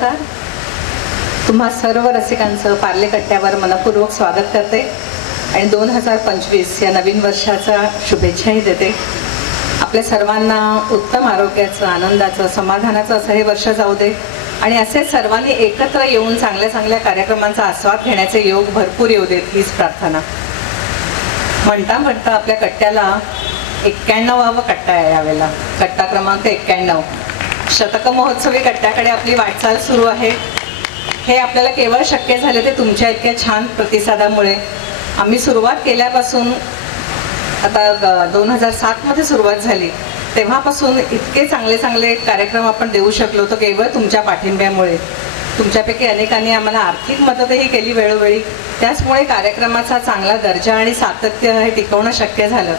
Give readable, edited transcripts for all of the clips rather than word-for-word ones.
नमस्कार. तुम्हा सर्व रसिकांचं पार्ले कट्ट्यावर मनपूर्वक स्वागत करते आणि 2025 या नवीन वर्षाचा शुभेच्छाही देते. आपल्या सर्वांना उत्तम आरोग्याचं, आनंदाचं, समाधानाचं असं हे वर्ष जाऊ दे आणि असे सर्वांनी एकत्र येऊन चांगल्या चांगल्या कार्यक्रमांचा आस्वाद घेण्याचे योग भरपूर येऊ देत हीच प्रार्थना. म्हणता म्हणता आपल्या कट्ट्याला 91वा कट्टा आहे. यावेळेला कट्टा क्रमांक 91. शतक महोत्सवी कट्ट्याकडे आपली वाटचाल सुरू आहे. हे आपल्याला केवळ शक्य झाले ते तुमच्या इतक्या छान प्रतिसादामुळे. आम्ही सुरुवात केल्यापासून आता 2007 मध्ये सुरुवात झाली, तेव्हापासून इतके चांगले चांगले कार्यक्रम आपण देऊ शकलो होतो केवळ तुमच्या पाठिंब्यामुळे. तुमच्यापैकी अनेकांनी आम्हाला आर्थिक मदतही केली वेळोवेळी. त्याचमुळे कार्यक्रमाचा चांगला दर्जा आणि सातत्य हे टिकवणं शक्य झालं.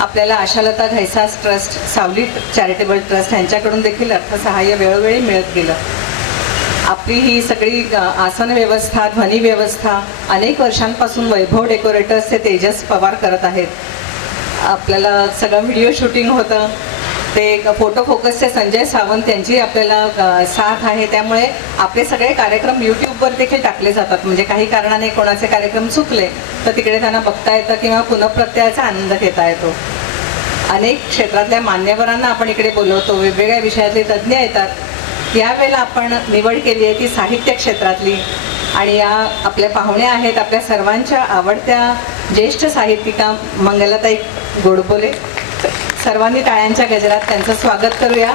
आपल्याला आशालता घैसास ट्रस्ट, सावली चॅरिटेबल ट्रस्ट यांच्याकडून देखील अर्थसहाय्य वेळोवेळी मिळत गेलं. आपली ही सगळी आसन व्यवस्था, ध्वनी व्यवस्था अनेक वर्षांपासून वैभव डेकोरेटर्स ते तेजस पवार करत आहेत. आपल्याला सगळं व्हिडिओ शूटिंग होतं ते फोटो फोकसचे संजय सावंत यांची आपल्याला साथ आहे. त्यामुळे आपले सगळे कार्यक्रम यूट्यूबवर देखील टाकले जातात. म्हणजे काही कारणाने कोणाचे कार्यक्रम चुकले तर तिकडे त्यांना बघता येतं किंवा पुनःप्रत्ययाचा आनंद घेता येतो. अनेक क्षेत्रातल्या मान्यवरांना आपण इकडे बोलवतो, वेगवेगळ्या विषयातले तज्ज्ञ येतात. यावेळेला आपण निवड केली आहे ती साहित्य क्षेत्रातली आणि या आपल्या पाहुण्या आहेत आपल्या सर्वांच्या आवडत्या ज्येष्ठ साहित्यिका मंगलाताई गोडबोले. सर्वांनी टाळ्यांच्या गजरात त्यांचं स्वागत करूया.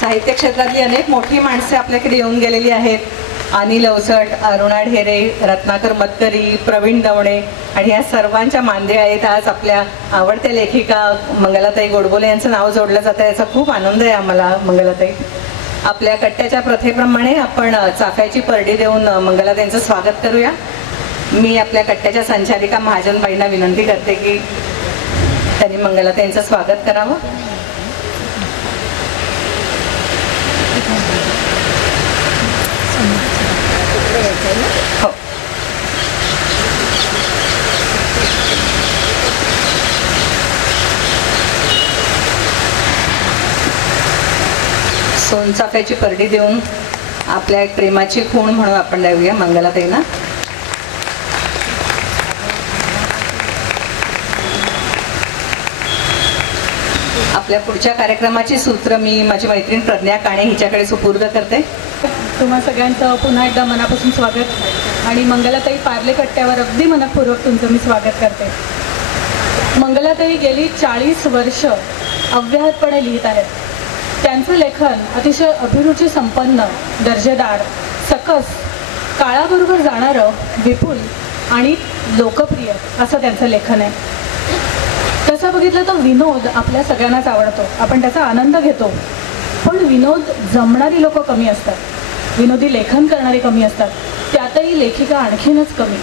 साहित्य क्षेत्रातली अनेक मोठी माणसे आपल्याकडे येऊन गेलेली आहेत. अनिल अवसट, अरुणा ढेरे, रत्नाकर मतकरी, प्रवीण दवणे आणि या सर्वांच्या मांद्या आहेत. आज आपल्या आवडत्या लेखिका मंगलाताई गोडबोले यांचं नाव जोडलं जातं, याचा खूप आनंद आहे आम्हाला. मंगलाताई, आपल्या कट्ट्याच्या प्रथेप्रमाणे आपण चाफ्याची परडी देऊन मंगलाताईंचं स्वागत करूया. मी आपल्या कट्ट्याच्या संचालिका महाजनबाईंना विनंती करते की त्यांनी मंगलाताईंचं स्वागत करावं. हो. सोनचाफ्याची परडी देऊन आपल्या एक प्रेमाची खूण म्हणून आपण देऊया मंगलाताईंना. आपल्या पुढच्या कार्यक्रमाची सूत्र मी माझी मैत्रीण प्रज्ञा काणे हिच्याकडे सुपूर्द करते. तुम्हा सगळ्यांचं पुन्हा एकदा मनापासून स्वागत आणि मंगलाताई पार्ले कट्ट्यावर अगदी मनपूर्वक तुमचं मी स्वागत करते. मंगलाताई गेली 40 वर्ष अव्याहतपणे लिहित आहेत. त्यांचं लेखन अतिशय अभिरुची संपन्न, दर्जेदार, सकस, काळाबरोबर जाणारं, विपुल आणि लोकप्रिय असं त्यांचं लेखन आहे. तसं बघितलं तर विनोद आपल्या सगळ्यांनाच आवडतो, आपण त्याचा आनंद घेतो. पण विनोद जमणारी लोक कमी असतात, विनोदी लेखन करणारी कमी असतात, त्यातही लेखिका आणखीनच कमी.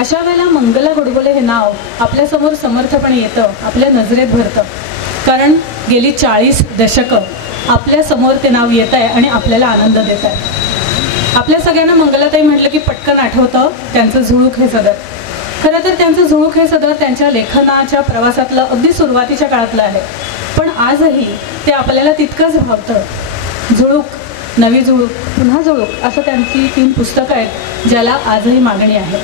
अशा वेळेला मंगला गोडबोले हे नाव आपल्यासमोर समर्थपणे येतं, आपल्या नजरेत भरतं. कारण गेली 40 दशकं आपल्यासमोर ते नाव येत आहे आणि आपल्याला आनंद देत आहे. आपल्या सगळ्यांना मंगलाताई म्हटलं की पटकन आठवतं त्यांचं झुळूक हे सदर. खरं तर त्यांचं झुळूक हे सदर त्यांच्या लेखनाच्या प्रवासातलं अगदी सुरुवातीच्या काळातलं आहे. पण आजही ते आपल्याला तितकंच भावतं. झुळूक, नवी झुळूक, पुन्हा झुळूक असं त्यांची 3 पुस्तकं आहेत ज्याला आजही मागणी आहे.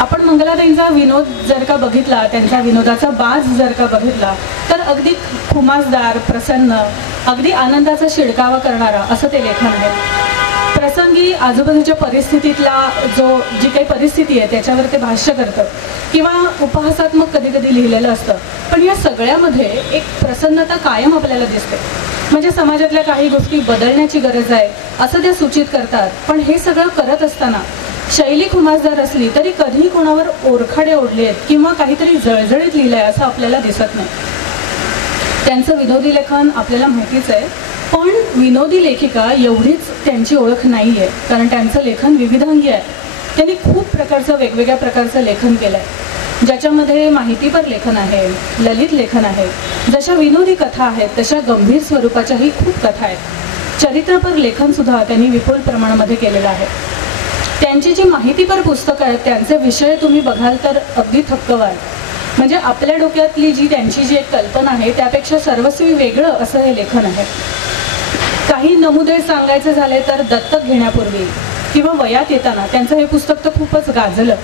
आपण मंगलाताईंचा विनोद जर का बघितला, त्यांचा विनोदाचा बाज जर का बघितला तर अगदी खुमासदार, प्रसन्न, अगदी आनंदाचा शिडकावा करणारा असं ते लेखन आहे. प्रसंगी आजूबाजूच्या परिस्थितीतला जी काही परिस्थिती आहे त्याच्यावर ते भाष्य करतं किंवा उपहासात्मक कधी कधी लिहिलेलं असतं. पण या सगळ्यामध्ये एक प्रसन्नता कायम आपल्याला दिसते. म्हणजे समाजातल्या काही गोष्टी बदलण्याची गरज आहे असं ते सूचित करतात. पण हे सगळं करत असताना शैली खुमासदार असली तरी कधी कोणावर ओरखाडे ओढले आहेत किंवा काहीतरी जळजळीत लिहिलंय असं आपल्याला दिसत नाही. त्यांचं विनोदी लेखन आपल्याला माहितीच आहे, पण विनोदी लेखिका एवढीच त्यांची ओळख नाही आहे. कारण त्यांचं लेखन विविधांगी आहे. त्यांनी खूप प्रकारचं, वेगवेगळ्या प्रकारचं लेखन केलं आहे, ज्याच्यामध्ये माहितीपर लेखन आहे, ललित लेखन आहे. जशा विनोदी कथा आहेत तशा गंभीर स्वरूपाच्याही खूप कथा आहेत. चरित्रपर लेखनसुद्धा त्यांनी विपुल प्रमाणामध्ये केलेलं आहे. त्यांची जी माहितीपर पुस्तकं आहेत त्यांचे विषय तुम्ही बघाल तर अगदी थक्क व्हाल. म्हणजे आपल्या डोक्यातली त्यांची जी एक कल्पना आहे त्यापेक्षा सर्वस्वी वेगळं असं हे लेखन आहे. काही नमुने सांगायचे झाले तर दत्तक घेण्यापूर्वी किंवा वयात येताना त्यांचं हे पुस्तक तर खूपच गाजलं,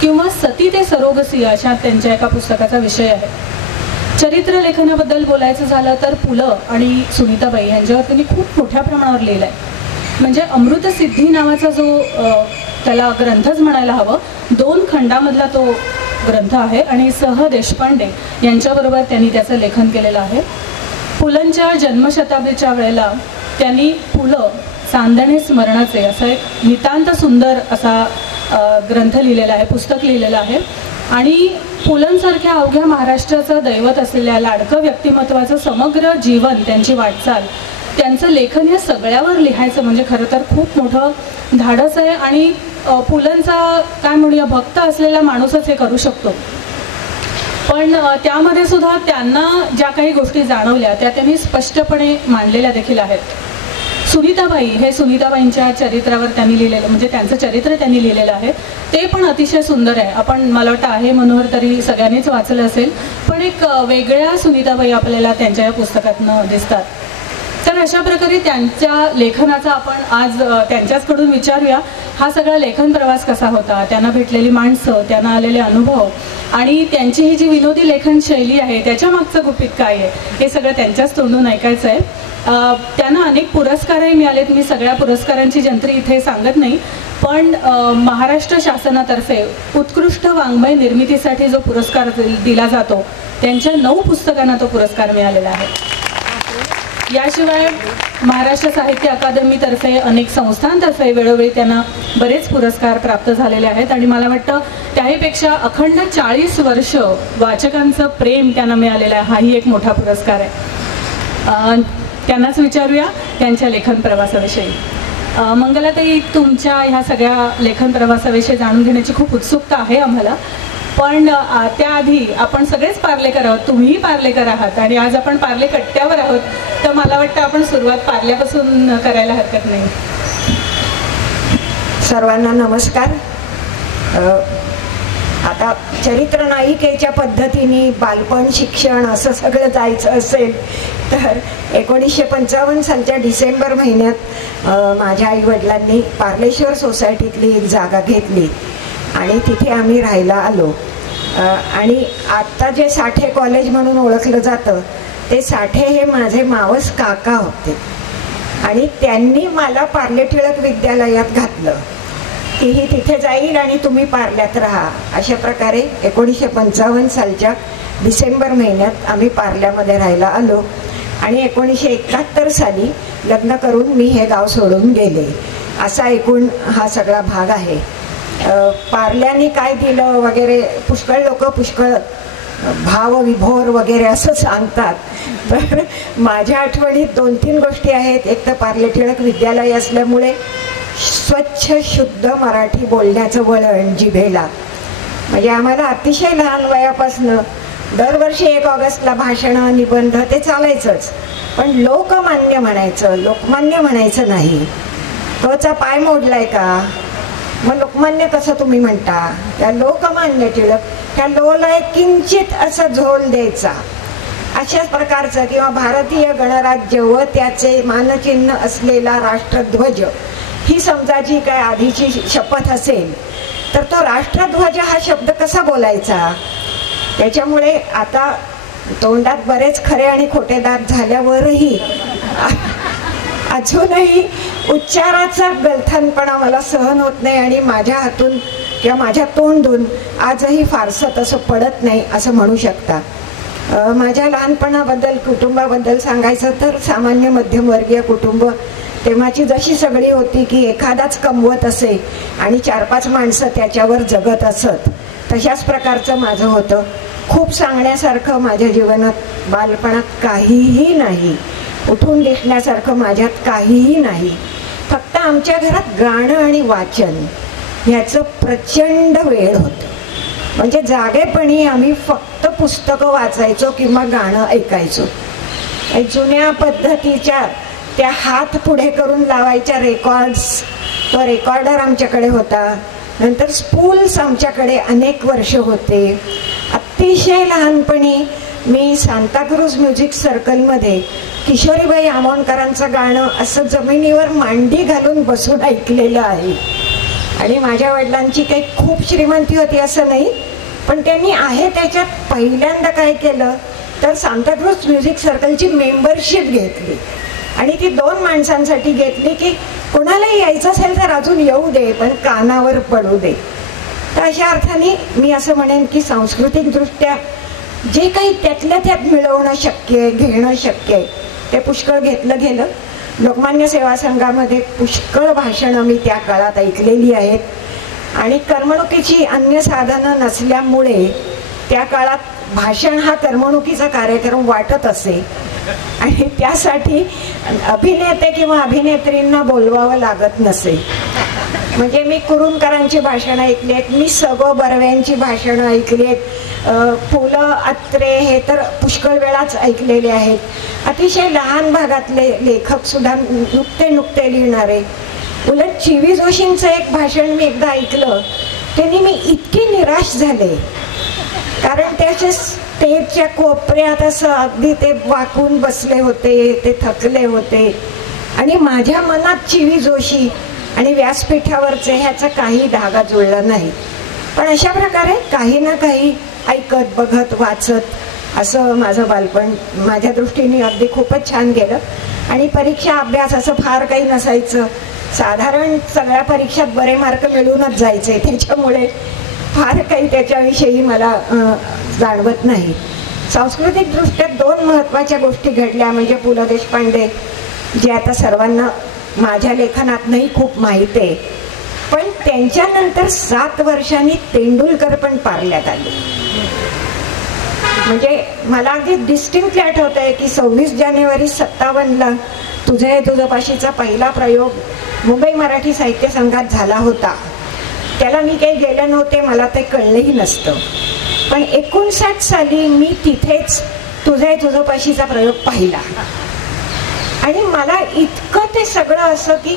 किंवा सती ते सरोगसी अशा त्यांच्या एका पुस्तकाचा विषय आहे. चरित्र लेखनाबद्दल बोलायचं झालं तर पुलं आणि सुनीताबाई यांच्यावर त्यांनी खूप मोठ्या प्रमाणावर लिहिलं आहे. म्हणजे अमृतसिद्धी नावाचा जो त्याला ग्रंथच म्हणायला हवं, 2 खंडामधला तो ग्रंथ आहे आणि सह देशपांडे यांच्याबरोबर त्यांनी त्याचं लेखन केलेलं आहे. पुलंच्या जन्मशताब्दीच्या वेळेला त्यांनी पुलं चांदणे स्मरणाचे असं एक नितांत सुंदर असा ग्रंथ लिहिलेला आहे, पुस्तक लिहिलेलं आहे. आणि पुलंसारख्या अवघ्या महाराष्ट्राचं दैवत असलेल्या लाडकं व्यक्तिमत्वाचं समग्र जीवन, त्यांची वाटचाल, त्यांचं लेखन या सगळ्यावर लिहायचं म्हणजे खरं तर खूप मोठं धाडस आहे. आणि पुलंचा काय म्हणूया भक्त असलेला माणूसच हे करू शकतो. पण त्यामध्ये सुद्धा त्यांना ज्या काही गोष्टी जाणवल्या त्या त्यांनी स्पष्टपणे मांडलेल्या देखील आहेत. सुनीताबाई हे सुनीताबाईंच्या चरित्रावर त्यांनी लिहिलेलं, म्हणजे त्यांचं चरित्र त्यांनी लिहिलेलं आहे, ते पण अतिशय सुंदर आहे. आपण मला वाटतं आहे मनोहर तरी सगळ्यांनीच वाचलं असेल, पण एक वेगळ्या सुनीताबाई आपल्याला त्यांच्या या पुस्तकातनं दिसतात. तर अशा प्रकारे त्यांच्या लेखनाचा आपण आज त्यांच्याचकडून विचारूया, हा सगळा लेखन प्रवास कसा होता, त्यांना भेटलेली माणसं, त्यांना आलेले अनुभव आणि त्यांची ही जी विनोदी लेखन शैली आहे त्याच्या मागचं गुपित काय आहे हे सगळं त्यांच्याच तोंडून ऐकायचं आहे. त्यांना अनेक पुरस्कारही मिळालेत. मी सगळ्या पुरस्कारांची जंत्री इथे सांगत नाही, पण महाराष्ट्र शासनातर्फे उत्कृष्ट वाङ्मय निर्मितीसाठी जो पुरस्कार दिला जातो त्यांच्या 9 पुस्तकांना तो पुरस्कार मिळालेला आहे. याशिवाय महाराष्ट्र साहित्य अकादमीतर्फे अनेक संस्थांतर्फे वेळोवेळी त्यांना बरेच पुरस्कार प्राप्त झालेले आहेत. आणि मला वाटतं त्याहीपेक्षा अखंड 40 वर्ष वाचकांचं प्रेम त्यांना मिळालेलं आहे, हाही एक मोठा पुरस्कार आहे. त्यांनाच विचारूया त्यांच्या लेखन प्रवासाविषयी. मंगलाताई, तुमच्या ह्या सगळ्या लेखन प्रवासाविषयी जाणून घेण्याची खूप उत्सुकता आहे आम्हाला, पण त्याआधी आपण सगळेच पार्लेकर आहोत, तुम्हीही पार्लेकर आहात आणि आज आपण पार्ले कट्ट्यावर आहोत, तर मला वाटतं आपण सुरुवात पार्ल्यापासून करायला हरकत नाही. सर्वांना नमस्कार. आता चरित्र नायिकेच्या पद्धतीने बालपण, शिक्षण असं सगळं जायचं असेल तर 1955 सालच्या डिसेंबर महिन्यात माझ्या आईवडिलांनी पार्लेश्वर सोसायटीतली एक जागा घेतली आणि तिथे आम्ही राहायला आलो. आणि आत्ता जे साठे कॉलेज म्हणून ओळखलं जातं ते साठे हे माझे मावस काका होते आणि त्यांनी मला पार्ले टिळक विद्यालयात घातलं, तीही तिथे जाईल आणि तुम्ही पार्ल्यात राहा. अशा प्रकारे 1955 सालच्या डिसेंबर महिन्यात आम्ही पार्ल्यामध्ये राहायला आलो आणि 1971 साली लग्न करून मी हे गाव सोडून गेले. असा एकूण हा सगळा भाग आहे. पार्ल्याने काय दिलं वगैरे पुष्कळ लोक पुष्कळ भावविभोर वगैरे असं सांगतात, तर माझ्या आठवणीत 2-3 गोष्टी आहेत. एक तर पार्ले टिळक विद्यालय असल्यामुळे स्वच्छ शुद्ध मराठी बोलण्याचं वळण जिभेला, म्हणजे आम्हाला अतिशय लहान वयापासनं दरवर्षी 1 ऑगस्टला भाषणं, निबंध ते चालायचंच, पण लोकमान्य म्हणायचं, लोकमान्य म्हणायचं नाही. तोचा पाय मोडलाय का, मग लोकमान्य कसं तुम्ही म्हणता, त्या लोकमान्य टिळक, त्या लोला एक किंचित असा झोल द्यायचा. अशाच प्रकारचं किंवा भारतीय गणराज्य व त्याचे मानचिन्ह असलेला राष्ट्रध्वज ही समजा जी काय आधीची शपथ असेल तर तो राष्ट्रध्वज हा शब्द कसा बोलायचा. त्याच्यामुळे आता तोंडात बरेच खरे आणि खोटे दात झाल्यावरही अजूनही उच्चाराचा गलथानपणा मला सहन होत नाही आणि माझ्या हातून किंवा माझ्या तोंडून आजही फारसं तसं पडत नाही असं म्हणू शकता. माझ्या लहानपणाबद्दल, कुटुंबाबद्दल सांगायचं तर सामान्य मध्यमवर्गीय कुटुंब तेव्हाची जशी सगळी होती की एखादाच कमवत असे आणि 4-5 माणसं त्याच्यावर जगत असत, तशाच प्रकारचं माझं होतं. खूप सांगण्यासारखं माझ्या जीवनात बालपणात काहीही नाही, उठून दिसण्यासारखं माझ्यात काहीही नाही. फक्त आमच्या घरात गाणं आणि वाचन ह्याचं प्रचंड वेळ होतं. म्हणजे जागेपणी आम्ही फक्त पुस्तकं वाचायचो किंवा गाणं ऐकायचो. जुन्या पद्धतीच्या त्या हात पुढे करून लावायच्या रेकॉर्ड्स, तो रेकॉर्डर आमच्याकडे होता. नंतर स्पूल्स आमच्याकडे अनेक वर्ष होते. अतिशय लहानपणी मी सांताक्रूज म्युझिक सर्कलमध्ये किशोरीबाई आमोणकरांचं गाणं असं जमिनीवर मांडी घालून बसून ऐकलेलं आहे. आणि माझ्या वडिलांची काही खूप श्रीमंती होती असं नाही, पण त्यांनी आहे त्याच्यात पहिल्यांदा काय केलं तर सांताक्रूज म्युझिक सर्कलची मेंबरशिप घेतली. आणि ती 2 माणसांसाठी घेतली की कोणालाही यायचं असेल तर अजून येऊ दे, पण कानावर पडू दे. तर अशा अर्थाने मी असं म्हणेन की सांस्कृतिकदृष्ट्या जे काही त्यातल्या त्यात मिळवणं शक्य आहे, घेणं शक्य आहे, ते पुष्कळ घेतलं गेलं. लोकमान्य सेवा संघामध्ये पुष्कळ भाषणं मी त्या काळात ऐकलेली आहेत. आणि करमणुकीची अन्य साधनं नसल्यामुळे त्या काळात भाषण हा करमणुकीचा कार्यक्रम वाटत असे. आणि त्यासाठी अभिनेते किंवा अभिनेत्रींना बोलवावं लागत नसे. म्हणजे मी कुरुंदकरांची भाषणं ऐकली आहेत, मी सगो बर्व्यांची भाषणं ऐकली आहेत, पु ल अत्रे हे तर पुष्कळ वेळाच ऐकलेले आहेत. अतिशय लहान भागातले लेखक सुद्धा नुकते लिहिणारे. उलट चि वी जोशींचं एक भाषण मी एकदा ऐकलं, त्यांनी मी इतकी निराश झाले कारण त्याचे स्टेजच्या कोपऱ्यात असं अगदी ते वाकून बसले होते, ते थकले होते. आणि माझ्या मनात चि वी जोशी आणि व्यासपीठावरचे ह्याचा काही धागा जुळला नाही. पण अशा प्रकारे काही ना काही ऐकत बघत वाचत असं माझं बालपण माझ्या दृष्टीने अगदी खूपच छान गेलं. आणि परीक्षा अभ्यास असं फार काही नसायचं, साधारण सगळ्या परीक्षात बरे मार्क मिळूनच जायचे, त्याच्यामुळे फार काही त्याच्याविषयी मला जाणवत नाही. सांस्कृतिकदृष्ट्या 2 महत्त्वाच्या गोष्टी घडल्या, म्हणजे पु ल देशपांडे जे आता सर्वांना माझ्या लेखनातनंही खूप माहीत आहे, पण त्यांच्यानंतर 7 वर्षांनी तेंडुलकर पण पारल्यात आले. म्हणजे मला अगदी डिस्टिंक्टली आठवत आहे की 26 जानेवारी 57ला तुझं पाशीचा पहिला प्रयोग मुंबई मराठी साहित्य संघात झाला होता. त्याला मी काही गेले नव्हते, मला ते कळलंही नसतं. पण 59 साली मी तिथेच तुझं पाशीचा प्रयोग पाहिला. आणि मला इतकं ते सगळं असं की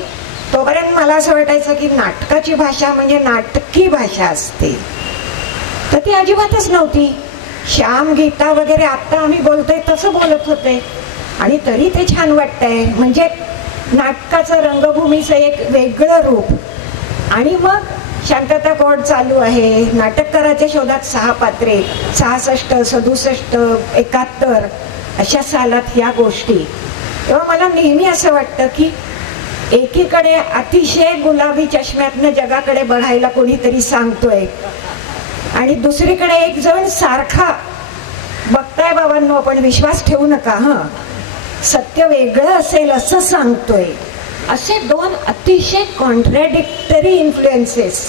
तोपर्यंत मला असं वाटायचं की नाटकाची भाषा म्हणजे नाटकी भाषा असते, तर ती अजिबातच नव्हती. श्याम गीता वगैरे आत्ता आम्ही बोलतोय तसं बोलत होते आणि तरी ते छान वाटतंय. म्हणजे नाटकाचं रंगभूमीचं एक वेगळं रूप. आणि मग शांतता कोड चालू आहे, नाटककाराच्या शोधात 6 पात्रे, 66, 67, 71 अशा सालात ह्या गोष्टी. तेव्हा मला नेहमी असं वाटतं की एकीकडे अतिशय गुलाबी चष्म्यातनं जगाकडे बघायला कोणीतरी सांगतोय आणि दुसरीकडे एक जण सारखा बघताय बाबांनो पण विश्वास ठेवू नका, सत्य वेगळं असेल असं सांगतोय. असे 2 अतिशय कॉन्ट्रॅडिक्टरी इन्फ्लुएन्सेस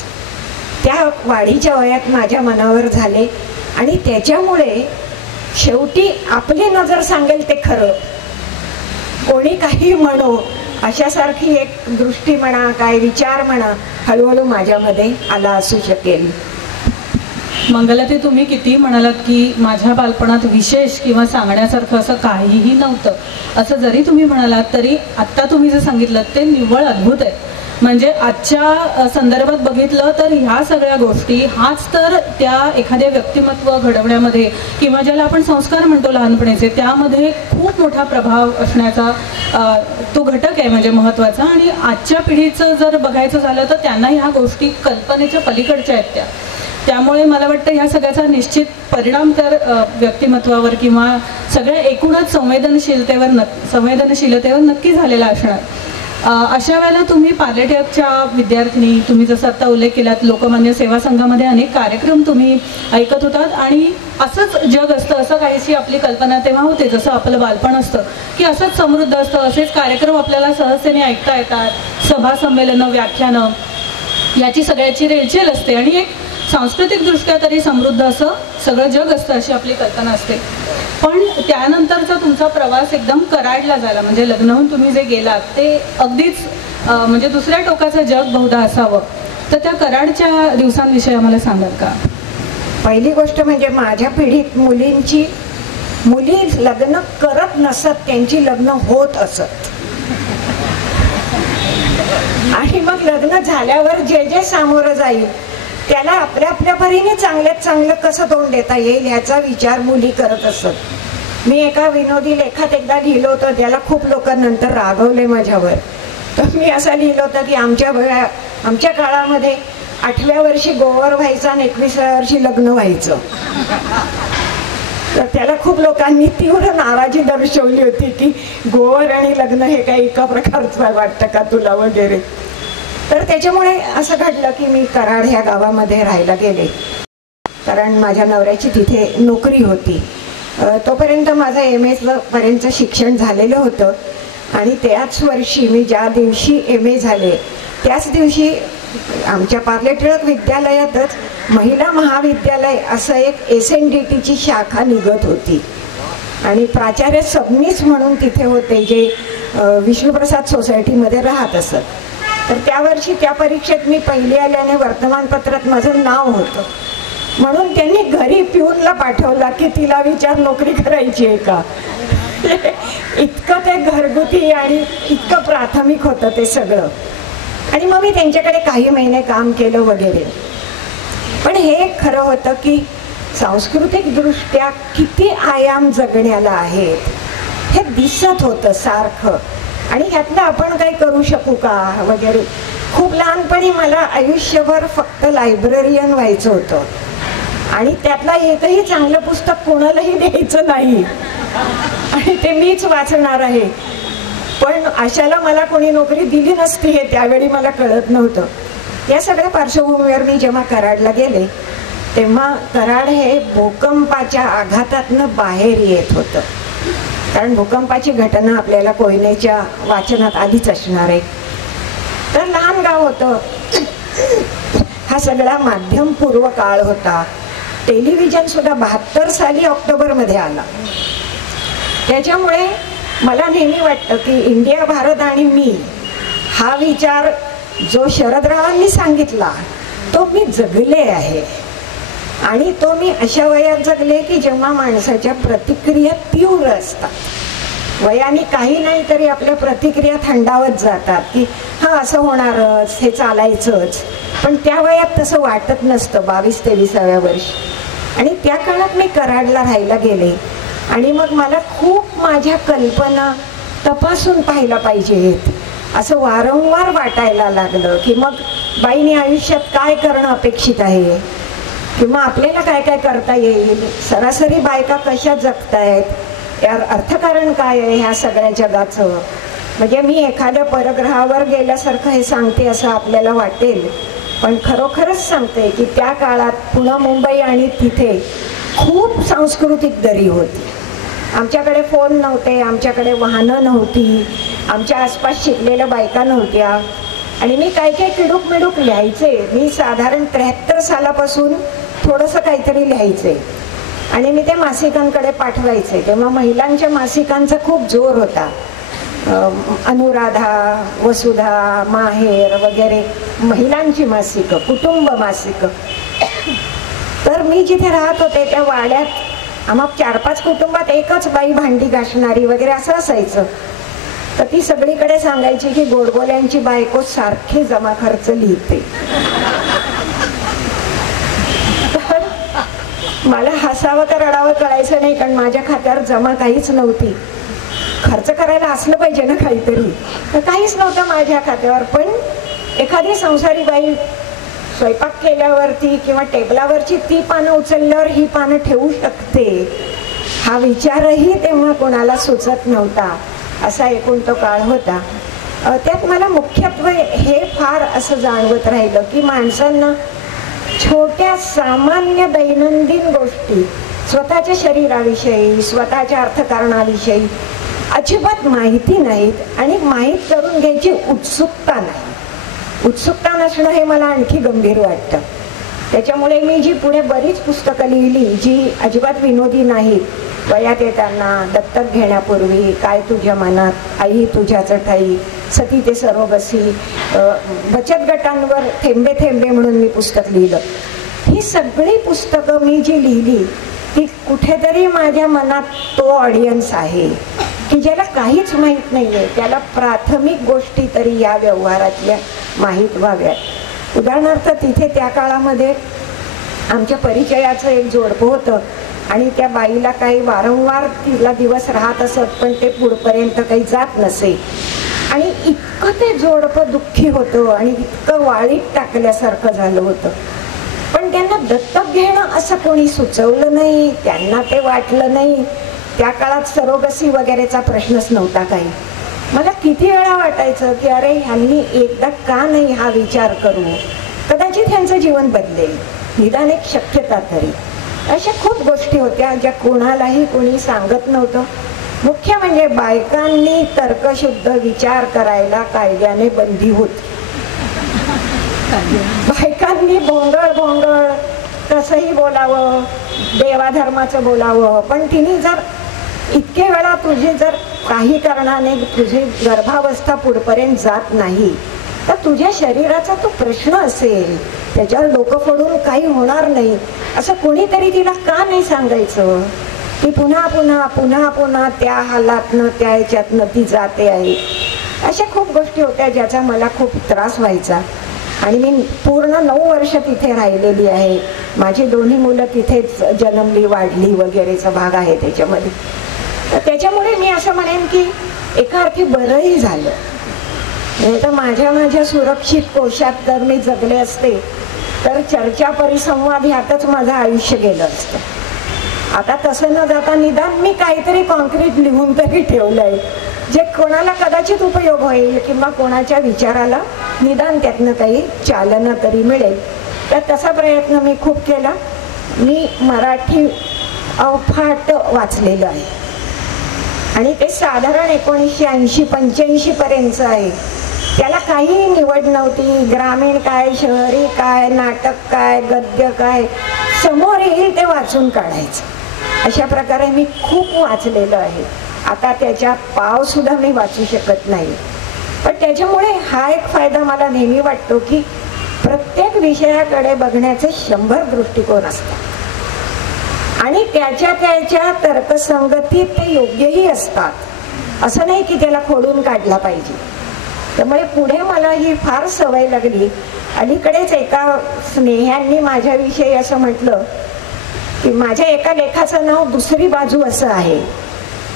त्या वाढीच्या वयात माझ्या मनावर झाले. आणि त्याच्यामुळे शेवटी आपली नजर सांगेल ते खरं, कोणी काही म्हणो अशासारखी एक दृष्टी म्हणा, काय विचार म्हणा, हळूहळू माझ्यामध्ये आला असू शकेल. मंगलाताई, तुम्ही किती म्हणालात की माझ्या बालपणात विशेष किंवा सांगण्यासारखं असं काहीही नव्हतं, असं जरी तुम्ही म्हणालात तरी आत्ता तुम्ही जे सांगितलं ते निव्वळ अद्भुत आहे. म्हणजे आजच्या संदर्भात बघितलं तर ह्या सगळ्या गोष्टी हाच तर त्या एखाद्या व्यक्तिमत्व घडवण्यामध्ये किंवा ज्याला आपण संस्कार म्हणतो लहानपणीचे, त्यामध्ये खूप मोठा प्रभाव असण्याचा तो घटक आहे म्हणजे महत्त्वाचा. आणि आजच्या पिढीचं जर बघायचं झालं तर त्यांना ह्या गोष्टी कल्पनेच्या पलीकडच्या आहेत त्यामुळे मला वाटतं ह्या सगळ्याचा निश्चित परिणाम तर व्यक्तिमत्वावर किंवा सगळ्या एकूणच संवेदनशीलतेवर नक्की झालेला असणार. अशा वेळेला तुम्ही पार्ले टिळकच्या विद्यार्थिनी, तुम्ही जसं आता उल्लेख केलात लोकमान्य सेवा संघामध्ये अनेक कार्यक्रम तुम्ही ऐकत होतात आणि असंच जग असतं असं काहीशी आपली कल्पना तेव्हा होते, जसं आपलं बालपण असतं की असंच समृद्ध असतं, असेच कार्यक्रम आपल्याला सहजतेने ऐकता येतात, सभा संमेलनं, व्याख्यानं याची सगळ्याची रेलचेल असते आणि एक सांस्कृतिकदृष्ट्या तरी समृद्ध असं सगळं जग असतं अशी आपली कल्पना असते. पण त्यानंतरचा तुमचा प्रवास एकदम कराडला झाला, म्हणजे लग्न होऊन तुम्ही जे गेलात ते अगदीच म्हणजे दुसऱ्या टोकाचं जग बहुधा असावं, तर त्या कराडच्या दिवसांविषयी आम्हाला सांगाल का? पहिली गोष्ट म्हणजे माझ्या पिढीत मुली लग्न करत नसत, त्यांची लग्न होत असत. आणि मग लग्न झाल्यावर जे जे सामोरं जाईल त्याला आपल्या आपल्या परीने चांगल्यात चांगलं कसं तोंड देता येईल ह्याचा विचार मुली करत असत. मी एका विनोदी लेखात एकदा लिहिलं होतं, त्याला खूप लोक नंतर रागवले माझ्यावर. तर मी असं लिहिलं होतं की आमच्या काळामध्ये 8व्या वर्षी गोवर व्हायचं आणि 21व्या वर्षी लग्न व्हायचं. तर त्याला खूप लोकांनी तीव्र नाराजी दर्शवली होती की गोवर आणि लग्न हे काही एका प्रकारचं वाटतं का तुला वगैरे. तर त्याच्यामुळे असं घडलं की मी कराड ह्या गावामध्ये राहायला गेले, कारण माझ्या नवऱ्याची तिथे नोकरी होती. तोपर्यंत माझं MA पर्यंत शिक्षण झालेलं होतं आणि त्याच वर्षी मी ज्या दिवशी MA झाले त्याच दिवशी आमच्या पार्ले टिळक विद्यालयातच महिला महाविद्यालय असं एक SNDTची शाखा निघत होती आणि प्राचार्य सबनीस म्हणून तिथे होते, जे विष्णुप्रसाद सोसायटीमध्ये राहत असत. तर त्या वर्षी त्या परीक्षेत मी पहिली आल्याने वर्तमानपत्रात माझं नाव होतं, म्हणून त्यांनी घरी पिऊनला पाठवला की तिला विचार नोकरी करायची आहे का. इतकं ते घरगुती आणि इतकं प्राथमिक होतं ते सगळं. आणि मग मी त्यांच्याकडे काही महिने काम केलं वगैरे. पण हे खरं होतं की सांस्कृतिकदृष्ट्या किती आयाम जगण्याला आहेत हे दिसत होतं सारखं, आणि ह्यातलं आपण काही करू शकू का वगैरे. खूप लहानपणी मला आयुष्यभर फक्त लायब्ररियन व्हायचं होतं आणि त्यातला एकही चांगलं पुस्तक कोणालाही द्यायचं नाही आणि ते मीच वाचणार आहे. पण अशाला मला कोणी नोकरी दिली नसती हे त्यावेळी मला कळत नव्हतं. या सगळ्या पार्श्वभूमीवर मी जेव्हा कराडला गेले तेव्हा कराड हे भूकंपाच्या आघातातनं बाहेर येत होतं, कारण भूकंपाची घटना आपल्याला कोयनेच्या वाचनात आधीच असणार आहे. तर लहान गाव होतं, हा सगळा माध्यमपूर्व काळ होता. टेलिव्हिजन सुद्धा 72 साली ऑक्टोबरमध्ये आला. त्याच्यामुळे मला नेहमी वाटतं की इंडिया, भारत आणि मी हा विचार जो शरदरावांनी सांगितला तो मी जगले आहे, आणि तो मी अशा वयात जगले की जेव्हा माणसाच्या प्रतिक्रिया तीव्र असतात. वयाने काही नाही तरी आपल्या प्रतिक्रिया थंडावत जातात की हा असं होणारच, हे चालायचंच. पण त्या वयात तसं वाटत नसतं 22-23व्या वर्षी. आणि त्या काळात मी कराडला राहायला गेले आणि मग मला खूप माझ्या कल्पना तपासून पाहायला पाहिजेत असं वारंवार वाटायला लागलं की मग बाईने आयुष्यात काय करणं अपेक्षित आहे किंवा आपल्याला काय काय करता येईल, सरासरी बायका कशा जगतायत, यार अर्थकारण काय आहे ह्या सगळ्या जगाचं. म्हणजे मी एखाद्या परग्रहावर गेल्यासारखं हे सांगते असं आपल्याला वाटेल, पण खरोखरच सांगते की त्या काळात पुणे, मुंबई आणि तिथे खूप सांस्कृतिक दरी होती. आमच्याकडे फोन नव्हते, आमच्याकडे वाहनं नव्हती, आमच्या आसपास शिकलेल्या बायका नव्हत्या. आणि मी काय काय किडूक मिडूक लिहायचे. मी साधारण 73 सालापासून थोडंसं काहीतरी लिहायचे आणि मी ते मासिकांकडे पाठवायचे. तेव्हा महिलांच्या मासिकांचा खूप जोर होता. अनुराधा, वसुधा, माहेर वगैरे महिलांची मासिकं, कुटुंब मासिकं. तर मी जिथे राहत होते त्या वाड्यात आम्हा 4-5 कुटुंबात एकच बाई भांडी घासणारी वगैरे असं असायचं. तर ती सगळीकडे सांगायची की गोडबोल्यांची बायको सारखी जमा खर्च लिहिते. मला हसावं का रडावं कळायचं नाही, कारण माझ्या खात्यावर जमा काहीच नव्हती. खर्च करायला असलं पाहिजे ना काहीतरी, तर काहीच नव्हतं माझ्या खात्यावर. पण एखादी संसारी बाई स्वयंपाक केल्यावरती किंवा टेबलावरची ती पानं उचलल्यावर ही पानं ठेवू शकते हा विचारही तेव्हा कोणाला सुचत नव्हता. असा एकूण तो काळ होता. त्यात मला मुख्यत्वे हे फार असं जाणवत राहिलं की माणसांना छोट्या सामान्य दैनंदिन गोष्टी, स्वतःच्या शरीराविषयी, स्वतःच्या अर्थकारणाविषयी अजिबात माहिती नाहीत आणि माहीत करून घ्यायची उत्सुकता नाही. उत्सुकता नसणं हे मला आणखी गंभीर वाटतं. त्याच्यामुळे मी जी पुढे बरीच पुस्तकं लिहिली जी अजिबात विनोदी नाहीत, वयात येताना, दत्तक घेण्यापूर्वी, काय तुझ्या मनात, आई तुझ्याच ठाई, सती ते सरोगसी, बचत गटांवर थेंबे थेंबे म्हणून मी पुस्तक लिहिलं. ही सगळी पुस्तकं मी जी लिहिली ती कुठेतरी माझ्या मनात तो ऑडियन्स आहे की ज्याला काहीच माहीत नाहीये, त्याला प्राथमिक गोष्टी तरी या व्यवहारातल्या माहीत व्हाव्यात. उदाहरणार्थ तिथे त्या काळामध्ये आमच्या परिचयाचं एक जोडपं होतं आणि त्या बाईला काही वारंवार तिला दिवस राहत असत, पण ते पुढपर्यंत काही जात नसे. आणि इतकं ते जोडपं दुःखी होतं आणि इतकं वाळीत टाकल्यासारखं झालं होतं. पण त्यांना दत्तक घेणं असं कोणी सुचवलं नाही, त्यांना ते वाटलं नाही. त्या काळात सरोगसी वगैरेचा प्रश्नच नव्हता काही. मला किती वेळा वाटायचं की अरे ह्यांनी एकदा का नाही हा विचार करू, कदाचित ह्यांचं जीवन बदलेल, निदान एक शक्यता तरी. अशा खूप गोष्टी होत्या ज्या कोणालाही कोणी सांगत नव्हतं. मुख्य म्हणजे बायकांनी तर्कशुद्ध विचार करायला कायद्याने बंदी होती. बायकांनी भोंगळ कसंही बोलावं, देवाधर्माचं बोलावं, पण तिने जर इतके वेळा तुझे जर काही कारणाने तुझी गर्भावस्था पुढपर्यंत जात नाही तर तुझ्या शरीराचा तो प्रश्न असेल, त्याच्यावर डोकं फोडून काही होणार नाही असं कोणीतरी तिला का नाही सांगायचं. ती पुन्हा पुन्हा पुन्हा पुन्हा त्या हालातनं त्या ह्याच्यातनं ती जाते आहे. अशा खूप गोष्टी होत्या ज्याचा मला खूप त्रास व्हायचा. आणि मी पूर्ण 9 वर्ष तिथे राहिलेली आहे. माझी दोन्ही मुलं तिथेच जन्मली वाढली वगैरेचा भाग आहे त्याच्यामध्ये. तर त्याच्यामुळे मी असं म्हणेन की एका अर्थी बरंही झालं. नाही तर माझ्या सुरक्षित कोशात जर मी जगले असते तर चर्चा परिसंवाद ह्यातच माझं आयुष्य गेलं असतं. आता तसं न जाता निदान मी काहीतरी कॉन्क्रीट लिहून तरी ठेवलंय जे कोणाला कदाचित उपयोग होईल किंवा कोणाच्या विचाराला निदान त्यातनं काही चालना तरी मिळेल. तर तसा प्रयत्न मी खूप केला. मी मराठी अफाट वाचलेलं आहे आणि ते साधारण 1980-85 पर्यंत आहे. त्याला काही निवड नव्हती. ग्रामीण काय, शहरी काय, नाटक काय, गद्य काय, समोर येईल ते वाचून काढायचं. अशा प्रकारे मी खूप वाचलेलं आहे. आता त्याच्या पाव सुद्धा मी वाचू शकत नाही. पण त्याच्यामुळे हा एक फायदा मला नेहमी वाटतो की प्रत्येक विषयाकडे बघण्याचे 100 दृष्टिकोन असतात आणि त्याच्या तर्कसंगतीत ते योग्यही असतात. असं नाही की त्याला खोडून काढला पाहिजे. त्यामुळे पुढे मला ही फार सवय लागली. अलीकडेच एका स्नेह्यांनी माझ्याविषयी असं म्हटलं की माझ्या एका लेखाचं नाव दुसरी बाजू असं आहे.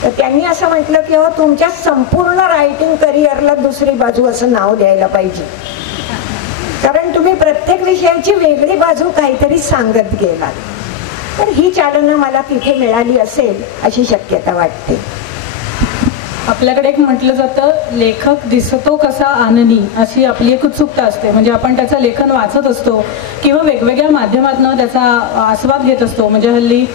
तर त्यांनी असं म्हटलं की हो तुमच्या संपूर्ण रायटिंग करिअरला दुसरी बाजू असं नाव द्यायला पाहिजे, कारण तुम्ही प्रत्येक विषयाची वेगळी बाजू काहीतरी सांगत गेलात. तर ही चालना मला तिथे मिळाली असेल अशी शक्यता वाटते. आपल्याकडे एक म्हटलं जातं लेखक दिसतो कसा आननी, अशी आपली एक उत्सुकता असते. म्हणजे आपण त्याचं लेखन वाचत असतो किंवा वेगवेगळ्या माध्यमातून त्याचा आस्वाद घेत असतो. म्हणजे हल्ली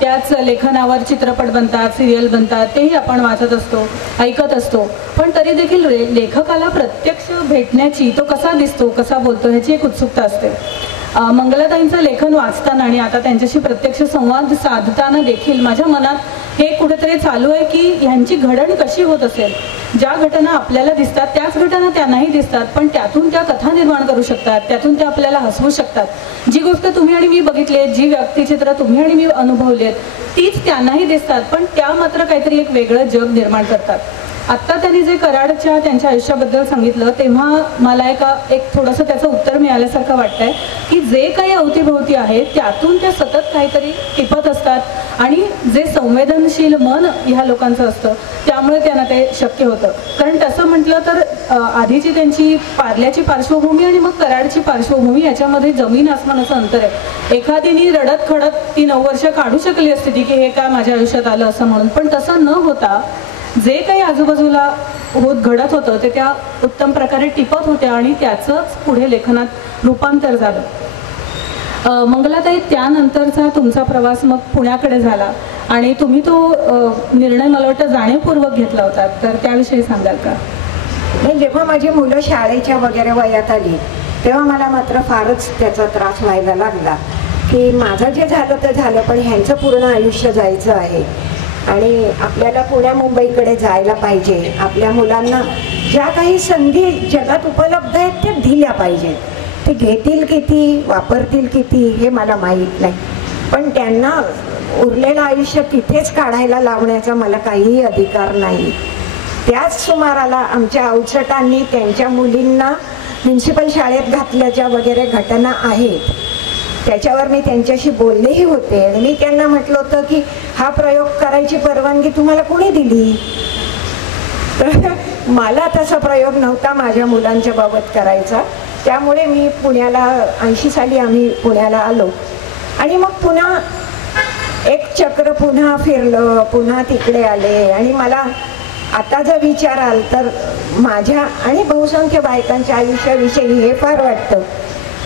त्याच लेखनावर चित्रपट बनतात, सिरियल बनतात, तेही आपण वाचत असतो, ऐकत असतो. पण तरी देखील लेखकाला प्रत्यक्ष भेटण्याची, तो कसा दिसतो, कसा बोलतो, ह्याची एक उत्सुकता असते. मंगलाताईंचं लेखन वाचताना आणि आता त्यांच्याशी प्रत्यक्ष संवाद साधताना देखील माझ्या मनात हे कुठेतरी चालू आहे की ह्यांची घडण कशी होत असेल. ज्या घटना आपल्याला दिसतात त्याच घटना त्यांनाही दिसतात, पण त्यातून त्या कथा निर्माण करू शकतात, त्यातून त्या आपल्याला हसवू शकतात. जी गोष्ट तुम्ही आणि मी बघितली आहे, जी व्यक्तिचित्र तुम्ही आणि मी अनुभवली आहेत, तीच त्यांनाही दिसतात, पण त्या मात्र काहीतरी एक वेगळं जग निर्माण करतात. आत्ता त्यांनी जे कराडच्या त्यांच्या आयुष्याबद्दल सांगितलं तेव्हा मला एक थोडंसं त्याचं उत्तर मिळाल्यासारखं वाटतंय की जे काही अवतीभोवती आहे त्यातून त्या सतत काहीतरी टिपत असतात आणि जे संवेदनशील मन ह्या लोकांचं असतं त्यामुळे त्यांना ते शक्य होतं. कारण तसं म्हटलं तर आधीची त्यांची पार्ल्याची पार्श्वभूमी आणि मग कराडची पार्श्वभूमी याच्यामध्ये जमीन आसमानाचं अंतर आहे. एखादीनी रडत खडत ती 9 वर्ष काढू शकली असते ती की हे काय माझ्या आयुष्यात आलं असं म्हणून, पण तसं न होता जे काही आजूबाजूला घडत होतं ते त्या उत्तम प्रकारे टिपत होत्या आणि त्याचंच पुढे लेखनात रूपांतर झालं. मंगलाताई, त्यानंतरचा तुमचा प्रवास मग पुण्याकडे झाला आणि तुम्ही तो निर्णय मला वाटतं जाणीवपूर्वक घेतला होता, तर त्याविषयी सांगाल का? नाही, जेव्हा माझी मुलं शाळेच्या वगैरे वयात आली तेव्हा मला मात्र फारच त्याचा त्रास व्हायला लागला की माझं जे झालं ते झालं, पण ह्यांचं पूर्ण आयुष्य जायचं आहे आणि आपल्याला पुण्या मुंबईकडे जायला पाहिजे. आपल्या मुलांना ज्या काही संधी जगात उपलब्ध आहेत त्या दिल्या पाहिजेत. ते घेतील किती, वापरतील किती हे मला माहीत नाही, पण त्यांना उरलेलं आयुष्य तिथेच काढायला लावण्याचा मला काहीही अधिकार नाही. त्याच सुमाराला आमच्या अवचटांनी त्यांच्या मुलींना म्युन्सिपल शाळेत घातल्याच्या वगैरे घटना आहेत. त्याच्यावर मी त्यांच्याशी बोललेही होते आणि मी त्यांना म्हटलं होतं की हा प्रयोग करायची परवानगी तुम्हाला कोणी दिली? तर मला तसा प्रयोग नव्हता माझ्या मुलांच्या बाबत करायचा. त्यामुळे मी पुण्याला 80 साली आम्ही पुण्याला आलो आणि मग पुन्हा एक चक्र पुन्हा फिरलं, पुन्हा तिकडे आले आणि मला आता जर विचाराल तर माझ्या आणि बहुसंख्य बायकांच्या आयुष्याविषयी हे फार वाटतं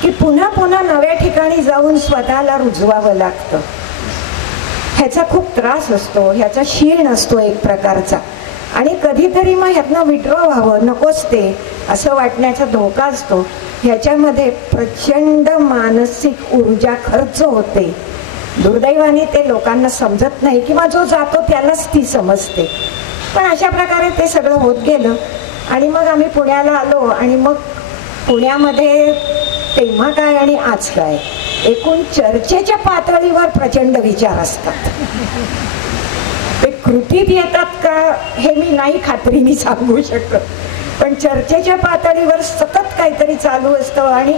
की पुन्हा पुन्हा नव्या ठिकाणी जाऊन स्वतःला रुजवावं लागतं. ह्याचा खूप त्रास असतो, ह्याचा शीण असतो एक प्रकारचा आणि कधीतरी मग ह्यातनं विड्रॉ व्हावं, नकोच ते असं वाटण्याचा धोका असतो. ह्याच्यामध्ये प्रचंड मानसिक ऊर्जा खर्च होते. दुर्दैवाने ते लोकांना समजत नाही किंवा जो जातो त्यालाच ती समजते. पण अशा प्रकारे ते सगळं होत गेलं आणि मग आम्ही पुण्याला आलो आणि मग पुण्यामध्ये तेव्हा काय आणि आज काय एकूण चर्चेच्या पातळीवर प्रचंड विचार असतात. ते कृतीत येतात का हे मी नाही खात्रीने सांगू शकत, पण चर्चेच्या पातळीवर सतत काहीतरी चालू असतं आणि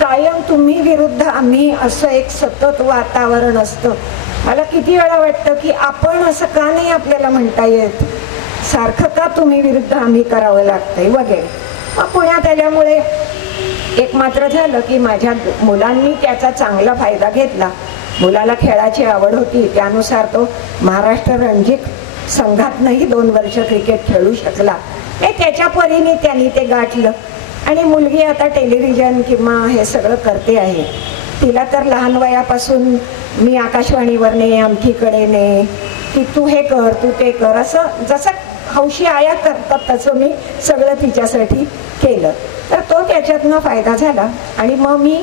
कायम तुम्ही विरुद्ध आम्ही असं एक सतत वातावरण असतं. मला किती वेळा वाटतं की आपण असं का नाही आपल्याला म्हणता येत, सारखं का तुम्ही विरुद्ध आम्ही करावं लागतंय वगैरे. मग पुण्यात आल्यामुळे एक मात्र झालं की माझ्या मुलांनी त्याचा चांगला फायदा घेतला. मुलाला खेळाची आवड होती, त्यानुसार तो महाराष्ट्र रणजी संघातनंही 2 वर्ष क्रिकेट खेळू शकला. हे त्याच्या परीने त्यांनी ते गाठलं आणि मुलगी आता टेलिव्हिजन किंवा हे सगळं करते आहे. तिला तर लहान वयापासून मी आकाशवाणीवर ने, आमठीकडे ने, की तू हे कर, तू ते कर, असं जसं हौशी आया करतात तसं मी सगळं तिच्यासाठी केलं. तर तो त्याच्यातनं फायदा झाला आणि मग मी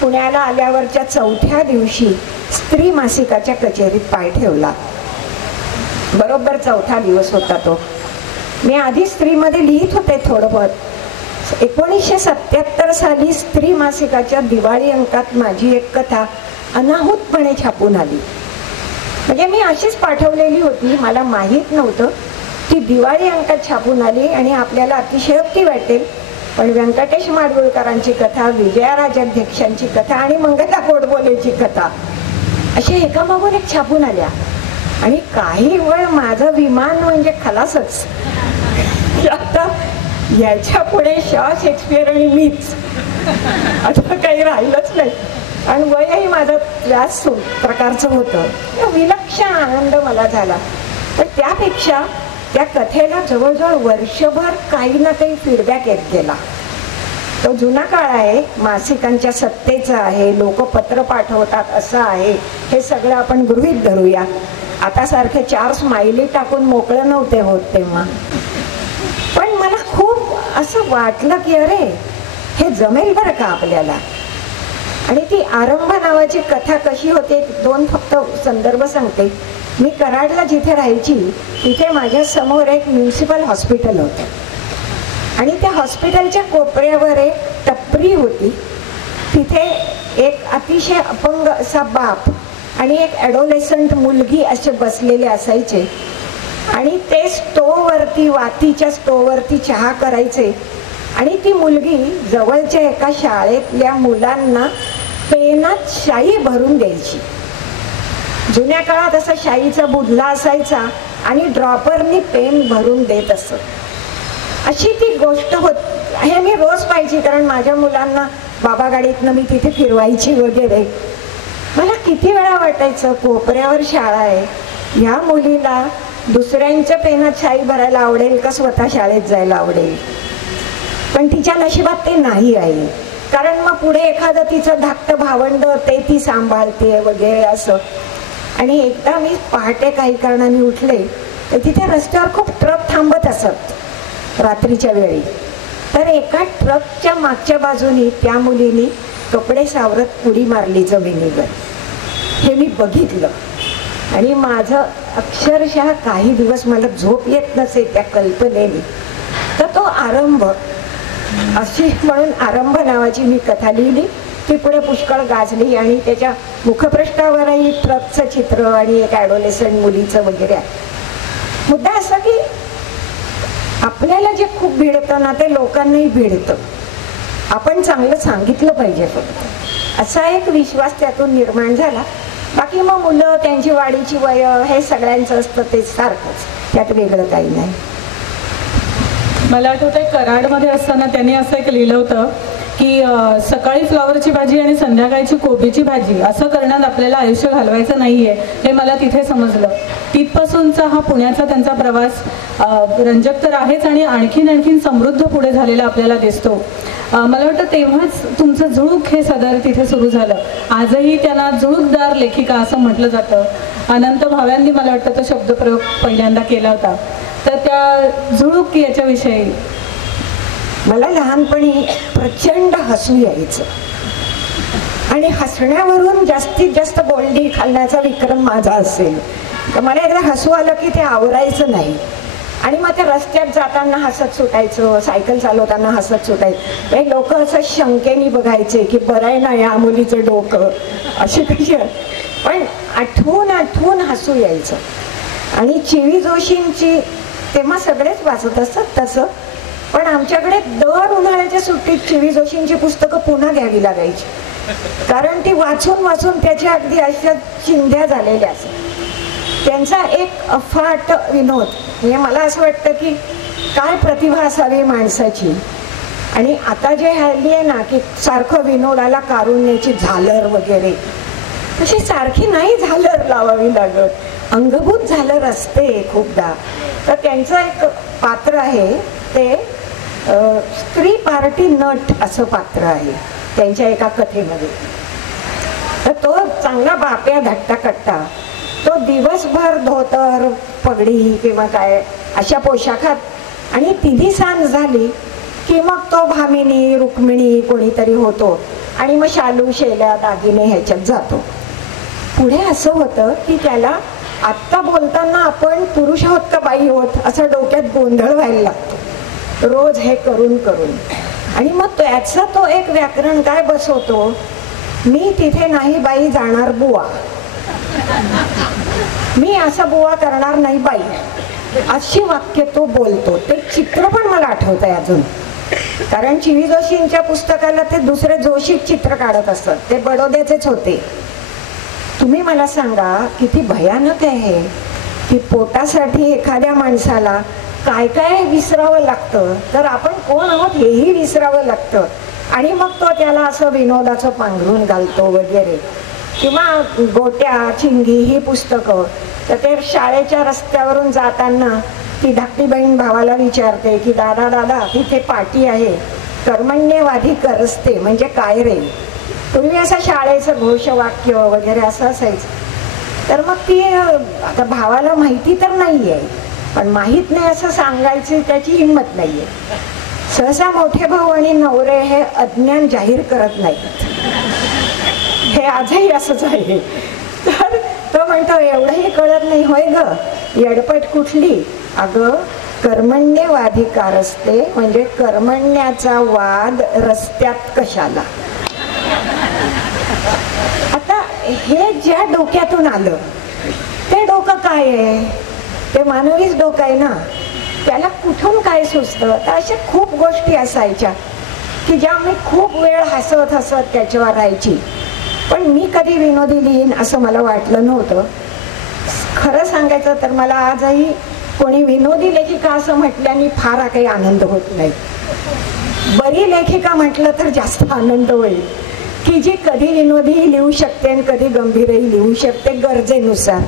पुण्याला आल्यावरच्या 4थ्या दिवशी स्त्री मासिकाच्या कचेरीत पाय ठेवला. बरोबर 4था दिवस होता तो. मी आधी स्त्रीमध्ये लिहित होते थोडं बहुत. 1977 साली स्त्री मासिकाच्या दिवाळी अंकात माझी एक कथा अनाहूतपणे छापून आली. म्हणजे मी अशीच पाठवलेली होती, मला माहीत नव्हतं ती दिवाळी अंकात छापून आली आणि आपल्याला अतिशयोक्ती वाटेल पण व्यंकटेश माडगुळकरांची कथा, विजयाराजाध्यक्षांची कथा आणि मंगला गोडबोलेची कथा अशी एकामागून एक छापून आल्या आणि काही वेळ माझं विमान म्हणजे खलासच. आता याच्या पुढे शॉ, शेक्सपियर आणि मीच, आता काही राहिलंच नाही आणि वयही माझं त्याच प्रकारचं होतं. विलक्षण आनंद मला झाला. तर त्यापेक्षा त्या कथेला जवळजवळ वर्षभर काही ना काही फीडबॅक येत गेला. तो जुना काळ आहे, मासिकांच्या सत्तेचा आहे, लोक पत्र पाठवतात असं आहे, हे सगळं आपण गृहीत धरूया. आता सारखे 4 स्माइली टाकून मोकळं नव्हते होत तेव्हा. पण मला खूप असं वाटलं की अरे हे जमेल बरं का आपल्याला. आणि ती आरंभ नावाची कथा कशी होते, 2 फक्त संदर्भ सांगते. मी कराडला जिथे राहायची तिथे माझ्या समोर एक म्युन्सिपल हॉस्पिटल होतं आणि त्या हॉस्पिटलच्या कोपऱ्यावर एक टपरी होती. तिथे एक अतिशय अपंग असा बाप आणि एक ॲडोलेसंट मुलगी असे बसलेले असायचे आणि ते स्टोवरती, वातीच्या स्टोवरती चहा करायचे आणि ती मुलगी जवळच्या एका शाळेतल्या मुलांना पेनात शाई भरून द्यायची. जुन्या काळात असा शाईचा बुधला असायचा आणि ड्रॉपरनी पेन भरून देत असत. अशी ती गोष्ट होत. हे मी रोज पाहायची कारण माझ्या मुलांना बाबा गाडीतनं मी तिथे फिरवायची वगैरे. मला किती वेळा वाटायचं कोपऱ्यावर शाळा आहे, ह्या मुलीला दुसऱ्यांच्या पेनात शाई भरायला आवडेल का स्वतः शाळेत जायला आवडेल. पण तिच्या नशिबात ते नाही आहे कारण मग पुढे एखादं तिचं धाकटं भावंड ते ती सांभाळते वगैरे असं. आणि एकदा मी पहाटे काही कारणाने उठले तर तिथे रस्त्यावर खूप ट्रक थांबत असत रात्रीच्या वेळी. तर एका ट्रकच्या मागच्या बाजूनी त्या मुलीने कपडे सावरत उडी मारली जमिनीवर. हे मी बघितलं आणि माझं अक्षरशः काही दिवस मला झोप येत नसे त्या कल्पनेने. तर तो आरंभ अशी म्हणून आरंभ नावाची मी कथा लिहिली. ती पुढे पुष्कळ गाजली आणि त्याच्या मुखपृष्ठावरही ट्रकचं चित्र आणि एक ॲडोलेसंट मुलीचं वगैरे आहे. मुद्दा असा की आपल्याला जे खूप भिडतं ना ते लोकांनाही भिडतं. आपण चांगलं सांगितलं पाहिजे फक्त. असा एक विश्वास त्यातून निर्माण झाला. बाकी मग मुलं, त्यांची वाढीची वय, हे सगळ्यांचं असतं ते सारखंच, त्यात वेगळं काही नाही. मला आठवतंय कराडमध्ये असताना त्यांनी असं एक लिहिलं होतं की सकाळी फ्लॉवरची भाजी आणि संध्याकाळची कोबीची भाजी असं करण्यात आपल्याला आयुष्य घालवायचं नाहीये, हे मला तिथे समजलं. तिथपासूनचा हा पुण्याचा त्यांचा प्रवास रंजक तर आहेच आणि आणखीन समृद्ध पुढे झालेला आपल्याला दिसतो. मला वाटतं तेव्हाच तुमचं झुळूक हे सदर तिथे सुरू झालं. आजही त्यांना झुळूकदार लेखिका असं म्हटलं जातं. अनंत भाव्यांनी मला वाटतं तो शब्दप्रयोग पहिल्यांदा केला होता. तर त्या झुळूक याच्याविषयी मला लहानपणी प्रचंड हसू यायचं आणि हसण्यावरून जास्तीत जास्त गोल्डी खाल्ल्याचा विक्रम माझा असेल. तर मला एकदा हसू आलं की ते आवरायचं नाही आणि मग ते रस्त्यात जाताना हसत सुटायचं, सायकल चालवताना हसत सुटायचं. हे लोक असं शंकेने बघायचे की बरं आहे ना या मुलीचं डोकं, अशी कशी. पण आठवून हसू यायचं. आणि चिवी जोशींची तेव्हा सगळेच वाचत असतात तसं, पण आमच्याकडे दर उन्हाळ्याच्या सुट्टीत चिवी जोशींची पुस्तकं पुन्हा घ्यावी लागायची, कारण ती वाचून त्याच्या अगदी अशा चिंध्या झालेल्या असतात. त्यांचा एक अफाट विनोद, म्हणजे मला असं वाटतं की काय प्रतिभा असावी माणसाची. आणि आता जे हल्ली आहे ना की सारखं विनोदाला कारुण्याची झालर वगैरे, तशी सारखी नाही झालर लावावी लागत, अंगभूत झालर असते खूपदा. तर त्यांचं एक पात्र आहे ते स्त्री पार्टी नट असं पात्र आहे त्यांच्या एका कथेमध्ये. तर तो चांगला बाप्या धट्टा कट्टा, तो दिवसभर धोतर पगडी किंवा काय अशा पोशाखात, आणि तिन्ही सांज झाली की मग तो भामिनी रुक्मिणी कोणीतरी होतो आणि मग शालू शेल्या दागिने ह्याच्यात जातो. पुढे असं होतं की त्याला आत्ता बोलताना आपण पुरुष आहोत का बाई आहोत असं डोक्यात गोंधळ व्हायला लागतो रोज हे करून. आणि मग त्याचा तो एक व्याकरण काय बसवतो, मी तिथे नाही बाई जाणार बुवा, मी असं बुवा करणार नाही बाई, अशी वाक्य तो बोलतो. ते चित्र पण मला आठवत आहे अजून, कारण चिवी जोशींच्या पुस्तकाला ते दुसरे जोशी चित्र काढत असतात, ते बडोद्याचेच होते. तुम्ही मला सांगा किती भयानक आहे की पोटासाठी एखाद्या माणसाला काय काय विसरावं लागतं, तर आपण कोण आहोत हेही विसरावं लागतं. आणि मग तो त्याला असं विनोदाचं पांघरून घालतो वगैरे. किंवा गोट्या चिंगी ही पुस्तकं, तर ते शाळेच्या रस्त्यावरून जाताना ती धाकटी बहीण भावाला विचारते की दादा दादा तिथे पाटी आहे, कर्मण्यवाधी करस्ते म्हणजे काय रे. पूर्वी असं शाळेचं घोषवाक्य वगैरे असं असायचं. तर मग ती आता भावाला माहिती तर नाहीये, पण माहीत नाही असं सांगायची त्याची हिंमत नाहीये. सहसा मोठे भाऊ आणि नवरे हे अज्ञान जाहीर करत नाहीत, हे आजही असंच आहे. तर तो म्हणतो एवढंही कळत नाही होय ग, येडपट कुठली, अगं कर्मण्यवाधिकार असते म्हणजे कर्मण्याचा वाद रस्त्यात कशाला. आता हे ज्या डोक्यातून आलं ते डोकं काय आहे, ते मानवीच डोकं आहे ना, त्याला कुठून काय सुचतं. तर अशा खूप गोष्टी असायच्या की ज्या मी खूप वेळ हसत त्याच्यावर राहायची. पण मी कधी विनोदी लिहीन असं मला वाटलं नव्हतं. खरं सांगायचं तर मला आजही कोणी विनोदी लेखिका असं म्हटल्याने फार काही आनंद होत नाही. बरी लेखिका म्हटलं तर जास्त आनंद होईल, की जी कधी विनोदीही लिहू शकते आणि कधी गंभीरही लिहू शकते गरजेनुसार.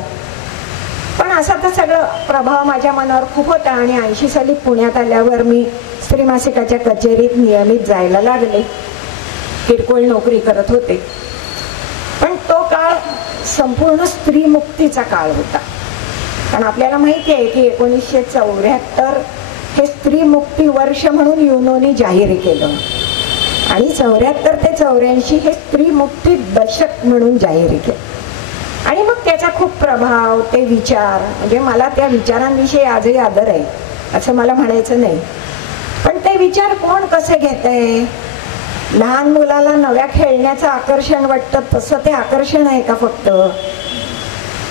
पण असा तर सगळं प्रभाव माझ्या मनावर खूप होता. आणि 80 साली पुण्यात आल्यावर मी स्त्री मासिकाच्या कचेरीत नियमित जायला लागले. किरकोळ नोकरी करत होते, पण तो काळ संपूर्ण स्त्री मुक्तीचा काळ होता. कारण आपल्याला माहिती आहे की 1974 हे स्त्री मुक्ती वर्ष म्हणून युनोनी जाहीर केलं आणि 74 ते 84 हे स्त्री मुक्ती दशक म्हणून जाहीर केलं. आणि मग त्याचा खूप प्रभाव, ते विचार, म्हणजे मला त्या विचारांविषयी आजही आदर आहे असं मला म्हणायचं नाही. पण ते विचार कोण कसे घेत आहे. लहान मुलाला नव्या खेळण्याचं आकर्षण वाटतं तसं ते आकर्षण आहे का फक्त,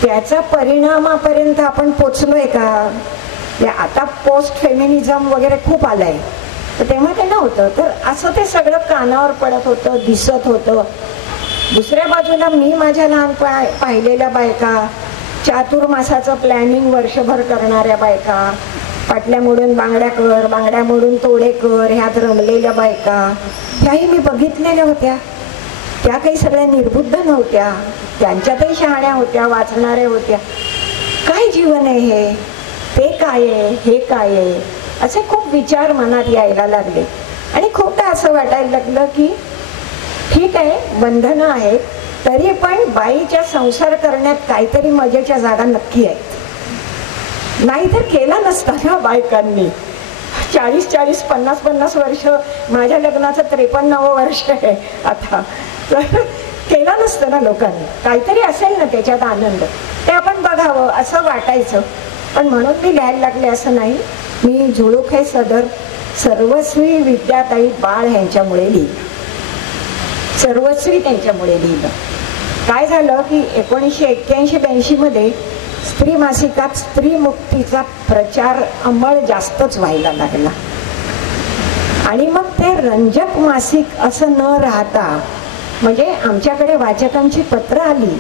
त्याचा परिणामापर्यंत आपण पोचलोय का. आता पोस्ट फेमिनिझम वगैरे खूप आलंय, तर तेव्हा ते नव्हतं. तर असं ते सगळं कानावर पडत होतं, दिसत होतं. दुसऱ्या बाजूला मी माझ्या लहानपणी पाहिलेल्या बायका, चातुर्मासाचं प्लॅनिंग वर्षभर करणाऱ्या बायका, पाटल्या मोडून बांगड्या कर, बांगड्या मोडून तोडे कर, ह्यात रमलेल्या बायका, ह्याही मी बघितलेल्या होत्या. त्या काही सगळ्या निर्बुद्ध नव्हत्या, त्यांच्यातही शहाण्या होत्या, वाचणाऱ्या होत्या. काय जीवन आहे हे, ते काय आहे, हे काय आहे, असे खूप विचार मनात यायला लागले. आणि खूपदा असं वाटायला लागलं की ठीक आहे, बंधनं आहेत, तरी पण बाईच्या संसार करण्यात काहीतरी मजेच्या जागा नक्की आहेत. नाहीतर केला नसता ना बायकांनी. 40-40, 50-50 वर्ष, माझ्या लग्नाचं 53वं वर्ष आहे आता, तर केला नसतं ना लोकांनी. काहीतरी असेल ना त्याच्यात आनंद, ते आपण बघावं असं वाटायचं. पण म्हणून मी लिहायला लागले असं नाही. मी झुळूक हे सदर सर्वस्वी विद्याताई बाळ यांच्यामुळे लिहिलं, सर्वस्वी त्यांच्यामुळे लिहिलं. काय झालं की 1981-82 मध्ये स्त्री मासिकात स्त्री मुक्तीचा प्रचार अंमळ जास्तच व्हायला लागला. आणि मग ते रंजक मासिक असं न राहता, म्हणजे आमच्याकडे वाचकांची पत्र आली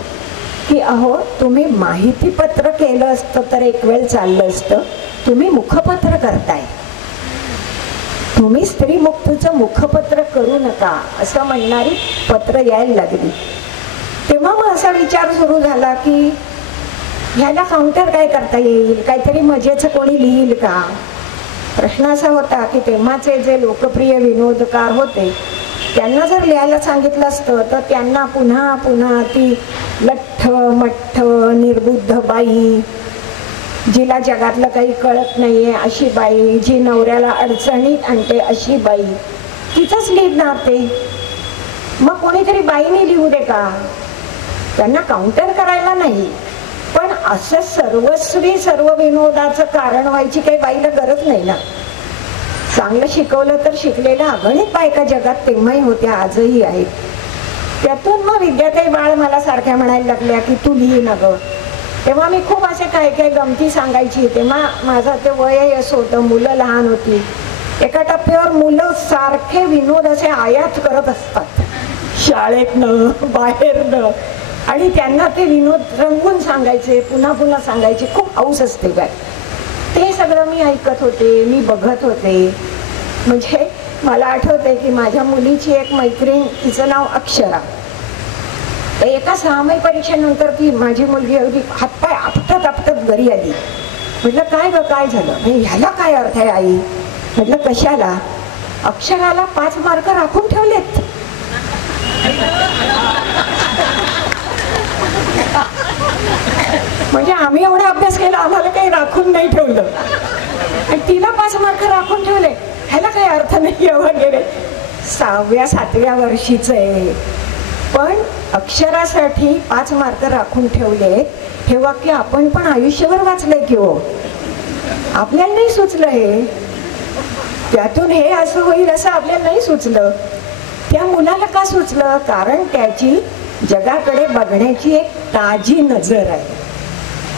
की अहो तुम्ही माहिती पत्र केलं असतं तर एक वेळ चाललं असतं, तुम्ही मुखपत्र करताय, तुम्ही स्त्री मुक्तीचं मुखपत्र करू नका असं म्हणणारी पत्र यायला लागली. तेव्हा मग असा विचार सुरू झाला की ह्याला काउंटर काय करता येईल, काहीतरी मजेचं कोणी लिहिल का. प्रश्न असा होता की तेव्हाचे जे लोकप्रिय विनोदकार होते त्यांना जर लिहायला सांगितलं असतं तर त्यांना पुन्हा पुन्हा ती लठ्ठ मठ्ठ निर्बुद्ध बाई, जिला जगातलं काही कळत नाहीये अशी बाई, जी नवऱ्याला अडचणीत आणते अशी बाई, तिचंच लिहिणार ते. मग कोणीतरी बाईने लिहू दे का, त्यांना काउंटर करायला नाही. पण असं सर्वस्वी सर्व विनोदाचं कारण व्हायची काही बाईला गरज नाही ना. चांगलं शिकवलं तर शिकलेल्या अगणित बायका जगात तेव्हाही होत्या, आजही आहेत. त्यातून मग विद्याताई बाळ मला सारख्या म्हणायला लागल्या की तू लिही ना गं. तेव्हा मी खूप असे काय काय गमती सांगायची. तेव्हा माझं ते वय असं होतं, मुलं लहान होती. एका टप्प्यावर मुलं सारखे विनोद असे आयात करत असतात शाळेतनं बाहेरनं, आणि त्यांना ते विनोद रंगून सांगायचे, पुन्हा पुन्हा सांगायचे. खूप हौस असते काय. ते सगळं मी ऐकत होते, मी बघत होते. म्हणजे मला आठवते की माझ्या मुलीची एक मैत्रीण, तिचं नाव अक्षरा. एका 6माही परीक्षेनंतर ती माझी मुलगी अगदी हातपाय आपटत आपटत घरी आली. म्हटलं काय ग, काय झालं. ह्याला काय अर्थ आहे आई. म्हटलं कशाला. अक्षराला 5 मार्क राखून ठेवलेत. म्हणजे आम्ही एवढा अभ्यास केला, आम्हाला काही राखून नाही ठेवलं, आणि तिला 5 मार्क राखून ठेवले. ह्याला काही अर्थ नाही वगैरे. 6व्या-7व्या वर्षीचं आहे, पण अक्षरासाठी 5 मार्क राखून ठेवले. हे वाक्य आपण पण आयुष्यभर वाचलंय की हो. आपल्याला नाही सुचलं हे. त्यातून हे असं होईल असं आपल्याला नाही सुचलं. त्या मुलाला का सुचलं, कारण त्याची जगाकडे बघण्याची एक ताजी नजर आहे.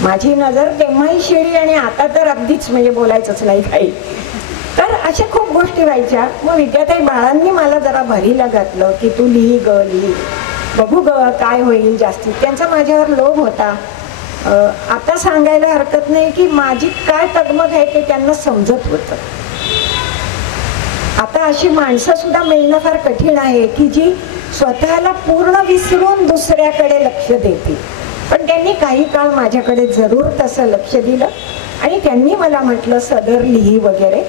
माझी नजर तेव्हाही शिडी आणि आता तर अगदीच म्हणजे बोलायचंच नाही काही. तर अशा खूप गोष्टी व्हायच्या. मग विद्याताई बाळांनी मला जरा भरीला घातलं की तू लिही ग, लिही, बघू ग काय होईल जास्तीत. त्यांचा माझ्यावर लोभ होता. आता सांगायला हरकत नाही की माझी काय तगमग आहे ते त्यांना समजत होतं. आता अशी माणसं सुद्धा मिळणं फार कठीण आहे की जी स्वतःला पूर्ण विसरून दुसऱ्याकडे लक्ष देते. पण त्यांनी काही काळ माझ्याकडे जरूर तसं लक्ष दिलं आणि त्यांनी मला म्हटलं सदर लिही वगैरे.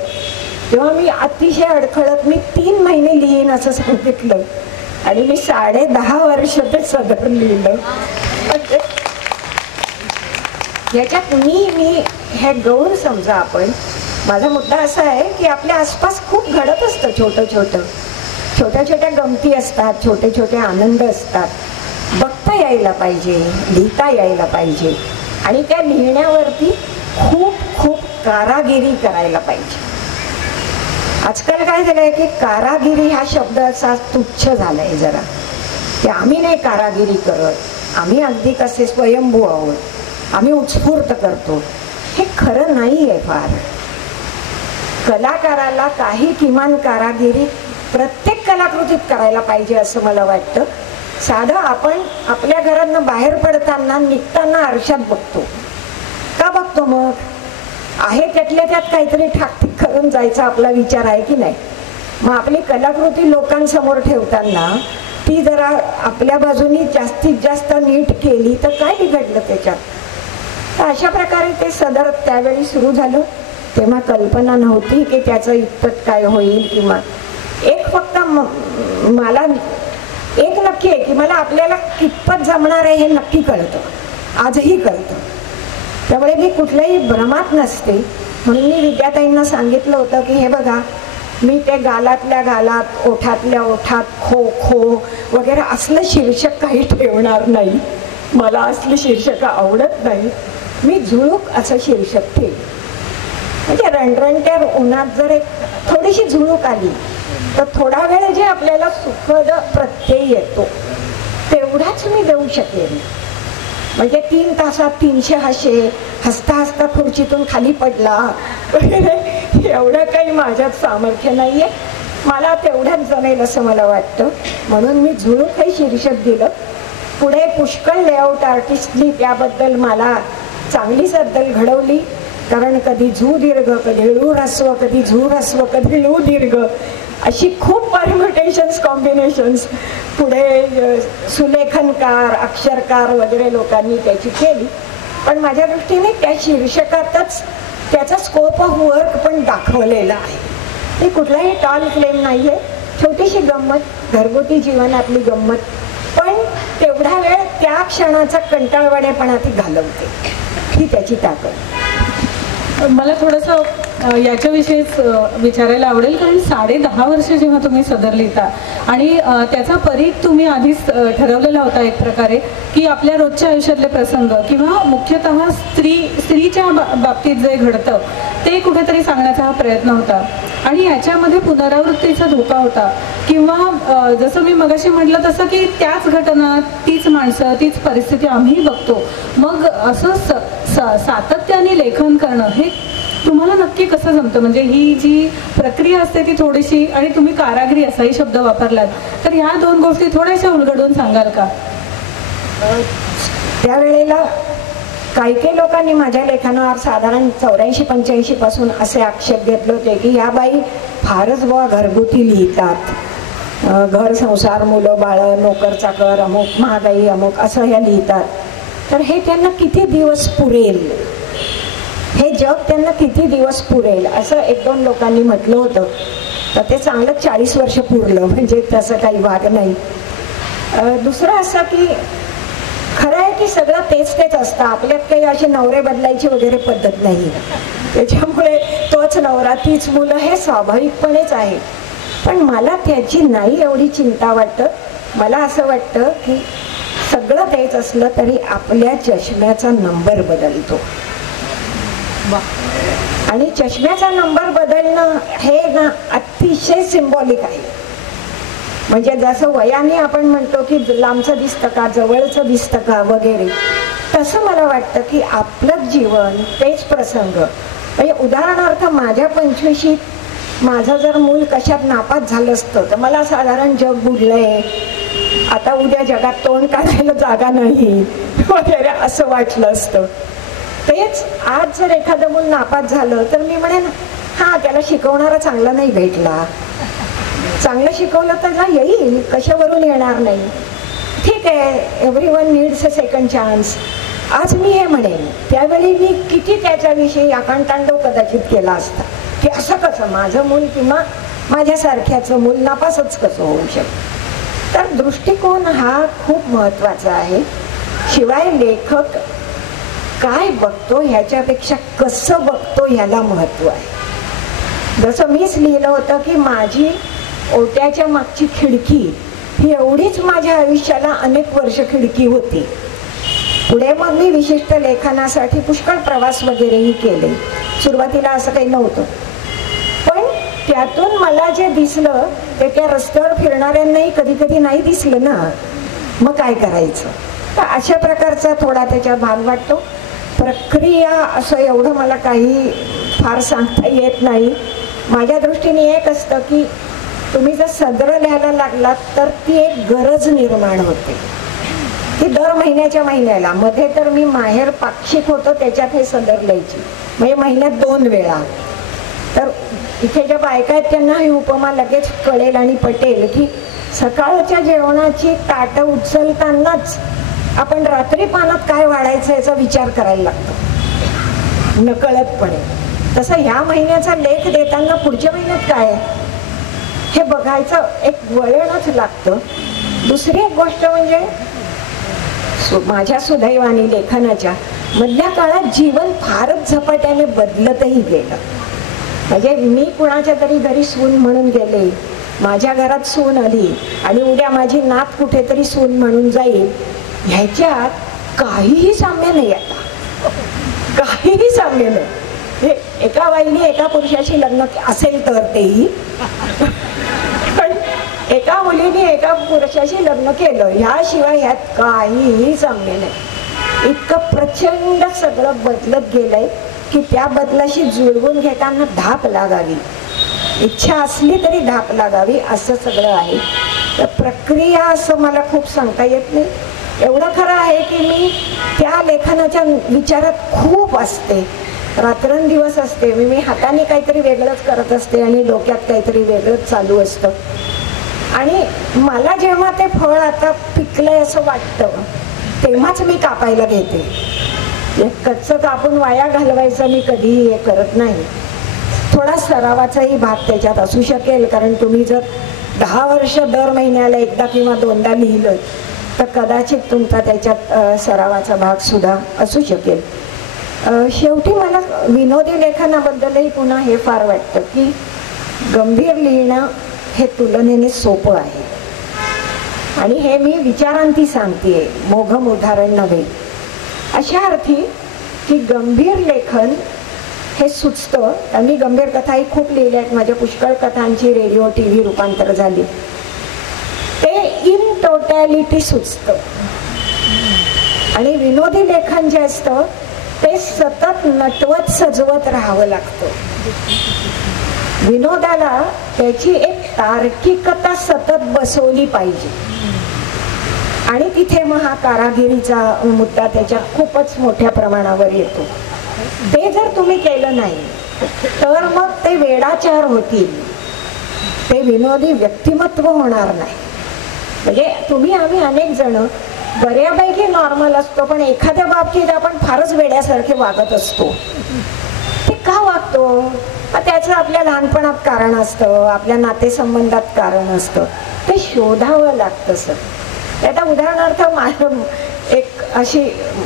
तेव्हा मी अतिशय अडखळत मी 3 महिने लिहीन असं सांगितलं आणि मी 10.5 वर्ष ते सदर लिहिलं. याच्यात मी हे गौर समजा आपण. माझा मुद्दा असा आहे की आपल्या आसपास खूप घडत असतं छोटं छोटं, छोट्या छोट्या गमती असतात, छोटे छोटे आनंद असतात. बघता यायला पाहिजे, लिहिता यायला पाहिजे आणि त्या लिहिण्यावरती खूप खूप कारागिरी करायला पाहिजे. आजकाल काय झालंय की कारागिरी हा शब्द असा तुच्छ झालाय जरा, की आम्ही नाही कारागिरी करत, आम्ही अगदी कसे स्वयंभू आहोत, आम्ही उत्स्फूर्त करतो. हे खरं नाही आहे फार. कलाकाराला काही किमान कारागिरी प्रत्येक कलाकृतीत करायला पाहिजे असं मला वाटतं. साधं आपण आपल्या घरातनं बाहेर पडताना निघताना आरशात बघतो. का बघतो मग? आहे त्यातल्या त्यात काहीतरी ठाकठीक करून जायचा आपला विचार आहे की नाही. मग आपली कलाकृती लोकांसमोर ठेवताना ती जरा आपल्या बाजूनी जास्तीत जास्त नीट केली तर काय बिघडलं त्याच्यात. तर अशा प्रकारे ते सदर त्यावेळी सुरू झालं. तेव्हा कल्पना नव्हती की त्याचं इतपत काय होईल. किंवा एक फक्त मला एक नक्की आहे की मला आपल्याला कितपत जमणार आहे हे नक्की कळतं, आजही कळतं. त्यामुळे मी कुठल्याही भ्रमात नसते. म्हणून मी विद्याताईंना सांगितलं होतं की हे बघा, मी ते गालातल्या गालात, ओठातल्या ओठात, खो खो वगैरे असलं शीर्षक काही ठेवणार नाही. मला असली शीर्षक आवडत नाही. मी झुळूक असं शीर्षक ठेव. म्हणजे रणरणत्या उन्हात जर एक थोडीशी झुळूक आली तर थोडा वेळ जे आपल्याला सुखद प्रत्यय येतो तेवढाच मी देऊ शकेन. म्हणजे 3 तासात 300 हाशे, हसता हसता खुर्चीतून खाली पडला वगैरे एवढं काही माझ्यात सामर्थ्य नाहीये. मला तेवढ्याच जमेल असं मला वाटतं. म्हणून मी झुळूक हे शीर्षक दिलं. पुढे पुष्कळ लेआउट आर्टिस्टनी त्याबद्दल मला चांगली सद्दल घडवली. कारण कधी झू दीर्घ, कधी ळू ह्रस्व, कधी झू ह्रस्व, कधी ळू दीर्घ, अशी खूप परम्युटेशन्स, कॉम्बिनेशन्स पुढे सुलेखनकार, अक्षरकार वगैरे लोकांनी त्याची केली. पण माझ्या दृष्टीने त्या शीर्षकातच त्याचा स्कोप ऑफ वर्क पण दाखवलेला आहे. हे कुठलाही टॉल क्लेम नाही आहे. छोटीशी गंमत, घरगुती जीवनातली गंमत, पण तेवढा वेळ त्या क्षणाचा कंटाळवाणेपणा ती घालवते. ही त्याची ताकद. मला थोडंसं याच्याविषयीच विचारायला आवडेल, कारण 10.5 वर्ष जेव्हा तुम्ही सदर लिहिता आणि त्याचा परीघ तुम्ही आधीच ठरवलेला होता एक प्रकारे, की आपल्या रोजच्या आयुष्यातले प्रसंग किंवा मुख्यतः स्त्रीच्या बाबतीत जे घडतं ते कुठेतरी सांगण्याचा हा प्रयत्न होता. आणि याच्यामध्ये पुनरावृत्तीचा धोका होता. किंवा जसं मी मगाशी म्हटलं तसं की त्याच घटना, तीच माणसं, तीच परिस्थिती आम्ही बघतो. मग असं सातत्याने लेखन करणं हे तुम्हाला नक्की कसं जमतं? म्हणजे ही जी प्रक्रिया असते ती थोडीशी, आणि तुम्ही कारागिरी असाही शब्द वापरलात, तर ह्या 2 गोष्टी थोड्याशा उलगडून सांगाल का? त्यावेळेला काही लोकांनी माझ्या लेखनावर साधारण 84-85 पासून असे आक्षेप घेतले होते की या बाई फारच बुवा घरगुती लिहितात, घर संसार, मुलं बाळं, नोकर चाकर, अमुक महागाई, अमुक असं ह्या लिहितात. तर हे त्यांना किती दिवस पुरेल, हे जग त्यांना किती दिवस पुरेल असं 1-2 लोकांनी म्हटलं होतं. तर ते चांगलं 40 वर्ष पुरलं, म्हणजे तसं काही भाग नाही. दुसरं असं की खरं आहे की सगळं तेच असतं. आपल्यात काही अशी नवरे बदलायची वगैरे पद्धत नाही. त्याच्यामुळे तोच नवरा, तीच मुलं हे स्वाभाविकपणेच आहे. पण मला त्याची नाही एवढी चिंता वाटतं. मला असं वाटतं की सगळं तेच असलं तरी आपल्या चष्म्याचा नंबर बदलतो. आणि चष्म्याचा नंबर बदलणं हे ना अतिशय सिंबॉलिक आहे. म्हणजे जसं वयाने आपण म्हणतो की लांबचं दिसतं का, जवळचं दिसतं का वगैरे, तसं मला वाटतं की आपलं जीवन तेच प्रसंग. म्हणजे उदाहरणार्थ माझ्या 25शीत माझं जर मूल कशात नापास झालं असतं तर मला साधारण जग बुडलंय, आता उद्या जगात तोंड काढायला जागा नाही वगैरे असं वाटलं असतं. तेच आज जर एखादं मूल नापास झालं तर मी म्हणेन हा त्याला शिकवणारा चांगला नाही भेटला, चांगलं शिकवलं तर येईल, कशावरून येणार नाही. ठीक आहे, everyone needs a second chance. आज मी हे म्हणेन, त्यावेळी मी किती त्याच्याविषयी आकांतांडव कदाचित केला असता की असं कसं माझं मूल किंवा माझ्यासारख्याचं मूल नापासच कसं होऊ शकतं. तर दृष्टिकोन हा खूप महत्त्वाचा आहे. शिवाय लेखक काय बघतो ह्याच्यापेक्षा कसं बघतो ह्याला महत्त्व आहे. जसं मीच लिहिलं होतं की माझी ओट्याच्या मागची खिडकी ही एवढीच माझ्या आयुष्याला अनेक वर्ष खिडकी होती. पुढे मग मी विशिष्ट लेखनासाठी पुष्कळ प्रवास वगैरेही केले. सुरुवातीला असं काही नव्हतं, पण त्यातून मला जे दिसलं ते त्या रस्त्यावर फिरणाऱ्यांनाही कधी कधी नाही दिसलं ना, मग काय करायचं. तर अशा प्रकारचा थोडा त्याच्यात भाग वाटतो. प्रक्रिया असं एवढं मला काही फार सांगता येत नाही. माझ्या दृष्टीने एक असतं की तुम्ही जर सदर लिहायला लागलात तर ती एक गरज निर्माण होते. ती दर महिन्याला मध्ये तर मी माहेर पाक्षिक होतं त्याच्यात हे सदर लिहायची, म्हणजे महिन्यात 2 वेळा. तर इथे ज्या बायका आहेत त्यांना ही उपमा लगेच कळेल आणि पटेल की सकाळच्या जेवणाची ताटं उचलतानाच आपण रात्री पानात काय वाढायचं याचा विचार करायला लागतो नकळतपणे. तसं ह्या महिन्याचा लेख देताना पुढच्या महिन्यात काय हे बघायचं एक वळणच लागतं. दुसरी एक गोष्ट म्हणजे माझ्या सुदैवाने लेखनाच्या मधल्या काळात जीवन फारच झपाट्याने बदलतही गेलं. म्हणजे मी कुणाच्या तरी घरी सून म्हणून गेले, माझ्या घरात सून आली आणि उद्या माझी नात कुठेतरी सून म्हणून जाईल, ह्याच्यात काहीही साम्य नाही. आता काहीही साम्य नाही. हे एका बाईने एका पुरुषाशी लग्न असेल तर तेही, पण एका मुलीने एका पुरुषाशी लग्न केलं ह्याशिवाय ह्यात काहीही साम्य नाही. इतकं प्रचंड सगळं बदलत गेलंय की त्या बदलाशी जुळवून घेताना धाप लागावी, इच्छा असली तरी धाप लागावी, असं सगळं आहे. तर प्रक्रिया असं मला खूप सांगता येत नाही. एवढं खरं आहे की मी त्या लेखनाच्या विचारात खूप असते, रात्रंदिवस असते. मी हाताने काहीतरी वेगळंच करत असते आणि डोक्यात काहीतरी वेगळंच चालू असतं. आणि मला जेव्हा ते फळ आता पिकलंय असं वाटतं तेव्हाच मी कापायला घेते. कच्चं कापून वाया घालवायचं मी कधीही हे करत नाही. थोडा सरावाचाही भाग त्याच्यात असू शकेल, कारण तुम्ही जर 10 वर्ष दर महिन्याला एकदा किंवा 2दा लिहिलं तर कदाचित तुमचा त्याच्यात सरावाचा भाग सुद्धा असू शकेल. शेवटी मला विनोदी लेखनाबद्दलही पुन्हा हे फार वाटतं की गंभीर लिहिणं हे तुलनेने सोपं आहे. आणि हे मी विचारांती सांगतेय, मोघम उदाहरण नव्हे. अशा अर्थी की गंभीर लेखन हे सुचतं. आणि गंभीर कथाही खूप लिहिल्या आहेत, माझ्या पुष्कळ कथांची रेडिओ TV रूपांतर झाली. ते इन टोटॅलिटी सुचतं. आणि विनोदी लेखन जे असतं ते सतत नटवत सजवत राहावं लागतं. विनोदाला त्याची एक तार्किकता सतत बसवली पाहिजे. आणि तिथे मग हा कारागिरीचा मुद्दा त्याच्यात खूपच मोठ्या प्रमाणावर येतो. ते जर तुम्ही केलं नाही तर मग ते वेडाचार होतील, ते विनोदी व्यक्तिमत्व होणार नाही. म्हणजे तुम्ही आम्ही अनेक जण बऱ्यापैकी नॉर्मल असतो, पण एखाद्या बाबतीत आपण फारच वेड्यासारखे वागत असतो. ते का वागतो? त्याचं आपल्या लहानपणात कारण असतं, आपल्या नातेसंबंधात कारण असतं, ते शोधावं लागतं. सर आता उदाहरणार्थ माझं एक अशी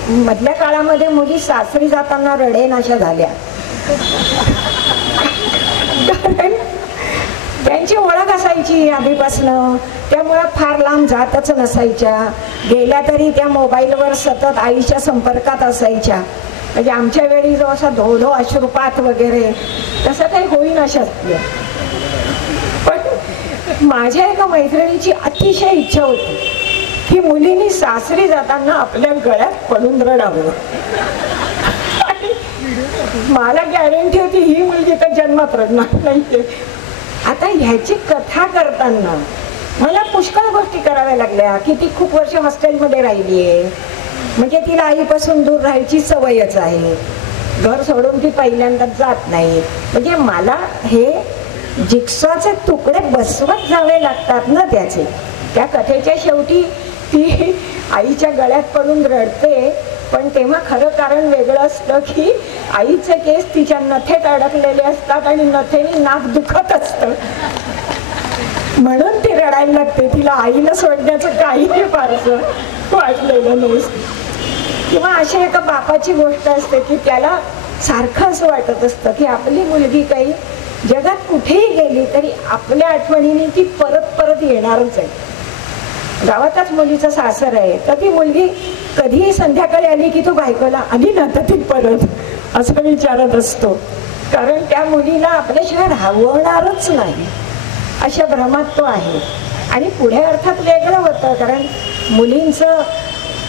मधल्या काळामध्ये मुली सासरी जाताना रडेनाशा झाल्या. कारण त्यांची ओळख असायची आधीपासनं, त्यामुळे फार लांब जातच नसायच्या. गेल्या तरी त्या मोबाईलवर सतत आईच्या संपर्कात असायच्या. म्हणजे आमच्या वेळी जो असा धोधो अश्रुपात वगैरे तसं काही होईना शक्य. पण माझ्या एका मैत्रिणीची अतिशय इच्छा होती की मुलींनी सासरी जाताना आपल्या गळ्यात पडून रडावं. मला गॅरंटी होती ही मुलगी तर जन्मात रडणार नाही. आता ह्याची कथा करताना मला पुष्कळ गोष्टी कराव्या लागल्या की ती खूप वर्ष हॉस्टेलमध्ये राहिली आहे, म्हणजे तिला आईपासून दूर राहायची सवयच आहे, घर सोडून ती पहिल्यांदाच जात नाही. म्हणजे मला हे जिक्सॉचे तुकडे बसवत जावे लागतात ना त्याचे. त्या कथेच्या शेवटी ती आईच्या गळ्यात पडून रडते, पण तेव्हा खरं कारण वेगळं असतं की आईचे केस तिच्या नथेत अडकलेले असतात आणि नथेने नाक दुखत असतं, म्हणून ती रडायला लागते. तिला आईला सोडण्याचं काहीही फारसं वाटलेलं नसतं. किंवा अशा एका बापाची गोष्ट असते की त्याला सारखं असं वाटत असतं की आपली मुलगी काही जगात कुठेही गेली तरी आपल्या आठवणीने ती परत परत येणारच आहे. गावातच मुलीचं सासर आहे तर ती मुलगी कधीही संध्याकाळी आली की तू बायकोला आली ना तर ती परत असं विचारत असतो, कारण त्या मुलीला आपल्याशिवाय राहवणारच नाही अशा भ्रमात तो आहे. आणि पुढे अर्थात वेगळं होतं, कारण मुलींचं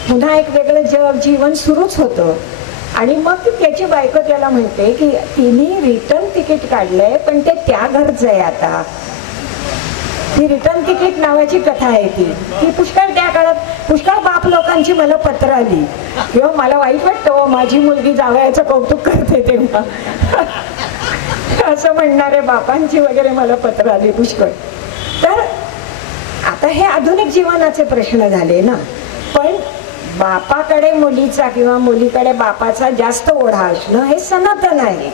पुन्हा एक वेगळं जग जीवन सुरूच होतं. आणि मग त्याची बायको त्याला म्हणते की तिने रिटर्न तिकीट काढलंय पण ते त्या घरच आहे आता. ती रिटर्न तिकीट नावाची कथा आहे ती पुष्कळ त्या काळात पुष्कळ बाप लोकांची मला पत्र आली किंवा मला वाईट वाटतं माझी मुलगी जावयाचं कौतुक करते तेव्हा असं म्हणणारे बापांची वगैरे मला पत्र आली पुष्कळ. तर आता हे आधुनिक जीवनाचे प्रश्न झाले ना, पण बापाकडे मुलीचा किंवा मुलीकडे बापाचा जास्त ओढा असणं हे सनातन आहे.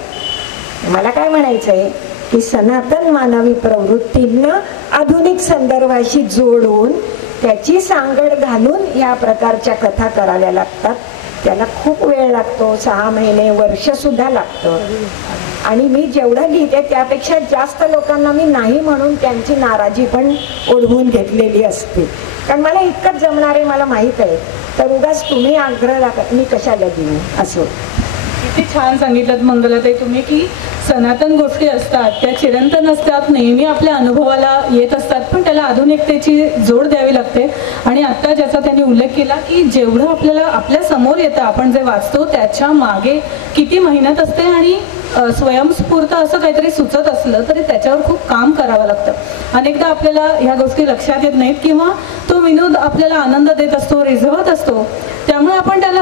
मला काय म्हणायचंय की सनातन मानवी प्रवृत्तींना आधुनिक संदर्भाशी जोडून त्याची सांगड घालून या प्रकारच्या कथा कराव्या लागतात. त्याला खूप वेळ लागतो, 6 महिने वर्ष सुद्धा लागतं. आणि मी जेवढं लिहिते त्यापेक्षा जास्त लोकांना मी नाही म्हणून त्यांची नाराजी पण ओढवून घेतलेली असते, कारण मला इतकंच जमणार आहे मला माहित आहे. तर उगाच तुम्ही आग्रह मी कशाला देऊ असं. किती छान सांगितलं मंगलाताई तुम्ही की सनातन गोष्टी असतात त्या चिरंतन असतात, नेहमी आपल्या अनुभवाला येत असतात, पण त्याला आधुनिकतेची जोड द्यावी लागते. आणि आत्ता ज्याचा त्यांनी उल्लेख केला की जेवढं आपल्याला आपल्या समोर येतं आपण जे वाचतो त्याच्या मागे किती मेहनत असते आणि स्वयंस्फूर्त असं काहीतरी सुचत असलं तरी त्याच्यावर खूप काम करावं लागतं. अनेकदा आपल्याला ह्या गोष्टी लक्षात येत नाहीत किंवा तो विनोद आपल्याला आनंद देत असतो, रिझवत असतो, त्यामुळे आपण त्याला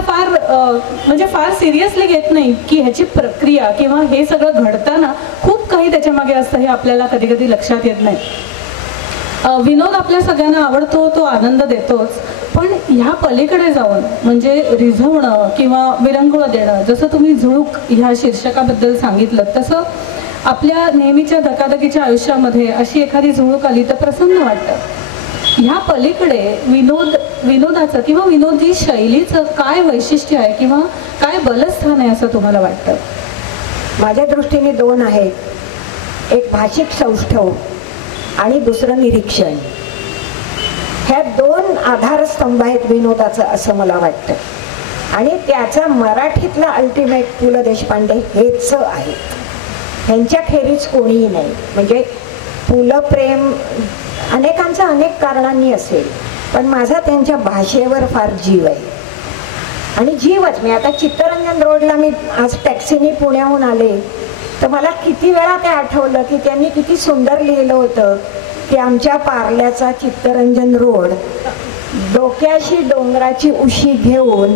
फार सिरियसली घेत नाही की ह्याची प्रक्रिया किंवा हे सगळं घडताना खूप काही त्याच्या मागे असतं हे आपल्याला कधी कधी लक्षात येत नाही. विनोद आपल्या सगळ्यांना आवडतो, तो आनंद देतोच, पण ह्या पलीकडे जाऊन म्हणजे रिझवणं किंवा विरंगुळं देणं, जसं तुम्ही झुळूक ह्या शीर्षकाबद्दल सांगितलं तसं आपल्या नेहमीच्या धकाधकीच्या आयुष्यामध्ये अशी एखादी झुळूक आली तर प्रसन्न वाटतं. ह्या पलीकडे विनोदाचं किंवा विनोदी शैलीचं काय वैशिष्ट्य आहे किंवा काय बलस्थान आहे असं तुम्हाला वाटतं? माझ्या दृष्टीने 2 आहेत, एक भाषिक सौष्ठव आणि दुसरं निरीक्षण. ह्या 2 आधारस्तंभ आहेत विनोदाचं असं मला वाटतं. आणि त्याचा मराठीतला अल्टिमेट पु ल देशपांडे हेच आहे, ह्यांच्या खेरीज कोणीही नाही. म्हणजे पु ल प्रेम अनेकांचं अनेक कारणांनी असेल, पण माझा त्यांच्या भाषेवर फार जीव आहे. आणि जीवच मी आता चित्तरंजन रोडला मी आज टॅक्सीने पुण्याहून आले तर मला किती वेळा ते आठवलं की त्यांनी किती सुंदर लिहिलं होतं की आमच्या पार्ल्याचा चित्तरंजन रोड डोक्याशी डोंगराची उशी घेऊन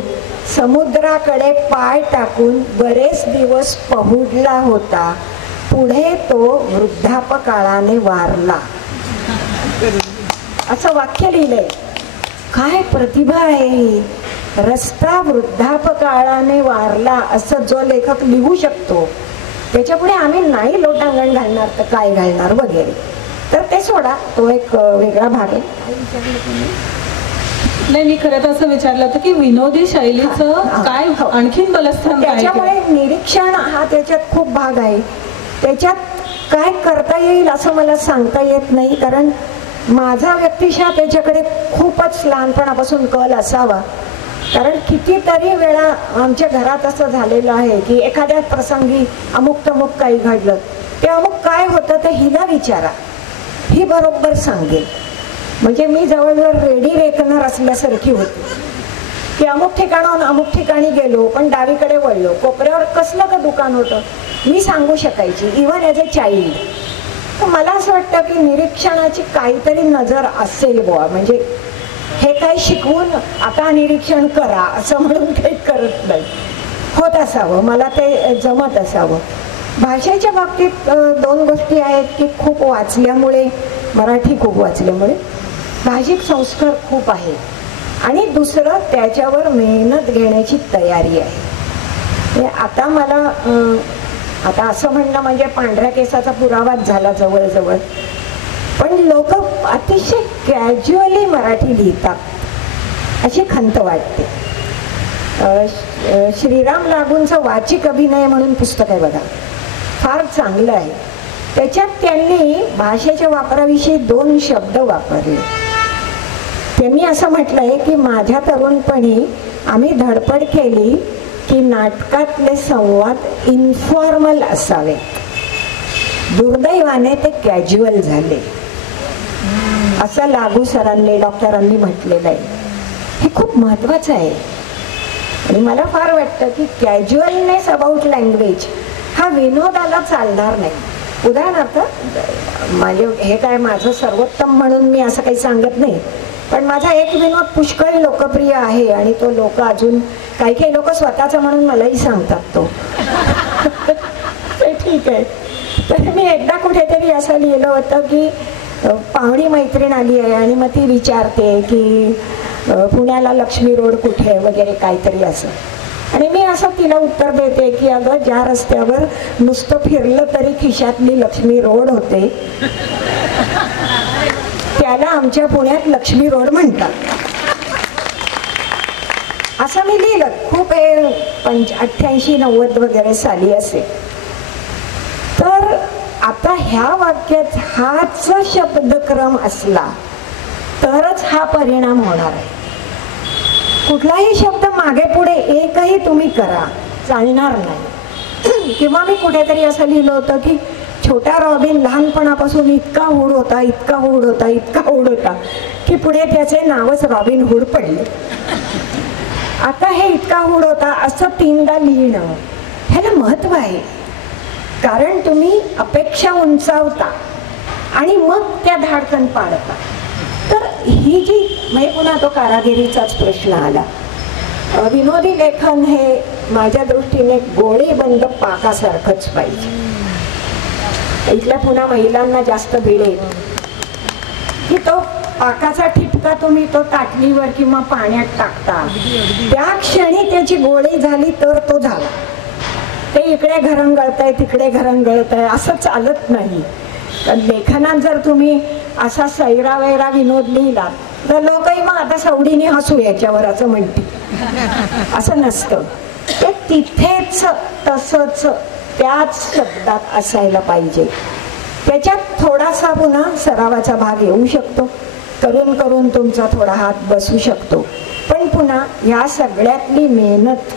समुद्राकडे पाय टाकून बरेच दिवस पहुडला होता, पुढे तो वृद्धापकाळाने वारला. असं वाक्य लिहिलंय. काय प्रतिभा आहे. रस्ता वृद्धापकाळाने वारला असं जो लेखक लिहू शकतो त्याच्यापुढे आम्ही नाही लोटांगण घालणार तर काय घालणार वगैरे. तर ते सोडा, तो एक वेगळा भाग आहे. नाही, मी खरं तर असं विचारलं होतं की विनोदी शैलीचं काय आणखीन बलस्थान काय? त्याच्यामुळे निरीक्षण हा त्याच्यात खूप भाग आहे. त्याच्यात काय करता येईल असं मला सांगता येत नाही, कारण माझा व्यक्तिशः त्याच्याकडे खूपच लहानपणापासून कल असावा. कारण कितीतरी वेळा आमच्या घरात असं झालेलं आहे की एखाद्या प्रसंगी अमुक तमुक काही घडलं, ते अमुक काय होतं ते हिला विचारा, ही बरोबर सांगेल. म्हणजे मी जवळजवळ रेडी रेकनर असल्यासारखी होती की अमुक ठिकाणाहून अमुक ठिकाणी गेलो पण डावीकडे वळलो, कोपऱ्यावर कसलं का दुकान होतं मी सांगू शकायची, इव्हन ॲज अ चाइल्ड. तर मला असं वाटतं की निरीक्षणाची काहीतरी नजर असेल बुवा. म्हणजे हे काही शिकवून आता निरीक्षण करा असं म्हणून काही करत नाही, होत असावं, मला ते जमत असावं. भाषेच्या बाबतीत 2 गोष्टी आहेत की खूप वाचल्यामुळे, मराठी खूप वाचल्यामुळे भाषिक संस्कार खूप आहे, आणि दुसरं त्याच्यावर मेहनत घेण्याची तयारी आहे. आता मला आता असं म्हणणं म्हणजे पांढऱ्या केसाचा पुरावाच झाला जवळजवळ, पण लोक अतिशय कॅज्युअली मराठी लिहितात अशी खंत वाटते. श्रीराम लागूंचं वाचिक अभिनय म्हणून पुस्तक आहे बघा, फार चांगलं आहे. त्याच्यात त्यांनी भाषेच्या वापराविषयी 2 शब्द वापरले. त्यांनी असं म्हटलंय की माझ्या तरुणपणी आम्ही धडपड केली की नाटकातले संवाद इन्फॉर्मल असावे, दुर्दैवाने ते कॅज्युअल झाले असं लागू सरांनी, डॉक्टरांनी म्हटलेलं आहे. हे खूप महत्वाचं आहे. आणि मला फार वाटतं की कॅज्युअलनेस अबाउट लँग्वेज हा विनोदाला चालणार नाही. उदाहरणार्थ माझे हे काय माझं सर्वोत्तम म्हणून मी असं काही सांगत नाही, पण माझा एक विनोद पुष्कळ लोकप्रिय आहे आणि तो लोक अजून काही काही लोक स्वतःचा म्हणून मलाही सांगतात तो ते ठीक आहे. तर मी एकदा कुठेतरी असं लिहिलं होतं की पाहुणी मैत्रीण आली आहे आणि मग ती विचारते की पुण्याला लक्ष्मी रोड कुठे वगैरे काहीतरी असं, आणि मी असं तिला उत्तर देते की अगं ज्या रस्त्यावर नुसतं फिरलं तरी खिशातली लक्ष्मी रोड होते त्याला आमच्या पुण्यात लक्ष्मी रोड म्हणतात. असं मी लिहिलं. खूप हे 88-90 वगैरे साली असे. तर आता ह्या वाक्यात हाच शब्दक्रम असला तरच हा परिणाम होणार आहे. कुठलाही शब्द मागे पुढे एकही तुम्ही करा चालणार नाही. किंवा मी कुठेतरी असं लिहिलं होतं की छोटा रॉबिन लहानपणापासून इतका हुड होता, इतका हुड होता, इतका हुड होता की पुढे त्याचे नावच रॉबिन हुड पडले. आता हे इतका हुड होता असं 3दा लिहिणं ह्याला महत्व आहे, कारण तुम्ही अपेक्षा उंचावता आणि मग त्या धाडकन पाडता. तर ही जी म्हणजे पुन्हा तो कारागिरीचाच प्रश्न आला. विनोदी लेखन हे माझ्या दृष्टीने गोळीबंद पाकासारखंच पाहिजे. इथल्या पुन्हा महिलांना जास्त भिडेल की तो पाकाचा ठिपका तुम्ही तो ताटलीवर किंवा पाण्यात टाकता, त्या क्षणी त्याची गोळी झाली तर तो झाला. ते इकडे घरंगळतंय तिकडे घरंगळतंय असं चालत नाही. लेखनात जर तुम्ही असा सैरावैरा विनोद लिहिला तर लोकही मग आता सवडीने हसू याच्यावर असं म्हणते. असं नसतं. ते तिथेच तसंच त्याच शब्दात असायला पाहिजे. त्याच्यात थोडासा पुन्हा सरावाचा भाग येऊ शकतो, करून करून तुमचा थोडा हात बसू शकतो, पण पुन्हा ह्या सगळ्यातली मेहनत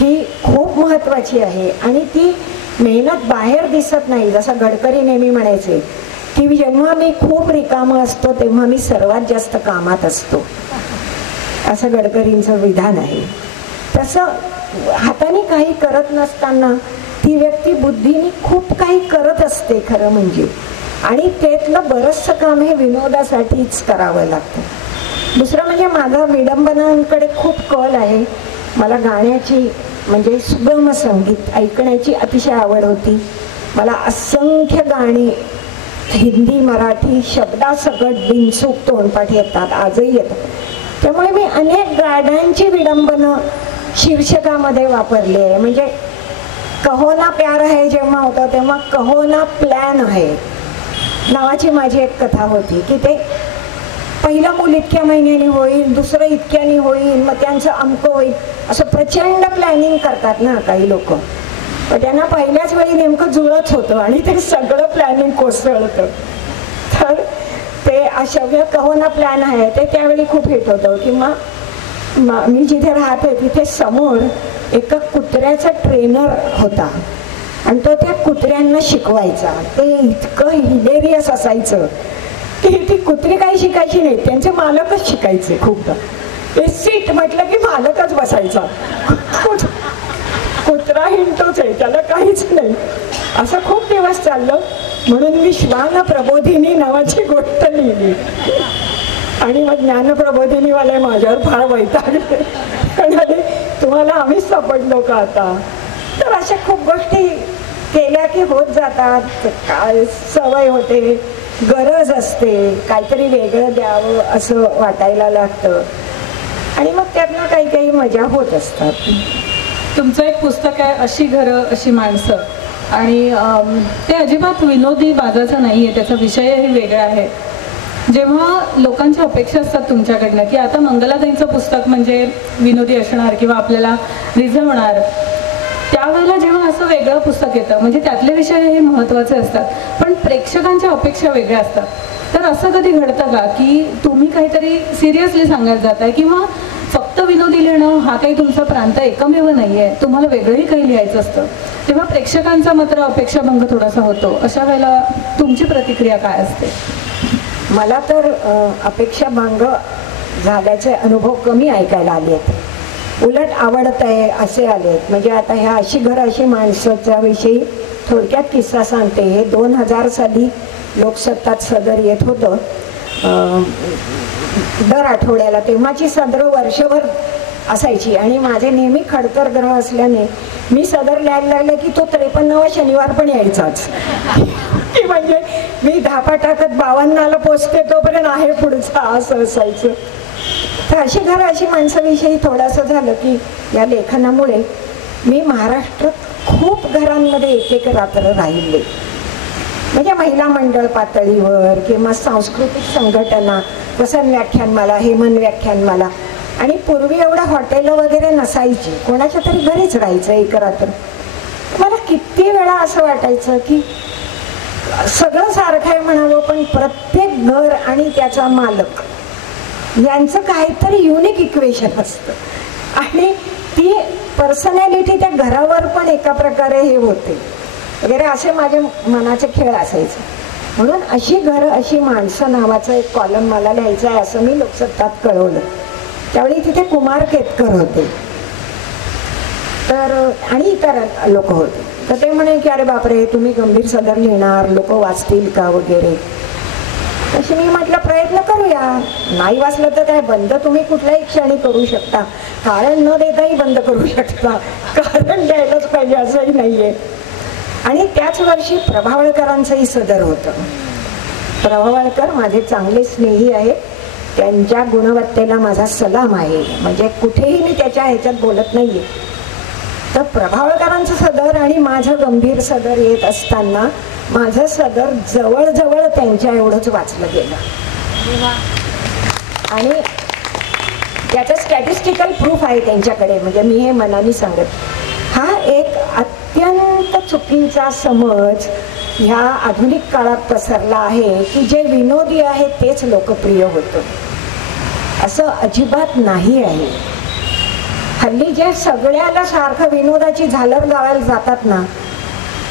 ही खूप महत्वाची आहे आणि ती मेहनत बाहेर दिसत नाही. जसं गडकरी नेहमी म्हणायचे की जेव्हा मी खूप रिकामा असतो तेव्हा मी सर्वात जास्त कामात असतो, असं गडकरींचं विधान आहे. तसं हाताने काही करत नसताना ती व्यक्ती बुद्धीने खूप काही करत असते खरं म्हणजे, आणि त्यातलं बरंचसं काम हे विनोदासाठीच करावं लागतं. दुसरं म्हणजे माझा विडंबनांकडे खूप कल आहे. मला गाण्याची म्हणजे सुगम संगीत ऐकण्याची अतिशय आवड होती. मला असंख्य गाणी हिंदी मराठी शब्दासकट बिनचूक तोंडपाठ येतात, आजही येतात. त्यामुळे मी अनेक गाण्यांची विडंबनं शीर्षकामध्ये वापरली आहे. म्हणजे कहो ना प्यार है जेव्हा होता तेव्हा कहो ना प्लॅन आहे नावाची माझी एक कथा होती की ते पहिलं मूल इतक्या महिन्याने होईल, दुसरं इतक्याने होईल, मग त्यांचं अमकं होईल, असं प्रचंड प्लॅनिंग करतात ना काही लोक. पण त्यांना पहिल्याच वेळी नेमकं जुळत होतं आणि ते सगळं प्लॅनिंग कोसळतं. तर ते अशा कहो ना प्लॅन आहे ते त्यावेळी खूप हिट होतं. किंवा मी जिथे राहते तिथे समोर एका कुत्र्याचा ट्रेनर होता आणि तो त्या कुत्र्यांना शिकवायचा. ते इतकं हिलेरियस असायचं की ती कुत्री काही शिकायची नाही, त्यांचे मालकच शिकायचे. खूपदा ते सीट म्हटलं की मालकच बसायचा. कुत्रा हिंडतोच आहे, त्याला काहीच नाही. असं खूप दिवस चाललं. म्हणून मी श्वान प्रबोधिनी नावाची गोष्ट लिहिली आणि मग ज्ञानप्रबोधिनीवाले माझ्यावर फार वैतागले, म्हणाले तुम्हाला आम्हीच सापडलो का आता. तर अशा खूप गोष्टी केल्या की होत जातात. काय सवय होते, गरज असते, काहीतरी वेगळं द्यावं असं वाटायला लागतं आणि मग त्यातनं काही काही मजा होत असतात. तुमचं एक पुस्तक आहे अशी घरं अशी माणसं, आणि ते अजिबात विनोदी बाजाचं नाही आहे, त्याचा विषयही वेगळा आहे. जेव्हा लोकांच्या अपेक्षा असतात तुमच्याकडनं की आता मंगलाताईंचं पुस्तक म्हणजे विनोदी असणार किंवा आपल्याला रिझवणार, त्यावेळेला जेव्हा असं वेगळं पुस्तक येतं म्हणजे त्यातले विषय हे महत्त्वाचे असतात, पण प्रेक्षकांच्या अपेक्षा वेगळ्या असतात. तर असं कधी घडतं का की तुम्ही काहीतरी सिरियसली सांगायला जाताय किंवा फक्त विनोदी लिहिणं हा काही तुमचा प्रांत एकमेव नाही आहे, तुम्हाला वेगळंही काही लिहायचं असतं, तेव्हा प्रेक्षकांचा मात्र अपेक्षाभंग थोडासा होतो. अशा वेळेला तुमची प्रतिक्रिया काय असते? मला तर अपेक्षाभंग झाल्याचे अनुभव कमी ऐकायला आले आहेत. उलट आवडत आहे असे आले आहेत. म्हणजे आता ह्या अशी घरं अशी माणसाच्या विषयी थोडक्यात किस्सा सांगते. हे 2000 साली लोकसत्तात सदर येत होतं दर आठवड्याला. तेव्हाची सदर वर्षभर असायची आणि माझे नेहमी खडतर ग्रह असल्याने मी सदर लिहायला लागले की तो 53वा शनिवार पण यायचाच. की म्हणजे मी धापा टाकत 52ला पोचते तोपर्यंत आहे पुढचा, असं असायचं. तर अशी घरं अशी माणसाविषयी थोडंसं झालं की या लेखनामुळे मी महाराष्ट्रात खूप घरांमध्ये एक एक रात्र राहिले. म्हणजे महिला मंडळ पातळीवर किंवा सांस्कृतिक संघटना, वसन व्याख्यानमाला, हेमन व्याख्यानमाला. आणि पूर्वी एवढं हॉटेल वगैरे नसायची, कोणाच्या तरी घरीच राहायचं एक रात्र. मला किती वेळा असं वाटायचं की सगळं सारखं आहे म्हणावं, पण प्रत्येक घर आणि त्याचा मालक यांचं काहीतरी युनिक इक्वेशन असतं आणि ती पर्सनॅलिटी त्या घरावर पण एका प्रकारे हे होते वगैरे, असे माझे मनाचे खेळ असायचे. म्हणून अशी घरं अशी माणसं नावाचं एक कॉलम मला लिहायचं आहे असं मी लोकसत्तात कळवलं. त्यावेळी तिथे कुमार केतकर होते तर आणि इतर लोक होते. तर ते म्हणे की अरे बापरे, तुम्ही गंभीर सदर लिहिणार, लोक वाचतील का वगैरे. तशी मी म्हटलं प्रयत्न करूया, नाही वाचलं तर काय, बंद तुम्ही कुठल्याही क्षणी करू शकता, कारण न देताही बंद करू शकता, कारण द्यायलाच पाहिजे असंही नाहीये. आणि त्याच वर्षी प्रभावळकरांचंही सदर होतं. प्रभावळकर माझे चांगले स्नेही आहेत, त्यांच्या गुणवत्तेला माझा सलाम आहे. म्हणजे कुठेही मी त्याच्या ह्याच्यात बोलत नाहीये. तर प्रभावळकरांचं सदर आणि माझं गंभीर सदर येत असताना माझं सदर जवळजवळ त्यांच्या एवढंच वाचलं गेलं. आणि त्याचं स्टॅटिस्टिकल प्रूफ आहे त्यांच्याकडे, म्हणजे मी हे मनाने सांगत. हा एक अत्यंत चुकीचा समज ह्या आधुनिक काळात पसरला आहे की जे विनोदी आहे तेच लोकप्रिय होतं. असं अजिबात नाही आहे. हल्ली जे सगळ्याला सारखं विनोदाची झालर गावायला जातात ना,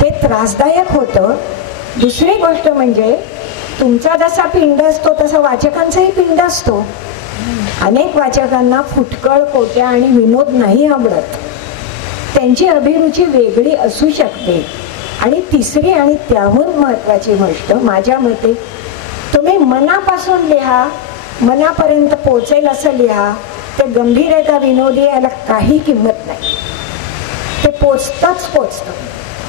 ते त्रासदायक होतं. दुसरी गोष्ट म्हणजे तुमचा जसा पिंड असतो तसा वाचकांचाही पिंड असतो. अनेक वाचकांना फुटकळ, कोट्या आणि विनोद नाही आवडत. त्यांची अभिरुची वेगळी असू शकते. आणि तिसरी आणि त्याहून महत्त्वाची गोष्ट माझ्या मते, तुम्ही मनापासून लिहा, मनापर्यंत पोचेल असं लिहा. ते गंभीर आहे का विनोदी, याला काही किंमत नाही, ते पोचतंच पोचतं.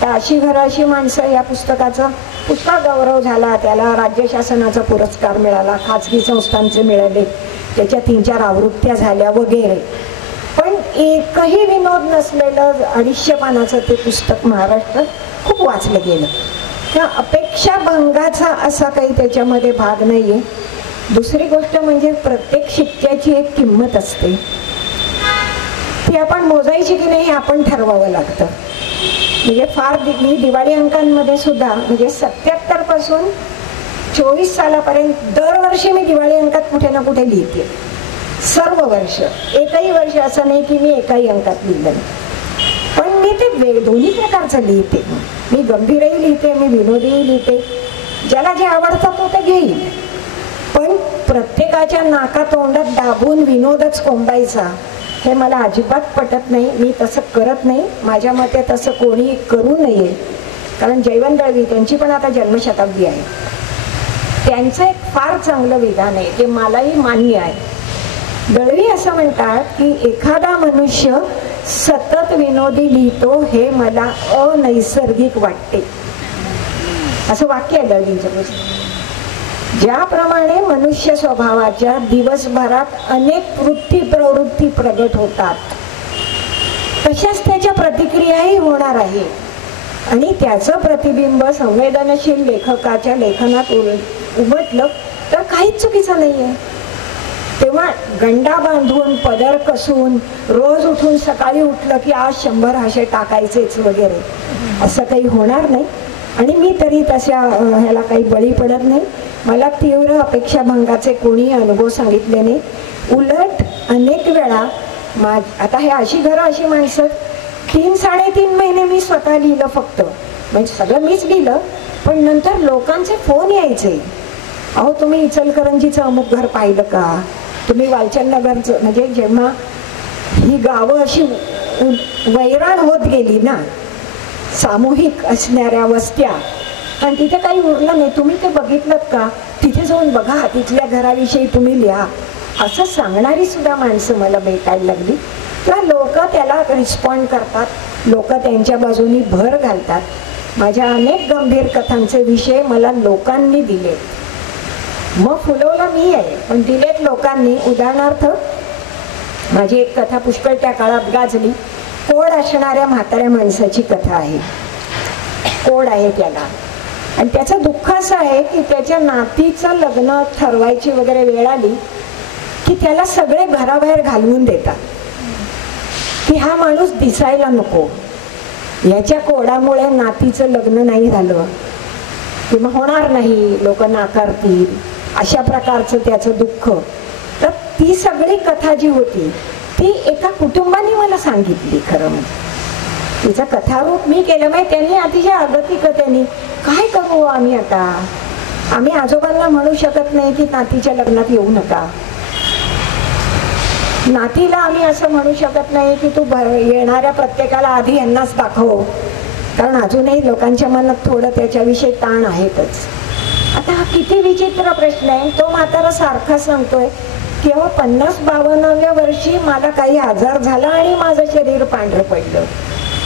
तर अशी घरं अशी माणसं या पुस्तकाचा पुष्कळ गौरव झाला. त्याला राज्य शासनाचा पुरस्कार मिळाला, खाजगी संस्थांचे मिळाले, त्याच्या 3-4 आवृत्त्या झाल्या वगैरे. पण एकही विनोद नसलेलं 250 पानाचं ते पुस्तक महाराष्ट्रात खूप वाचलं गेलं. त्या अपेक्षाभंगाचा असा काही त्याच्यामध्ये भाग नाहीये. दुसरी गोष्ट म्हणजे प्रत्येक शिक्क्याची एक किंमत असते, ती आपण मोजायची की नाही हे आपण ठरवावं लागतं. म्हणजे फार मी दिवाळी अंकांमध्ये सुद्धा म्हणजे 77 पासून 24 सालापर्यंत दरवर्षी मी दिवाळी अंकात कुठे ना कुठे लिहिते. सर्व वर्ष, एकही वर्ष असं नाही की मी एकाही अंकात लिहिलं नाही. पण मी ते दोन्ही प्रकारचं लिहिते. मी गंभीरही लिहिते, मी विनोदीही लिहिते. ज्याला जे आवडतं तो ते घेईल. पण प्रत्येकाच्या नाकातोंडात दाबून विनोदच कोंबायचा हे मला अजिबात पटत नाही. मी तसं करत नाही. माझ्या मते तसं कोणी करू नये. कारण जयवंत दळवी, त्यांची पण आता जन्मशताब्दी आहे, त्यांचं एक फार चांगलं विधान आहे, ते मलाही मान्य आहे. दळवी असं म्हणतात की एखादा मनुष्य सतत विनोदी लिहितो हे मला अनैसर्गिक वाटते, असं वाक्य आहे दळवींचं पुस्तक. ज्याप्रमाणे मनुष्य स्वभावाच्या दिवसभरात अनेक वृत्ती प्रवृत्ती प्रगट होतात, तशाच त्याच्या प्रतिक्रियाही होणार आहे. आणि त्याचं प्रतिबिंब संवेदनशील लेखकाच्या लेखनात उमटलं तर काहीच चुकीचं नाहीये. तेव्हा गंडा बांधून, पदर कसून, रोज उठून सकाळी उठलं की आज 100 हाशे टाकायचेच वगैरे असं काही होणार नाही. आणि मी तरी तशा ह्याला काही बळी पडत नाही. मला तीव्र अपेक्षाभंगाचे कोणी अनुभव सांगितले नाही. उलट अनेक वेळा आता हे अशी घरं अशी माणसं 3-3.5 महिने मी स्वतः लिहिलं फक्त, म्हणजे सगळं मीच लिहिलं. पण नंतर लोकांचे फोन यायचे, अहो तुम्ही इचलकरंजीचं अमुक घर पाहिलं का, तुम्ही वालचंदनगरचं. म्हणजे जेव्हा ही गावं अशी वैराण होत गेली ना, सामूहिक असणाऱ्या वस्त्या, आणि तिथे काही उरलं नाही. तुम्ही ते बघितलं का? तिथे जाऊन बघा, तिथल्या घराविषयी तुम्ही लिहा, असं सांगणारी सुद्धा माणसं मला भेटायला लागली. तर लोक त्याला रिस्पॉन्ड करतात, लोक त्यांच्या बाजूनी भर घालतात. माझ्या अनेक गंभीर कथांचे विषय मला लोकांनी दिले, मग फुलवलं मी आहे, पण दिलेत लोकांनी. उदाहरणार्थ माझी एक कथा पुष्कळ त्या काळात गाजली. कोड असणाऱ्या म्हाताऱ्या माणसाची कथा आहे. कोड आहे त्याला, आणि त्याचं दुःख असं आहे की त्याच्या नातीचं लग्न ठरवायची वगैरे वेळ आली की त्याला सगळे घराबाहेर घालवून देतात की हा माणूस दिसायला नको. याच्या कोडामुळे नातीचं लग्न नाही झालं किंवा होणार नाही, लोक नाकारतील, अशा प्रकारचं त्याचं दुःख. तर ती सगळी कथा जी होती ती एका कुटुंबाने मला सांगितली. खरं म्हणजे तिचं कथारूप मी केलं. माहिती त्यांनी अतिशय आगतिकतेने, काय करू आम्ही आता, आम्ही आजोबांना म्हणू शकत नाही की नातीच्या लग्नात येऊ नका, नातीला आम्ही असं म्हणू शकत नाही की तू येणाऱ्या प्रत्येकाला आधी यांनाच दाखव, कारण अजूनही लोकांच्या मनात थोडं त्याच्याविषयी ताण आहेतच. आता हा किती विचित्र प्रश्न आहे. तो म्हातारा सारखा सांगतोय की 50-52व्या वर्षी मला काही आजार झाला आणि माझं शरीर पांढरं पडलं,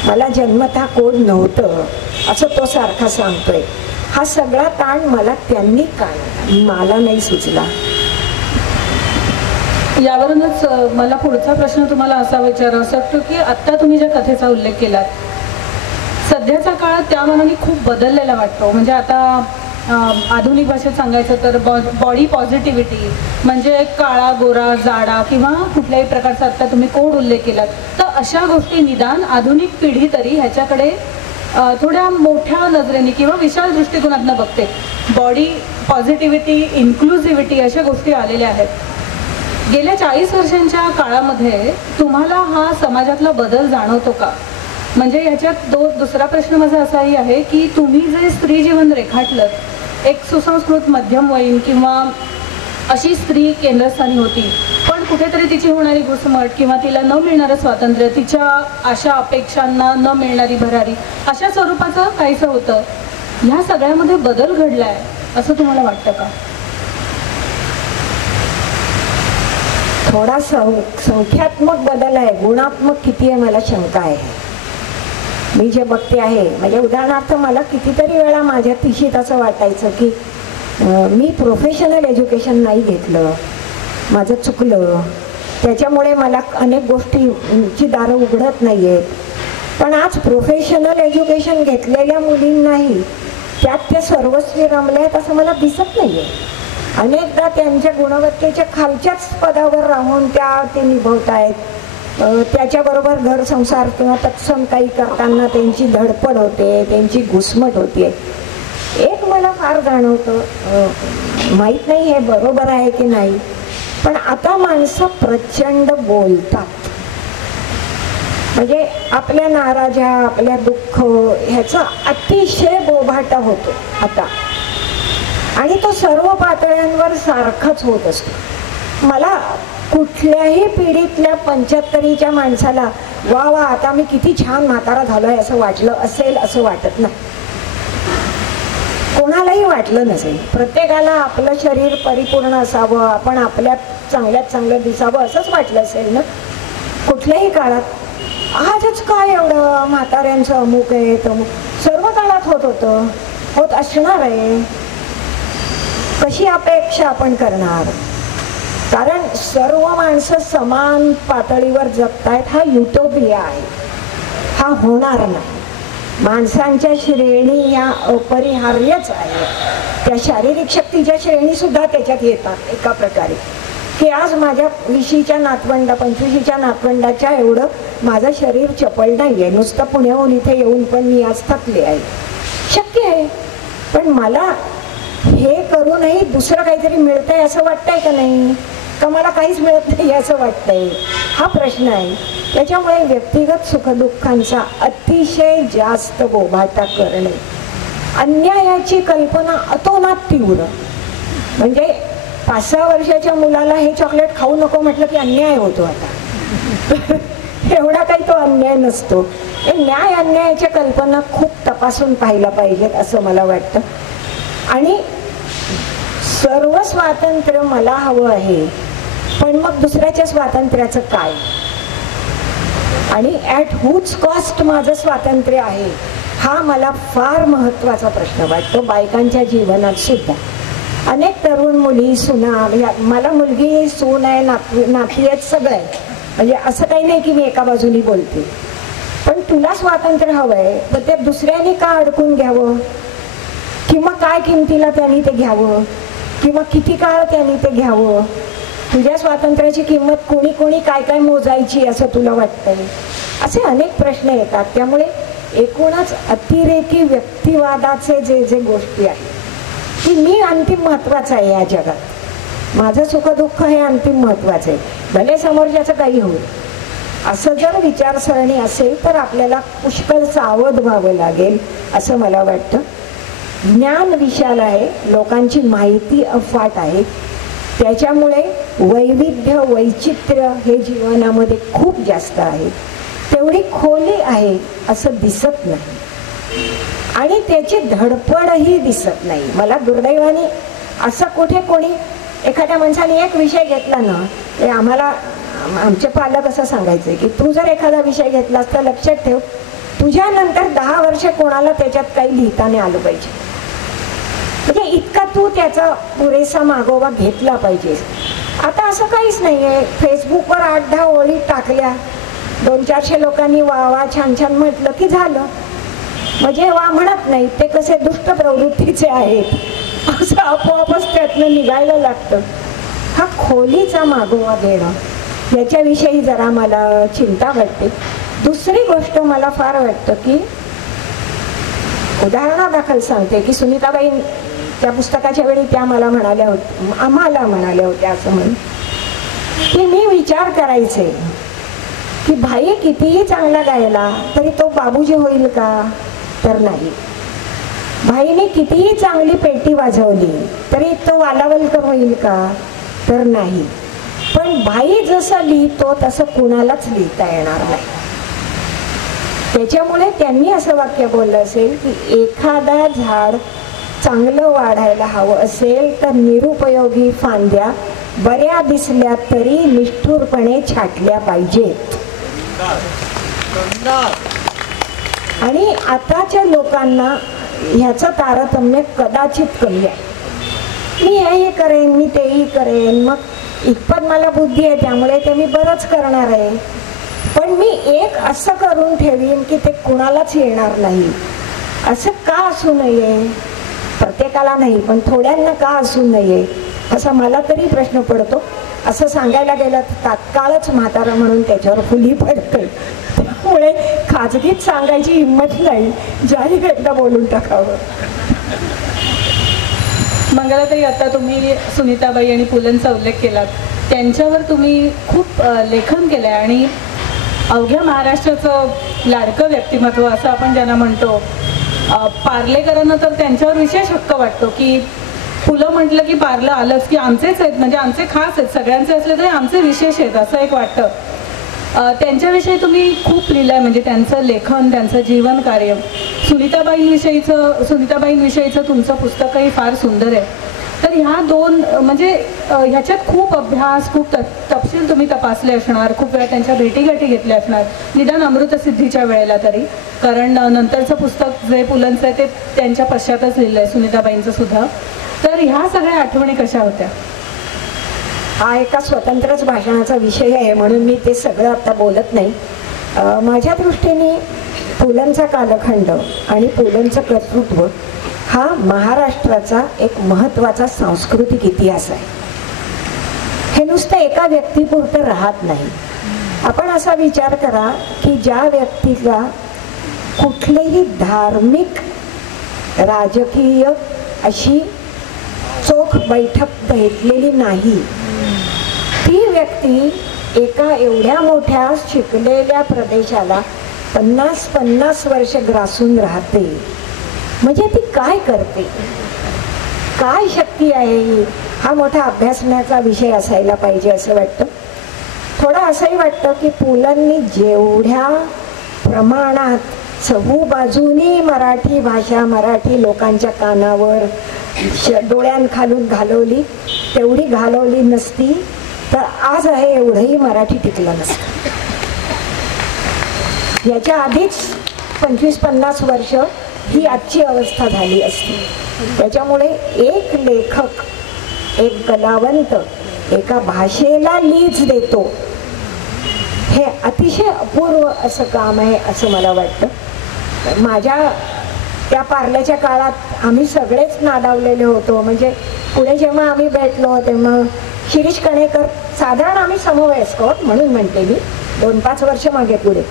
मला जन्मतः कोड नव्हतं, असं तो सारखा सांगतोय. हा सगळा ताण मला त्यांनी काढला, मला नाही सुचला. यावरूनच मला पुढचा प्रश्न तुम्हाला असा विचारावा वाटतो की आत्ता तुम्ही ज्या कथेचा उल्लेख केलात, सध्याचा काळ त्या मनाने खूप बदललेला वाटतो. म्हणजे आता आधुनिक भाषेत सांगायचं तर बॉडी पॉझिटिव्हिटी, म्हणजे काळा गोरा जाडा किंवा कुठल्याही प्रकारचा आत्ता तुम्ही कोड उल्लेख केलात, तर अशा गोष्टी निदान आधुनिक पिढी तरी ह्याच्याकडे थोड्या मोठ्या नजरेने किंवा विशाल दृष्टिकोनातनं बघते. बॉडी पॉझिटिव्हिटी, इन्क्लुझिव्हिटी अशा गोष्टी आलेल्या आहेत. गेल्या 40 वर्षांच्या काळामध्ये तुम्हाला हा समाजातला बदल जाणवतो का? म्हणजे ह्याच्यात दुसरा प्रश्न माझा असाही आहे की तुम्ही जे स्त्री जीवन रेखाटलं, एक सुसंस्कृत मध्यमवयीन किंवा अशी स्त्री केंद्रस्थानी होती, पण कुठेतरी तिची होणारी घुसमट किंवा तिला न मिळणारं स्वातंत्र्य, तिच्या आशा अपेक्षांना न मिळणारी भरारी, अशा स्वरूपाचं काहीसं होतं. ह्या सगळ्यामध्ये बदल घडलाय असं तुम्हाला वाटतं का? थोडा संख्यात्मक बदल आहे, गुणात्मक किती आहे मला शंका आहे. मी जे बघते आहे, म्हणजे उदाहरणार्थ मला कितीतरी वेळा माझ्या तिशीत असं वाटायचं की मी प्रोफेशनल एज्युकेशन नाही घेतलं, माझं चुकलं, त्याच्यामुळे मला अनेक गोष्टींची दारं उघडत नाही आहेत. पण आज प्रोफेशनल एज्युकेशन घेतलेल्या मुलींनाही त्यात ते सर्वस्वी रमले आहेत असं मला दिसत नाही आहे. अनेकदा त्यांच्या गुणवत्तेच्या खालच्याच पदावर राहून ते निभवत आहेत. त्याच्याबरोबर घर संसार किंवा तत्सम काही करताना त्यांची धडपड होते, त्यांची घुसमट होते. एक मला फार जाणवतं, माहीत नाही हे बरोबर आहे की नाही, पण आता माणसं प्रचंड बोलतात. म्हणजे आपल्या नाराज्या, आपल्या दुःख ह्याचा अतिशय बोभाटा होतो आता, आणि तो सर्व पातळ्यांवर सारखाच होत असतो. मला कुठल्याही पिढीतल्या 75च्या माणसाला वा वा आता मी किती छान म्हातारा झालोय असं वाटलं असेल असं वाटत नाही. कोणालाही वाटलं नसेल. प्रत्येकाला आपलं शरीर परिपूर्ण असावं, आपण आपल्यात चांगल्यात चांगलं दिसावं असंच वाटलं असेल ना कुठल्याही काळात. आजच काय एवढं म्हाताऱ्यांचं अमुक आहे तमुक, सर्व काळात होत होतं, होत असणार आहे. कशी अपेक्षा आपण करणार? कारण सर्व माणसं समान पातळीवर जगतायत हा युटोपिया आहे, हा होणार नाही. माणसांच्या श्रेणी या अपरिहार्यच आहे. त्या शारीरिक शक्तीच्या श्रेणी सुद्धा त्याच्यात येतात एका प्रकारे, की आज माझ्या 20च्या नातवंडा 25च्या नातवंडाच्या एवढं माझं शरीर चपळ नाही आहे. नुसतं पुण्याहून इथे येऊन पण मी आज थकले आहे. शक्य आहे, पण मला हे करूनही दुसरं काहीतरी मिळतंय असं वाटतंय का नाही, का मला काहीच मिळत नाही असं वाटतंय, हा प्रश्न आहे. त्याच्यामुळे व्यक्तिगत सुखदुःखांचा अतिशय जास्त बोभाटा करणे, अन्यायाची कल्पना अतोनात तीव्र. म्हणजे 5-6 वर्षाच्या मुलाला हे चॉकलेट खाऊ नको म्हटलं की अन्याय होतो आता. एवढा काही तो अन्याय नसतो. हे न्याय अन्यायाच्या कल्पना खूप तपासून पाहायला पाहिजेत असं मला वाटतं. आणि सर्व स्वातंत्र्य मला हवं आहे, पण मग दुसऱ्याच्या स्वातंत्र्याचं काय, आणि ॲट हुज कॉस्ट माझं स्वातंत्र्य आहे, हा मला फार महत्त्वाचा प्रश्न वाटतो बायकांच्या जीवनात सुद्धा. अनेक तरुण मुली, सुना, मला मुलगी, सून आहे, नाती आहेत, सगळं आहे, म्हणजे असं काही नाही की मी एका बाजूनी बोलते. पण तुला स्वातंत्र्य हवं आहे, तर ते दुसऱ्याने का अडकून घ्यावं, किंवा काय किमतीला त्यांनी ते घ्यावं, किंवा किती काळ त्यांनी ते घ्यावं. तुझ्या स्वातंत्र्याची किंमत कोणी कोणी काय काय मोजायची असं तुला वाटतंय, असे अनेक प्रश्न येतात. त्यामुळे एकूणच अतिरेकी व्यक्तिवादाचे जे जे गोष्टी आहेत की मी अंतिम महत्वाचं आहे या जगात, माझं सुखदुःख हे अंतिम महत्वाचं आहे, भले समोरच्याचं काही होईल, असं जर विचारसरणी असेल तर आपल्याला पुष्कळ सावध व्हावं लागेल असं मला वाटतं. ज्ञान विशाल आहे, लोकांची माहिती अफाट आहे, त्याच्यामुळे वैविध्य, वैचित्र्य हे जीवनामध्ये खूप जास्त आहे, तेवढी खोली आहे असं दिसत नाही, आणि त्याची धडपडही दिसत नाही. मला दुर्दैवाने असं कुठे कोणी एखाद्या माणसाने एक विषय घेतला ना, ते आम्हाला आमचे पालक असं सांगायचे की तू जर एखादा विषय घेतलास तर लक्षात ठेव, तुझ्यानंतर 10 वर्ष कोणाला त्याच्यात काही लिहिता नाही आलं पाहिजे, म्हणजे इतका तू त्याचा पुरेसा मागोवा घेतला पाहिजे. आता असं काहीच नाही आहे, फेसबुकवर 8-10 ओळी टाकल्या, 200-400 लोकांनी वा वा छान छान म्हटलं की झालं. म्हणजे वा म्हणत नाही, ते कसे दुष्ट प्रवृत्तीचे आहेत असं आपोआपच त्यातनं निघायला लागतं. हा खोलीचा मागोवा घेणं याच्याविषयी जरा मला चिंता वाटते. दुसरी गोष्ट मला फार वाटतं की उदाहरणादाखल सांगते की सुनीताबाई त्या पुस्तकाच्या वेळी त्या मला म्हणाल्या होत्या, आम्हाला म्हणाल्या होत्या असं म्हणून की मी विचार करायचे की भाई कितीही चांगला गायला तरी तो बाबूजी होईल का, तर नाही. भाईने कितीही चांगली पेटी वाजवली तरी तो वालावलकर होईल का, तर नाही. पण भाई जसं लिहितो तसं कुणालाच लिहिता येणार नाही. त्याच्यामुळे त्यांनी असं वाक्य बोललं असेल की एखादा झाड चांगलं वाढायला हवं असेल तर निरुपयोगी फांद्या बऱ्या दिसल्या तरी निष्ठुरपणे छाटल्या पाहिजेत. आणि आताच्या लोकांना ह्याचं तारतम्य कदाचित कमी आहे. मी हेही करेन, मी तेही करेन, मग इतपत मला बुद्धी आहे त्यामुळे ते मी बरंच करणार आहे, पण मी एक असं करून ठेवीन की ते कुणालाच येणार नाही. असं का असू नये, प्रत्येकाला नाही पण थोड्यांना का असू नये असा मला तरी प्रश्न पडतो. असं सांगायला गेलं तर तात्काळच म्हातारा म्हणून त्याच्यावर फुली पडते, त्यामुळे खाजगीत सांगायची हिंमत नाही, जाहीर एकदा बोलून टाकावं. मंगलाताई, आता तुम्ही सुनीताबाई आणि पुलंचा उल्लेख केलात, त्यांच्यावर तुम्ही खूप लेखन केलं आहे आणि अवघ्या महाराष्ट्राचं लाडकं व्यक्तिमत्व असं आपण ज्यांना म्हणतो, पार्लेकरांना तर त्यांच्यावर विशेष हक्क वाटतो की फुलं म्हटलं की पार्लं आलंच की आमचेच आहेत, म्हणजे आमचे खास आहेत, सगळ्यांचे असले तरी आमचे विशेष आहेत असं एक वाटतं. त्यांच्याविषयी तुम्ही खूप लिहिलं आहे, म्हणजे त्यांचं लेखन, त्यांचं जीवन कार्य. सुनीताबाईंविषयीचं तुमचं पुस्तकही फार सुंदर आहे. तर ह्या दोन म्हणजे ह्याच्यात खूप अभ्यास, खूप तपशील तुम्ही तपासले असणार, खूप वेळा त्यांच्या भेटीगाठी घेतल्या असणार, निदान अमृतसिद्धीच्या वेळेला तरी, कारण नंतरचं पुस्तक जे पुलंचं आहे ते त्यांच्या पश्चातच लिहिलं आहे, सुनीताबाईंचं सुद्धा. तर ह्या सगळ्या आठवणी कशा होत्या? हा एका स्वतंत्रच भाषणाचा विषय आहे म्हणून मी ते सगळं आता बोलत नाही. माझ्या दृष्टीने पुलंचा कालखंड आणि पुलंचं कर्तृत्व हा महाराष्ट्राचा एक महत्त्वाचा सांस्कृतिक इतिहास आहे. हे नुसतं एका व्यक्तीपुरतं राहत नाही. आपण असा विचार करा की ज्या व्यक्तीला कुठलीही धार्मिक, राजकीय अशी चोख बैठक भेटलेली नाही, ती व्यक्ती एका एवढ्या मोठ्या शिकलेल्या प्रदेशाला 50-50 वर्ष ग्रासून राहते. म्हणजे ती काय करते, काय शक्ती आहे ही, हा मोठा अभ्यासण्याचा विषय असायला पाहिजे असं वाटतं. थोडं असंही वाटतं की पुलंनी जेवढ्या प्रमाणात चहूबाजूनी मराठी भाषा मराठी लोकांच्या कानावर डोळ्यांखालून घालवली तेवढी घालवली नसती तर आज आहे एवढंही मराठी टिकलं नसतं. याच्या आधीच 25-50 वर्ष ही आजची अवस्था झाली असती. त्याच्यामुळे एक लेखक एक कलावंत एका भाषेला लीज देतो हे अतिशय अपूर्व असं काम आहे असं मला वाटतं. माझ्या त्या पार्ल्याच्या काळात आम्ही सगळेच नादावलेले होतो. म्हणजे पुढे जेव्हा आम्ही भेटलो तेव्हा शिरीष कणेकर साधारण आम्ही समवयस्क आहोत म्हणून म्हणते मी 2-5 वर्ष मागे पुढे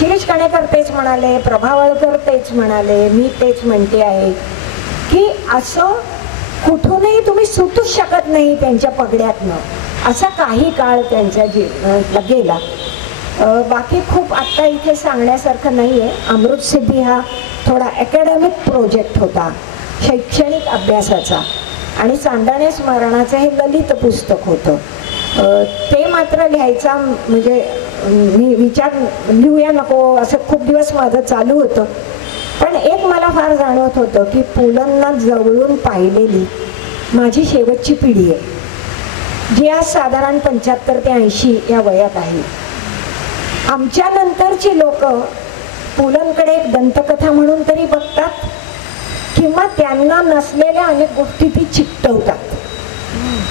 शिरीष कणेकर तेच म्हणाले, प्रभावळकर तेच म्हणाले, मी तेच म्हणते आहे की असं कुठूनही तुम्ही सुटूच शकत नाही त्यांच्या पगड्यातनं. असा काही काळ त्यांच्या जीवनातला गेला. बाकी खूप आत्ता इथे सांगण्यासारखं नाही आहे. अमृतसिद्धी हा थोडा अकॅडमिक प्रोजेक्ट होता शैक्षणिक अभ्यासाचा आणि चांदणे स्मरणाचं हे ललित पुस्तक होतं. ते मात्र लिहायचा म्हणजे मी विचार लिहूया नको असं खूप दिवस माझं चालू होतं. पण एक मला फार जाणवत होतं की पुलंना जवळून पाहिलेली माझी शेवटची पिढी आहे जी आज साधारण 75 ते 80 या वयात आहे. आमच्या नंतरची लोक पुलंकडे एक दंतकथा म्हणून तरी बघतात किंवा त्यांना नसलेल्या अनेक गोष्टी ती चिकटवतात.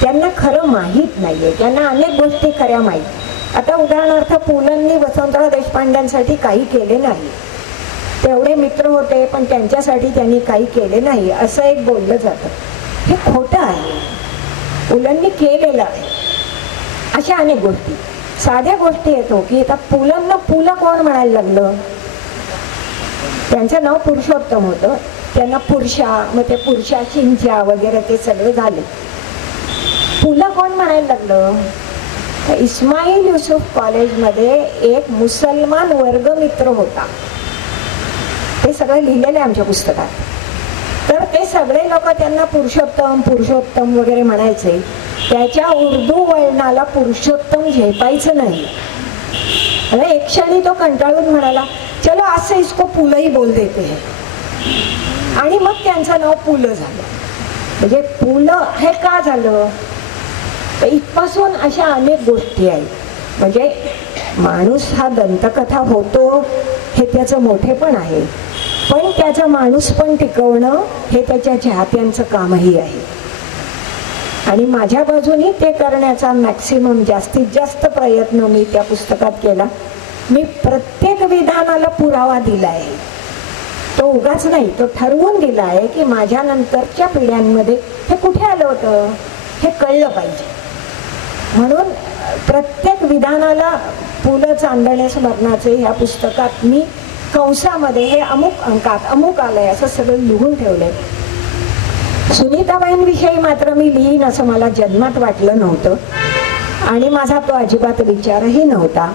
त्यांना खरं माहीत नाहीये, त्यांना अनेक गोष्टी खऱ्या माहीत. आता उदाहरणार्थ पुलंनी वसंतराव देशपांड्यांसाठी काही केले नाही. तेवढे मित्र होते पण त्यांच्यासाठी त्यांनी काही केले नाही असं एक बोललं जातं. हे खोटं आहे. पुलंनी केलेलं आहे. अशा अनेक गोष्टी साध्या गोष्टी येतो की आता पुलंना पुलं कोण म्हणायला लागलं. त्यांचं नाव पुरुषोत्तम होतं. त्यांना पुरुषा मग ते पुरुषा शिंच्या वगैरे ते सगळे झाले. पुलं कोण म्हणायला लागलं. इस्माईल युसुफ कॉलेजमध्ये एक मुसलमान वर्गमित्र होता. ते सगळं लिहिलेलं आहे आमच्या पुस्तकात. तर ते सगळे लोक त्यांना पुरुषोत्तम पुरुषोत्तम वगैरे म्हणायचे. त्याच्या उर्दू वळणाला पुरुषोत्तम झेपायचं नाही. अरे एक क्षणी तो कंटाळून म्हणाला चलो आज से इसको पुलंही बोल देते है आणि मग त्यांचं नाव पुलं झालं. म्हणजे पुलं हे का झालं तर इथपासून अशा अनेक गोष्टी आहेत. म्हणजे माणूस हा दंतकथा होतो हे त्याचं मोठेपण आहे पण त्याचा माणूस पण टिकवणं हे त्याच्या चाहत्यांचं कामही आहे. आणि माझ्या बाजूनी ते करण्याचा मॅक्सिमम जास्तीत जास्त प्रयत्न मी त्या पुस्तकात केला. मी प्रत्येक विधानाला पुरावा दिला आहे. तो उगाच नाही, तो ठरवून दिला आहे की माझ्या नंतरच्या पिढ्यांमध्ये हे कुठे आलं होतं हे कळलं पाहिजे. म्हणून प्रत्येक विधानाला पुलं चांदणे स्मरणाचे ह्या पुस्तकात मी कंसामध्ये हे अमुक अंकात अमुक आलंय असं सगळं लिहून ठेवलंय. सुनीताबाईंविषयी मात्र मी लिहीन असं मला जन्मात वाटलं नव्हतं आणि माझा तो अजिबात विचारही नव्हता.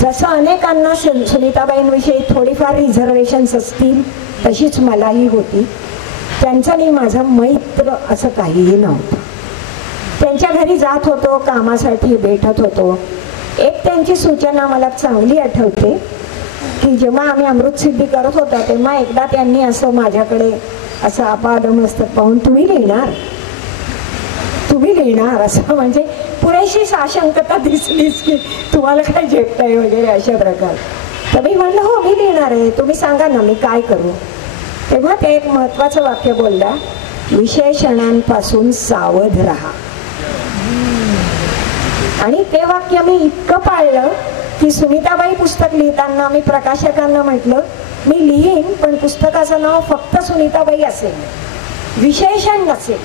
जसं अनेकांना सुनीताबाईंविषयी थोडीफार रिझर्वेशन्स असतील तशीच मलाही होती. त्यांचं आणि माझं मैत्र असं काहीही नव्हतं. त्यांच्या घरी जात होतो, कामासाठी भेटत होतो. एक त्यांची सूचना मला चांगली आठवते की जेव्हा आम्ही अमृतसिद्धी करत होतो तेव्हा एकदा त्यांनी असं माझ्याकडे असं आपादमस्तक पाहून तुम्ही लिहिणार असं म्हणजे पुरेशी साशंकता दिसलीच की तुम्हाला काय झेपताय वगैरे अशा प्रकार. तर मी म्हणलं हो मी लिहिणार आहे, तुम्ही सांगा ना मी काय करू. तेव्हा ते एक महत्वाचं वाक्य बोलला, विशेषणांपासून सावध राहा. आणि ते वाक्य मी इतकं पाळलं की सुनीताबाई पुस्तक लिहिताना मी प्रकाशकांना म्हटलं मी लिहीन पण पुस्तकाचं नाव फक्त सुनीताबाई असेल, विशेषण नसेल.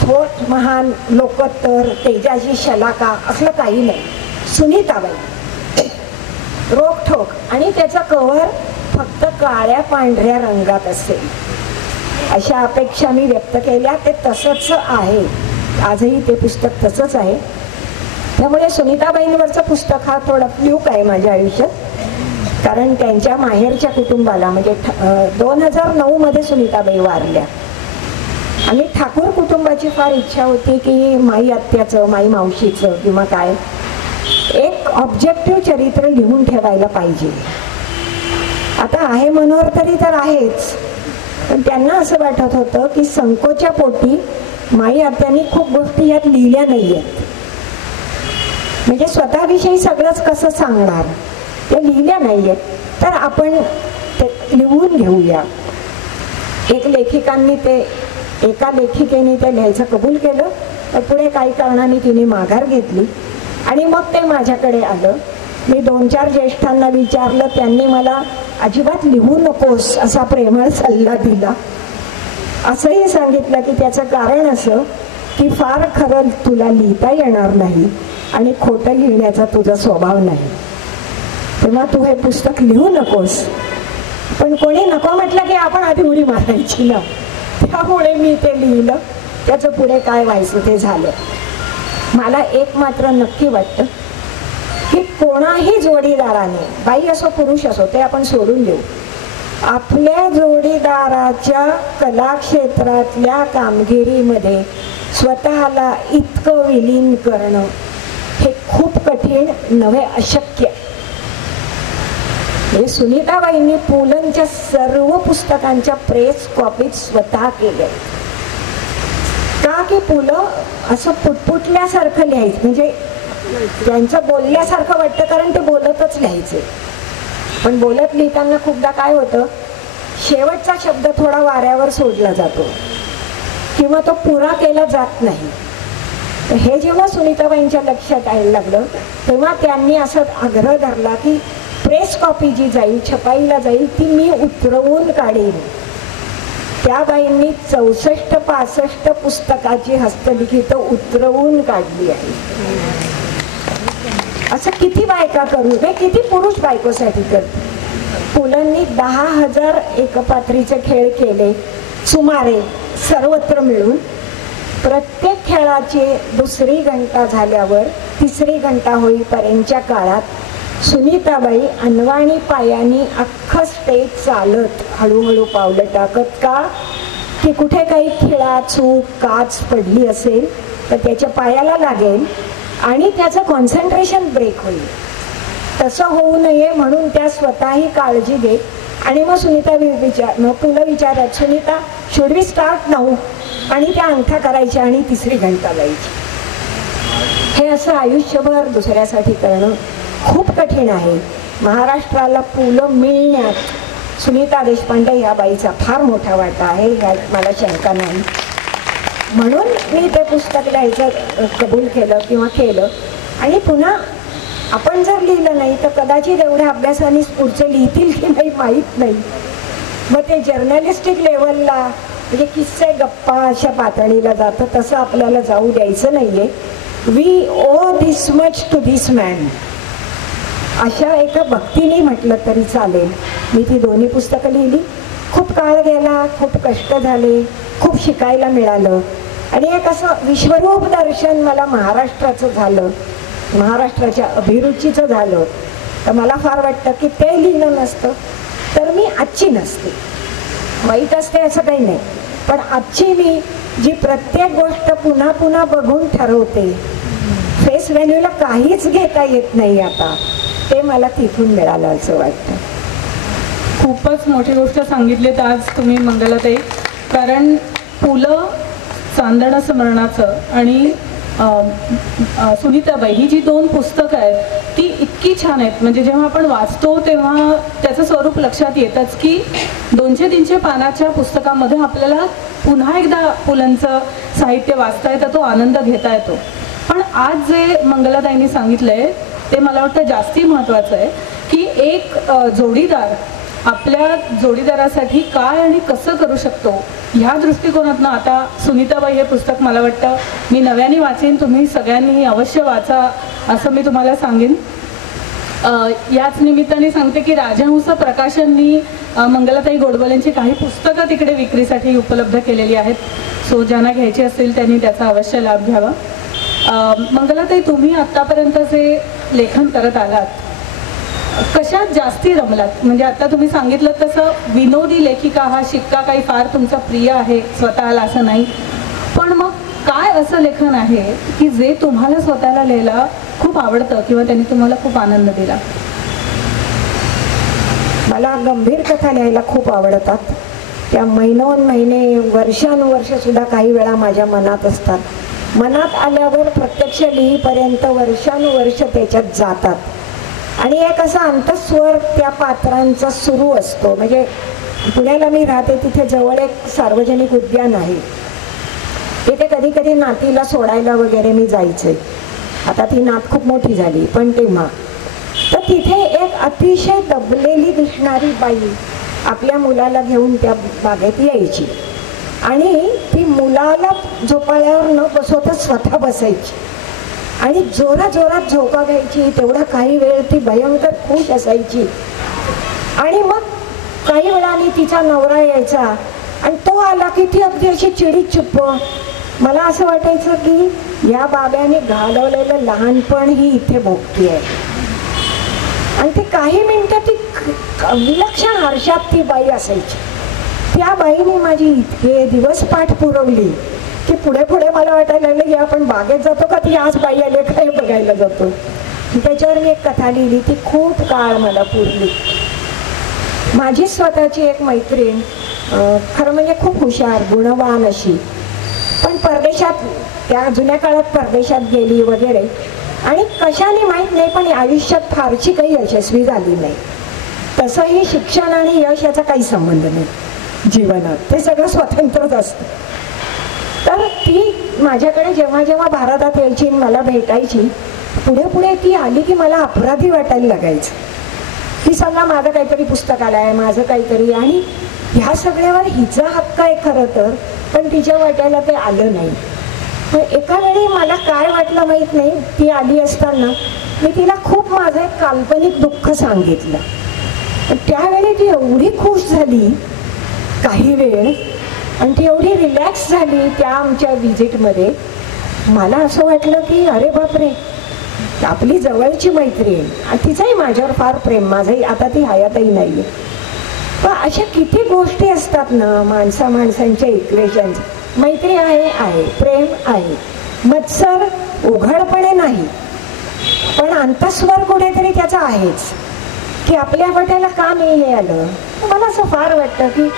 थोट महान लोकोत्तर तेजाची शलाका असलं काही नाही. सुनीताबाई रोखठोक आणि त्याचा कव्हर फक्त काळ्या पांढऱ्या रंगात असेल अशा अपेक्षा मी व्यक्त केल्या. ते तसंच आहे, आजही ते पुस्तक तसंच आहे. त्यामुळे सुनीताबाईंवरचं पुस्तक हा थोडा फ्ल्यूक आहे माझ्या आयुष्यात. कारण त्यांच्या माहेरच्या कुटुंबाला म्हणजे 2009 मध्ये सुनीताबाई वारल्या आणि ठाकूर कुटुंबाची फार इच्छा होती की माई आत्याचं, माई मावशीचं किंवा काय एक ऑब्जेक्टिव्ह चरित्र लिहून ठेवायला पाहिजे. आता आहे मनोहर तरी तर आहेच, पण त्यांना असं वाटत होतं की संकोच्या पोटी माई आत्यांनी खूप गोष्टी यात लिहिल्या नाही आहेत, म्हणजे स्वतःविषयी सगळंच कसं सांगणार, ते लिहिल्या नाही आहेत, तर आपण ते लिहून घेऊया. एका लेखिकेने ते लिहायचं कबूल केलं, तर पुढे काही कारणाने तिने माघार घेतली आणि मग ते माझ्याकडे आलं. मी 2-4 ज्येष्ठांना विचारलं, त्यांनी मला अजिबात लिहू नकोस असा प्रेमळ सल्ला दिला. असंही सांगितलं की त्याचं कारण असं की फार खरं तुला लिहिता येणार नाही आणि खोटं लिहिण्याचा तुझा स्वभाव नाही, तेव्हा तू हे पुस्तक लिहू नकोस. पण कोणी नको म्हटलं की आपण आधी उडी मारायची ना, त्यामुळे मी ते लिहिलं. त्याचं पुढे काय व्हायचं ते झालं. मला एक मात्र नक्की वाटतं की कोणाही जोडीदाराने, बाई असो पुरुष असो, ते आपण सोडून देऊ, आपल्या जोडीदाराच्या कलाक्षेत्रातल्या कामगिरीमध्ये स्वतःला इतकं विलीन करणं हे खूप कठीण नव्हे, अशक्य. म्हणजे सुनीताबाईंनी पुलंच्या सर्व पुस्तकांच्या प्रेस कॉपीज स्वतः केल्या. का की पुलं असं पुटपुटल्यासारखं लिहायचं, म्हणजे त्यांचं बोलल्यासारखं वाटतं कारण ते बोलतच लिहायचे. पण बोलत लिहिताना खूपदा काय होतं, शेवटचा शब्द थोडा वाऱ्यावर सोडला जातो किंवा तो पुरा केला जात नाही. हे जेव्हा सुनीताबाईंच्या लक्षात यायला लागलं, तेव्हा त्यांनी असं आग्रह धरला की प्रेस कॉपी जी जाईल, छपाईला जाईल, ती मी उतरवून काढेन. त्या बाईंनी 64-65 पुस्तकाची हस्तलिखित उतरवून काढली आहे. असं किती बायका करू, हे किती पुरुष बायकोसाठी करते. पुलंनी 10,000 एकपात्रीचे खेळ केले सुमारे सर्वत्र मिळून. प्रत्येक खेळाची 2री घंटा झाल्यावर 3री घंटा होईपर्यंतच्या काळात सुनीताबाई अनवाणी पायांनी अख्खं स्टेज चालत हळूहळू पावलं टाकत. का की कुठे काही खिळा चूक काच पडली असेल तर त्याच्या पायाला लागेल आणि त्याचं कॉन्सन्ट्रेशन ब्रेक होईल. तसं होऊ नये म्हणून त्या स्वतःही काळजी घेत. आणि मग मग पुलं विचारत, Sunita should we start now, आणि त्या अंगठा करायच्या आणि 3री घंटा जायची. हे असं आयुष्यभर दुसऱ्यासाठी करणं खूप कठीण आहे. महाराष्ट्राला पुलं मिळण्यात सुनीता देशपांडे या बाईचा फार मोठा वाटा आहे, यात मला शंका नाही. म्हणून मी ते पुस्तक लिहायचं कबूल केलं किंवा केलं. आणि पुन्हा आपण जर लिहिलं नाही तर कदाचित एवढ्या अभ्यासाने पुढचे लिहितील की नाही माहीत नाही. मग ते जर्नलिस्टिक लेवलला म्हणजे किस्से गप्पा अशा पातळीला जातं, तसं आपल्याला जाऊ द्यायचं नाहीये. We owe this much to this man, अशा एका भक्तीने म्हटलं तरी चालेल. मी ती 2 पुस्तकं लिहिली. खूप काळ गेला, खूप कष्ट झाले, खूप शिकायला मिळालं आणि एक असं विश्वरूप दर्शन मला महाराष्ट्राचं झालं, महाराष्ट्राच्या अभिरुचीचं झालं. तर मला फार वाटतं की ते लिहिलं नसतं तर मी आजची नसते. वाईट असते असं काही नाही, पण आजची मी जी प्रत्येक गोष्ट पुन्हा पुन्हा बघून ठरवते, फेस व्हॅल्यूला काहीच घेता येत नाही आता, ते मला तिथून मिळालं असं वाटतं. खूपच मोठी गोष्ट सांगितलीत आज तुम्ही मंगलाताई. कारण पुलं, चांदणं स्मरणाचं आणि सुनीताबाई ही जी 2 पुस्तकं आहेत ती इतकी छान आहेत. म्हणजे जेव्हा आपण वाचतो तेव्हा त्याचं स्वरूप लक्षात येतच की 200-300 पानाच्या पुस्तकामध्ये आपल्याला पुन्हा एकदा पुलंचं साहित्य वाचता येतं, तो आनंद घेता येतो. पण आज जे मंगलाताईंनी सांगितलंय ते मला वाटतं जास्ती महत्त्वाचं आहे की एक जोडीदार आपल्या जोडीदारासाठी काय आणि कसं करू शकतो ह्या दृष्टिकोनातनं आता सुनीताबाई हे पुस्तक मला वाटतं मी नव्याने वाचेन. तुम्ही सगळ्यांनी अवश्य वाचा असं मी तुम्हाला सांगेन. याच निमित्ताने सांगते की राजहंस प्रकाशननी मंगलाताई गोडबोलेंची काही पुस्तकं तिकडे विक्रीसाठी उपलब्ध केलेली आहेत. सो ज्यांना घ्यायची असतील त्यांनी त्याचा अवश्य लाभ घ्यावा. मंगलाताई, तुम्ही आत्तापर्यंत जे लेखन करत आलात कशात जास्ती रमलात? म्हणजे आता तुम्ही सांगितलं तसं विनोदी लेखिका हा शिक्का काही फार तुमचा प्रिय आहे स्वतःला असं नाही, पण मग काय असं लेखन आहे की जे तुम्हाला स्वतःला लिहायला खूप आवडतं किंवा त्यांनी तुम्हाला खूप आनंद दिला? मला गंभीर कथा लिहायला खूप आवडतात. त्या महिनोन-महिने वर्षानुवर्ष सुद्धा काही वेळा माझ्या मनात असतात. मनात आल्यावर प्रत्यक्ष लिहीपर्यंत वर्षानुवर्ष त्याच्यात जातात आणि एक असा अंतस्वर त्या पात्रांचा सुरू असतो. म्हणजे पुण्याला मी राहते, तिथे जवळ एक सार्वजनिक उद्यान आहे. तिथे कधी कधी नातीला सोडायला वगैरे मी जायचे. आता ती नात खूप मोठी झाली, पण तेव्हा तर तिथे एक अतिशय दबलेली दिसणारी बाई आपल्या मुलाला घेऊन त्या बागेत यायची आणि ती मुलाला झोपाळ्यावर न बसवतच स्वतः बसायची आणि जोरात झोपा घ्यायची. तेवढा काही वेळ ती भयंकर खुश असायची आणि मग काही वेळाने तिचा नवरा यायचा आणि तो आला की ती अगदी अशी चिडीत चुप्प. मला असं वाटायचं की या बाब्याने घालवलेलं लहानपण ही इथे भोगती आहे. आणि ती काही मिनिटं ती विलक्षण हर्षात ती बाई असायची. त्या बाईने माझी इतके दिवस पाठ पुरवली की पुढे पुढे मला वाटायला लागलं की आपण बागेत जातो का ती आज बाई आले काय बघायला जातो. त्याच्यावर मी एक कथा लिहिली, ती खूप काळ मला पुरली. माझी स्वतःची एक मैत्रीण, खरं म्हणजे खूप हुशार गुणवान अशी, पण परदेशात, त्या जुन्या काळात परदेशात गेली वगैरे आणि कशाने माहीत नाही पण आयुष्यात फारशी काही यशस्वी झाली नाही. तसंही शिक्षण आणि यश याचा काही संबंध नाही जीवनात, ते सगळं स्वतंत्रच असतं. तर ती माझ्याकडे जेव्हा जेव्हा भारतात यायची मला भेटायची, पुढे पुढे ती आली की मला अपराधी वाटायला लागायचं की समजा माझं काहीतरी पुस्तक आलं आहे, माझं काहीतरी, आणि ह्या सगळ्यावर हिचा हक्क आहे खरं तर, पण तिच्या वाटायला ते आलं नाही. पण एका वेळी मला काय वाटलं माहीत नाही, ती आली असताना मी तिला खूप माझं एक काल्पनिक दुःख सांगितलं. त्यावेळी ती एवढी खुश झाली काही वेळ आणि ती एवढी रिलॅक्स झाली त्या आमच्या व्हिजिटमध्ये. मला असं वाटलं की अरे बापरे, आपली जवळची मैत्रीण, तिचंही माझ्यावर फार प्रेम, माझंही, आता ती हयातही नाही आहे, पण अशा किती गोष्टी असतात ना माणसांच्या इक्वेशन्स. मैत्री आहे, प्रेम आहे, मत्सर उघडपणे नाही, पण अंतस्वर कुठेतरी त्याचा आहेच की आपल्या वाट्याला का नाही हे आलं. मला असं फार वाटतं की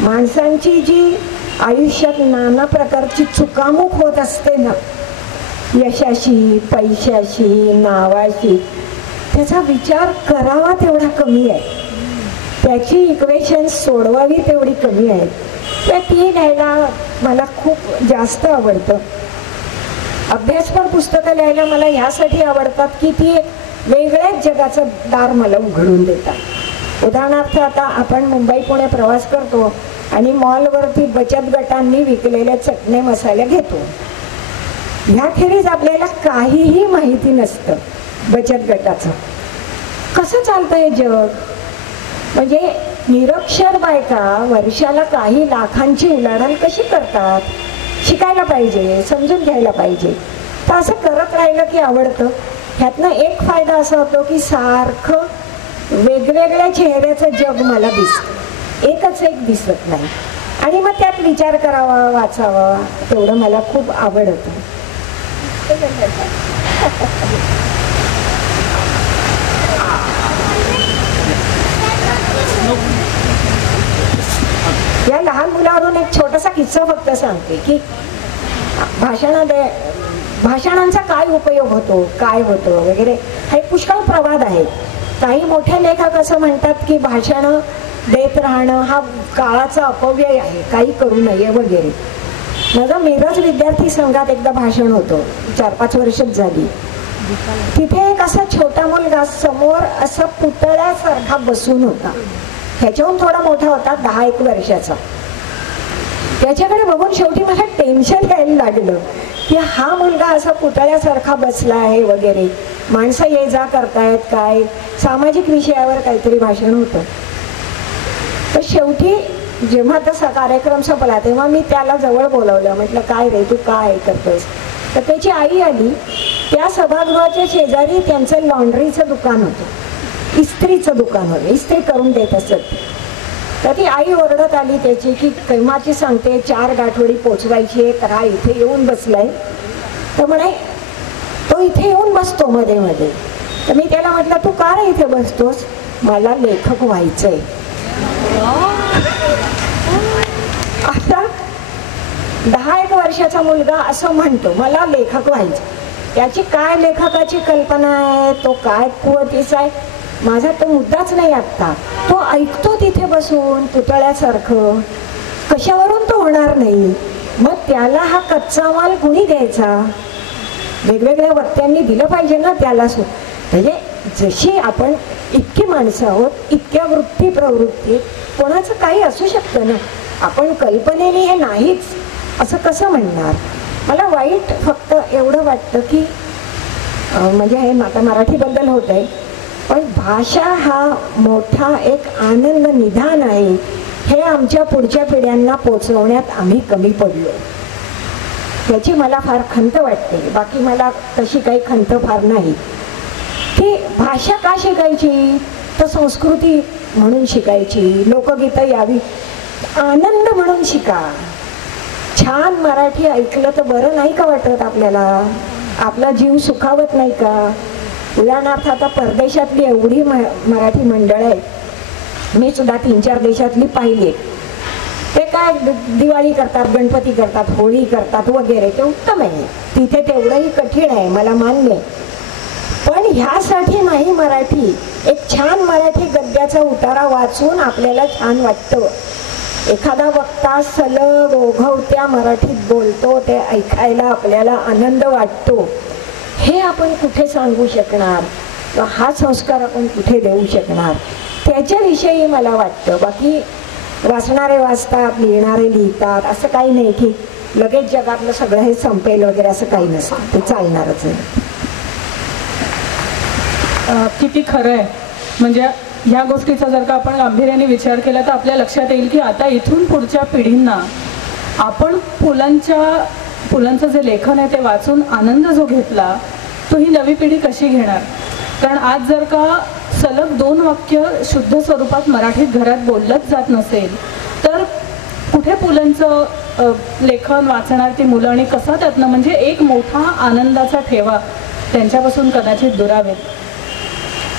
माणसांची जी आयुष्यात नाना प्रकारची चुकामुक होत असते ना, यशाशी, पैशाशी, नावाशी, त्याचा विचार करावा तेवढा कमी आहे, त्याची इक्वेशन्स सोडवावी तेवढी कमी आहेत. तर ती लिहायला मला खूप जास्त आवडतं. अभ्यासपर पुस्तकं लिहायला मला ह्यासाठी आवडतात की ती वेगळ्याच जगाचं दार मला उघडून देतात. उदाहरणार्थ आता आपण मुंबई पुणे प्रवास करतो आणि मॉलवरती बचत गटांनी विकलेले चटणे मसाले घेतो. ह्याखेरीज आपल्याला काहीही माहिती नसतं बचत गटाचं, कसं चालतं हे जग. म्हणजे निरक्षर बायका वर्षाला काही लाखांची उलाढाल कशी करतात, शिकायला पाहिजे, समजून घ्यायला पाहिजे. तर असं करत राहिलं की आवडतं. ह्यातनं एक फायदा असा होतो की सारखं वेगवेगळ्या चेहऱ्याचं जग मला दिसतं, एकच एक दिसत नाही, आणि मग त्यात विचार करावा, वाचावा, तेवढं मला खूप आवडतं. या लहान मुलावरून एक छोटासा किस्सा फक्त सांगते की भाषणांचा काय उपयोग होतो, काय होतं वगैरे, हे पुष्कळ प्रवाद आहे. काही मोठे लेखक असं म्हणतात की भाषणं देत राहणं हा काळाचा अपव्यय आहे, काही करू नये वगैरे. माझं मिरज विद्यार्थी संघात एकदा भाषण होतं, 4-5 वर्षच झाली. तिथे एक असा छोटा मुलगा समोर असा पुतळ्यासारखा बसून होता, ह्याच्याहून थोडा मोठा होता, 10-1 वर्षाचा. त्याच्याकडे बघून शेवटी मला टेन्शन यायला लागलं की हा मुलगा असा पुतळ्यासारखा बसला आहे वगैरे, माणसं ये जा करतायत, काय सामाजिक विषयावर काहीतरी भाषण होतं. तर शेवटी जेव्हा तसा कार्यक्रम संपला तेव्हा मी त्याला जवळ बोलावलं, म्हटलं काय रे तू काय करतोस. तर त्याची आई आली. त्या सभागृहाच्या शेजारी त्यांचं लॉन्ड्रीचं दुकान होतं. इस्त्रीचं दुकान होतं, इस्त्री करून देत असत. तर ती आई ओरडत आली त्याची की केव्हाची सांगते 4 गाठोडी पोचवायची आहे, तर हा इथे येऊन बसलाय. तर म्हणे तो इथे येऊन बसतो मध्ये मध्ये. तर मी त्याला म्हटलं तू का रे इथे बसतोस? मला लेखक व्हायचंय. आता 10-1 वर्षाचा मुलगा असं म्हणतो मला लेखक व्हायचं. त्याची काय लेखकाची कल्पना आहे, तो काय कुवतीस आहे, माझा तो मुद्दाच नाही. आत्ता तो ऐकतो तिथे बसून पुतळ्यासारखं, कशावरून तो होणार नाही. मग त्याला हा कच्चा माल कुणी द्यायचा? वेगवेगळ्या वक्त्यांनी दिलं पाहिजे ना त्याला. म्हणजे जशी आपण इतकी माणसं आहोत, इतक्या वृत्ती प्रवृत्ती, कोणाचं काही असू शकतं ना. आपण कल्पनेने हे नाहीच असं कसं म्हणणार? मला वाईट फक्त एवढं वाटतं की म्हणजे हे आता मराठीबद्दल होत आहे, पण भाषा हा मोठा एक आनंद निधान आहे, हे आमच्या पुढच्या पिढ्यांना पोचवण्यात आम्ही कमी पडलो. याची मला फार खंत वाटते. बाकी मला तशी काही खंत फार नाही. की भाषा का शिकायची? तर संस्कृती म्हणून शिकायची, लोकगीतं यावी, आनंद म्हणून शिका. छान मराठी ऐकलं तर बरं नाही का वाटत आपल्याला? आपला जीव सुखावत नाही का? उदाहरणार्थ आता परदेशातली एवढी मराठी मंडळ आहे, मी सुद्धा 3-4 देशातली पाहिली. ते काय दिवाळी करतात, गणपती करतात, होळी करतात वगैरे, ते उत्तम आहे. तिथे तेवढंही कठीण आहे, मला मान्य. पण ह्यासाठी नाही मराठी. एक छान मराठी गद्याचा उतारा वाचून आपल्याला छान वाटतं. एखादा वक्ता सलग ओघवत्या मराठीत बोलतो, ते ऐकायला आपल्याला आनंद वाटतो. हे आपण कुठे सांगू शकणार? हा संस्कार आपण कुठे देऊ शकणार? त्याच्याविषयी मला वाटतं. बाकी वाचणारे वाचतात, लिहिणारे लिहितात, असं काही नाही की लगेच जगातलं सगळं हे संपेल वगैरे, असं काही नसतं. ते चालणारच आहे. किती खरं आहे. म्हणजे ह्या गोष्टीचा जर का आपण गांभीर्याने विचार केला तर आपल्या लक्षात येईल की आता इथून पुढच्या पिढींना आपण पुलंचं जे लेखन आहे ते वाचून आनंद जो घेतला, तो ही नवी पिढी कशी घेणार? कारण आज जर का सलग 2 वाक्य शुद्ध स्वरूपात मराठीत घरात बोललंच जात नसेल तर कुठे पुलंचं लेखन वाचणार ती मुलं, आणि कसा त्यातनं म्हणजे एक मोठा आनंदाचा ठेवा त्यांच्यापासून कदाचित दुरावेल.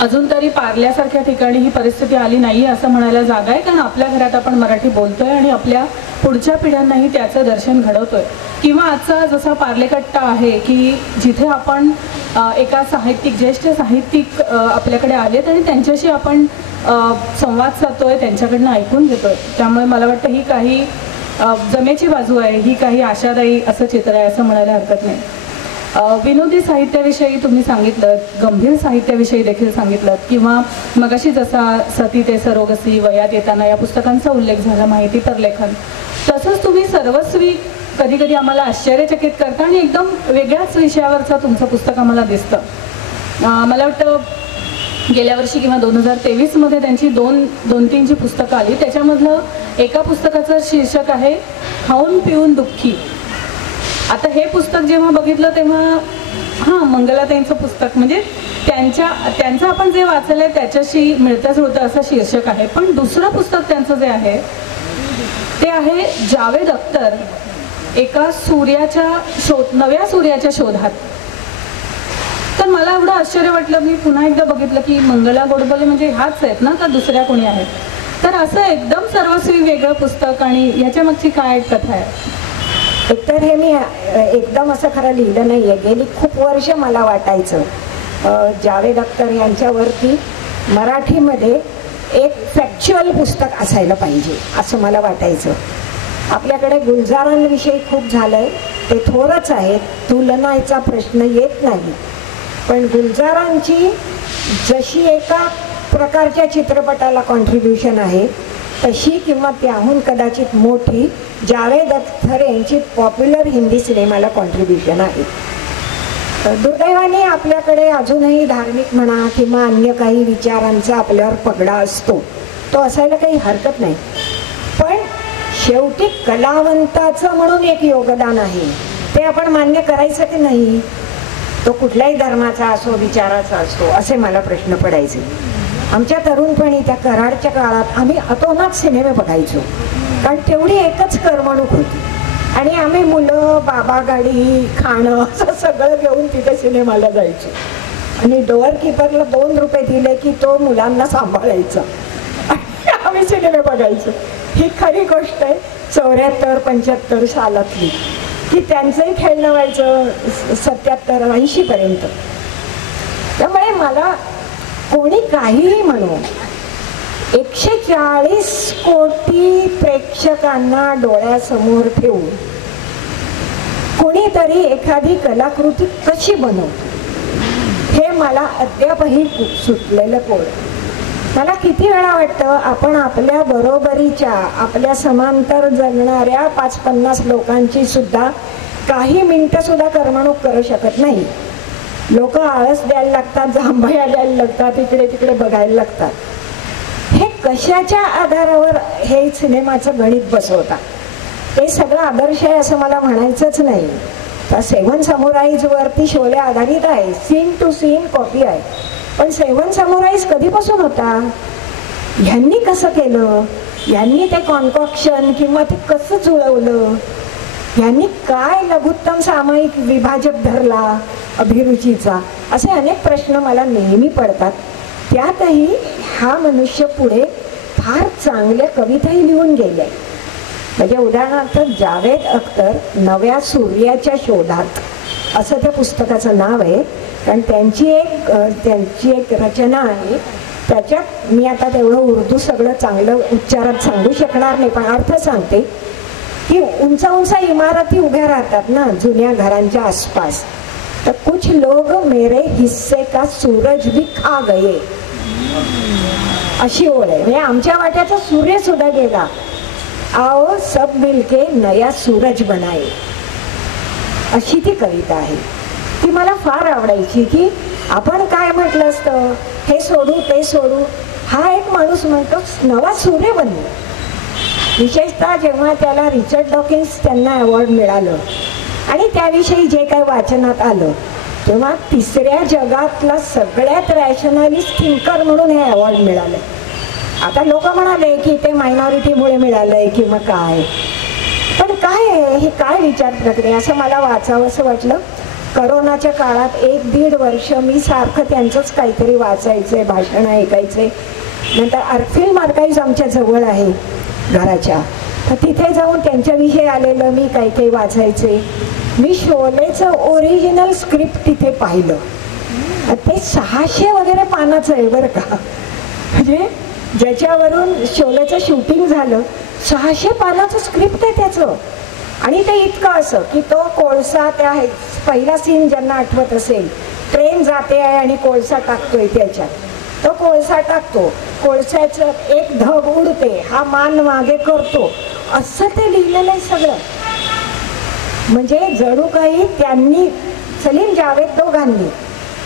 अजून तरी पार्ल्यासारख्या ठिकाणी ही परिस्थिती आली नाही असं म्हणायला जागा आहे, कारण आपल्या घरात आपण मराठी बोलतोय आणि आपल्या पुढच्या पिढ्यांनाही त्याचं दर्शन घडवतोय. किंवा आजचा जसा पार्लेकट्टा आहे की जिथे आपण एका साहित्यिक, ज्येष्ठ साहित्यिक आपल्याकडे आलेत आणि त्यांच्याशी आपण संवाद साधतोय, त्यांच्याकडनं ऐकून घेतोय. त्यामुळे मला वाटतं ही काही जमेची बाजू आहे, ही काही आशादायी असं चित्र आहे असं म्हणायला हरकत नाही. विनोदी साहित्याविषयी तुम्ही सांगितलं, गंभीर साहित्याविषयी देखील सांगितलं, किंवा मगाशी जसा सती ते सरोगसी, वयात येताना या पुस्तकांचा उल्लेख झाला, माहिती तर लेखन, तसंच तुम्ही सर्वस्वी कधी कधी आम्हाला आश्चर्यचकित करता आणि एकदम वेगळ्याच विषयावरचं तुमचं पुस्तक आम्हाला दिसतं. मला वाटतं गेल्या वर्षी किंवा 2023 त्यांची 2-3 जी पुस्तकं आली, त्याच्यामधलं एका पुस्तकाचं शीर्षक आहे खाऊन पिऊन दुःखी. आता हे पुस्तक जेव्हा बघितलं तेव्हा मंगलाताईंचं पुस्तक, म्हणजे त्यांचं आपण जे वाचलंय त्याच्याशी मिळतं जुळतं असं शीर्षक आहे. पण दुसरं पुस्तक त्यांचं जे आहे ते आहे जावेद अख्तर, एका नव्या सूर्याच्या शोधात. तर मला एवढं आश्चर्य वाटलं, मी पुन्हा एकदा बघितलं की मंगला गोडबोले म्हणजे ह्याच आहेत ना का दुसऱ्या कोणी आहेत? तर असं एकदम सर्वस्वी वेगळं पुस्तक, आणि ह्याच्या मागची काय कथा आहे? एकतर हे मी एकदम असं खरं लिहिलं नाही आहे. गेली खूप वर्ष मला वाटायचं जावेद अख्तर यांच्यावरती मराठीमध्ये एक फॅक्च्युअल पुस्तक असायला पाहिजे असं मला वाटायचं. आपल्याकडे गुलजारांविषयी खूप झालं आहे, ते थोरंच आहेत, तुलनाचा प्रश्न येत नाही. पण गुलजारांची जशी एका प्रकारच्या चित्रपटाला कॉन्ट्रीब्युशन आहे तशी किंवा त्याहून कदाचित मोठी जावेद अख्तर यांची पॉप्युलर हिंदी सिनेमाला कॉन्ट्रीब्युशन आहे. दुर्दैवाने आपल्याकडे अजूनही धार्मिक म्हणा किंवा अन्य काही विचारांचा आपल्यावर पगडा असतो, तो असायला काही हरकत नाही. पण शेवटी कलावंताचं म्हणून एक योगदान आहे, ते आपण मान्य करायचं की नाही? तो कुठल्याही धर्माचा असो, विचाराचा असतो, असे मला प्रश्न पडायचे. आमच्या तरुणपणी त्या कराडच्या काळात आम्ही अतोनात सिनेमे बघायचो, कारण तेवढी एकच करमणूक होती. आणि आम्ही मुलं, बाबा, गाडी, खाणं असं सगळं घेऊन तिथे सिनेमाला जायचो. आणि डोअर कीपरला 2 रुपये दिले की तो मुलांना सांभाळायचा आणि आम्ही सिनेमे बघायचो. ही खरी गोष्ट आहे 74-75 सालातली, की त्यांचंही खेळणं व्हायचं 77-80 पर्यंत. त्यामुळे मला कोणी काहीही म्हणू, 140 कोटी प्रेक्षकांना डोळ्यासमोर ठेवून कोणीतरी एखादी कलाकृती कशी बनवतो हे मला अद्यापही सुटलेलं कोड. मला किती वेळा वाटतं आपण आपल्या बरोबरीच्या, आपल्या समांतर जगणाऱ्या 5-50 लोकांची सुद्धा काही मिनिटं सुद्धा करमणूक करू शकत नाही. लोक आळस द्यायला लागतात, जांभया द्यायला लागतात, इकडे तिकडे बघायला लागतात. हे कशाच्या आधारावर हे सिनेमाचं गणित बसवतात? ते सगळं आदर्श आहे असं मला म्हणायचंच नाही. तर 7 समुराईज वरती शोले आधारित आहे, सीन टू सीन कॉपी आहे. पण 7 समुराईज कधीपासून होता? ह्यांनी कसं केलं? ह्यांनी ते कॉन्कॉक्शन किंवा ते कसं जुळवलं? ह्यांनी काय लघुत्तम सामायिक विभाजक धरला अभिरुचीचा? असे अनेक प्रश्न मला नेहमी पडतात. त्यातही हा मनुष्य पुढे फार चांगल्या कविताही लिहून गेले. म्हणजे उदाहरणार्थ जावेद अख्तर नव्या सूर्याच्या शोधात असं त्या पुस्तकाचं नाव आहे. कारण त्यांची एक रचना आहे. त्याच्यात मी आता तेवढं उर्दू सगळं चांगलं उच्चारात सांगू शकणार नाही, पण अर्थ सांगते की उंच उंच इमारती उभ्या राहतात ना जुन्या घरांच्या आसपास. तर कुछ लोग मेरे हिस्से का सूरज भी खा गए, अशी ओळ आहे. म्हणजे आमच्या वाट्याचा सूर्य सुद्धा गेला. आओ सब मिलके नया सूरज बनाए, अशी ती कविता आहे. ती मला फार आवडायची. की आपण काय म्हटलं असतं, हे सोडू ते सोडू, हा एक माणूस म्हणतो नवा सूर्य बनू. विशेषतः जेव्हा त्याला रिचर्ड डॉकिन्स त्यांना अवॉर्ड मिळालं आणि त्याविषयी जे काही वाचनात आलं, तेव्हा तिसऱ्या जगातला सगळ्यात रॅशनलिस्ट थिंकर म्हणून हे अवॉर्ड मिळालं. आता लोक म्हणाले की ते मायनॉरिटीमुळे मिळालंय किंवा काय, पण काय आहे हे, काय विचार प्रक्रिया, असं मला वाचावं असं वाटलं. करोनाच्या काळात 1-1.5 वर्ष मी सारखं त्यांचंच काहीतरी वाचायचंय, भाषणं ऐकायचे. नंतर आर्टफिल्म आर्काइव्ह आमच्या जवळ आहे घराच्या, तर तिथे जाऊन त्यांच्याविषयी आलेलं मी काही काही वाचायचे. मी शोलेचं ओरिजिनल स्क्रिप्ट तिथे पाहिलं. ते 600 वगैरे पानाचं आहे बरं का. म्हणजे ज्याच्यावरून शोलेचं शूटिंग झालं 600 पानाचं स्क्रिप्ट आहे त्याचं. आणि ते इतकं असं की तो कोळसा, त्या पहिला सीन ज्यांना आठवत असेल, ट्रेन जाते आहे आणि कोळसा टाकतोय त्याच्यात, तो कोळसा टाकतो, कोळशाचं एक धग उडते, हा मान मागे करतो, असं ते लिहिलेलं आहे सगळं. म्हणजे जणू काही त्यांनी, सलीम जावेद दोघांनी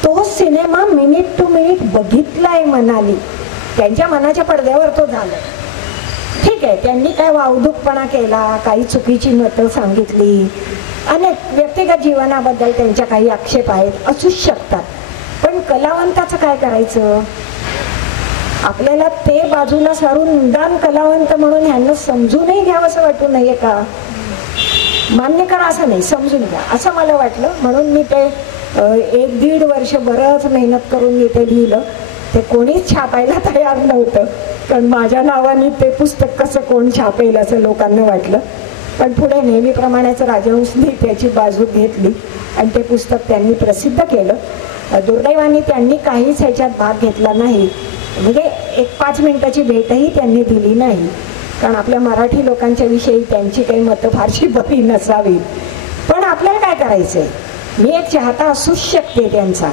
तो सिनेमा मिनिट टू मिनिट बघितलाय मनाली. त्यांच्या मनाच्या पडद्यावर तो झाला. ठीक आहे, त्यांनी काय वावदूकपणा केला, काही चुकीची मतं सांगितली, अनेक व्यक्तिगत जीवनाबद्दल त्यांच्या काही आक्षेप आहेत, असूच शकतात. पण कलावंताचं काय करायचं? आपल्याला ते बाजूला सारून निदान कलावंत म्हणून ह्यांना समजूनही घ्यावं असं वाटू नये का? मान्य करा असं नाही, समजून घ्या असं मला वाटलं. म्हणून मी ते 1-1.5 वर्ष बरंच मेहनत करून मी ते लिहिलं. ते कोणीच छापायला तयार नव्हतं, कारण माझ्या नावाने ते पुस्तक कसं कोण छापेल असं लोकांना वाटलं. पण पुढे नेहमीप्रमाणेच राजहंसनी त्याची बाजू घेतली आणि ते पुस्तक त्यांनी प्रसिद्ध केलं. दुर्दैवाने त्यांनी काहीच ह्याच्यात भाग घेतला नाही. म्हणजे 1-5 मिनिटाची भेटही त्यांनी दिली नाही, कारण आपल्या मराठी लोकांच्या विषयी त्यांची काही मतं फारशी बरी नसावी. पण आपल्याला काय करायचंय? मी एक चाहता असूच शकते त्यांचा.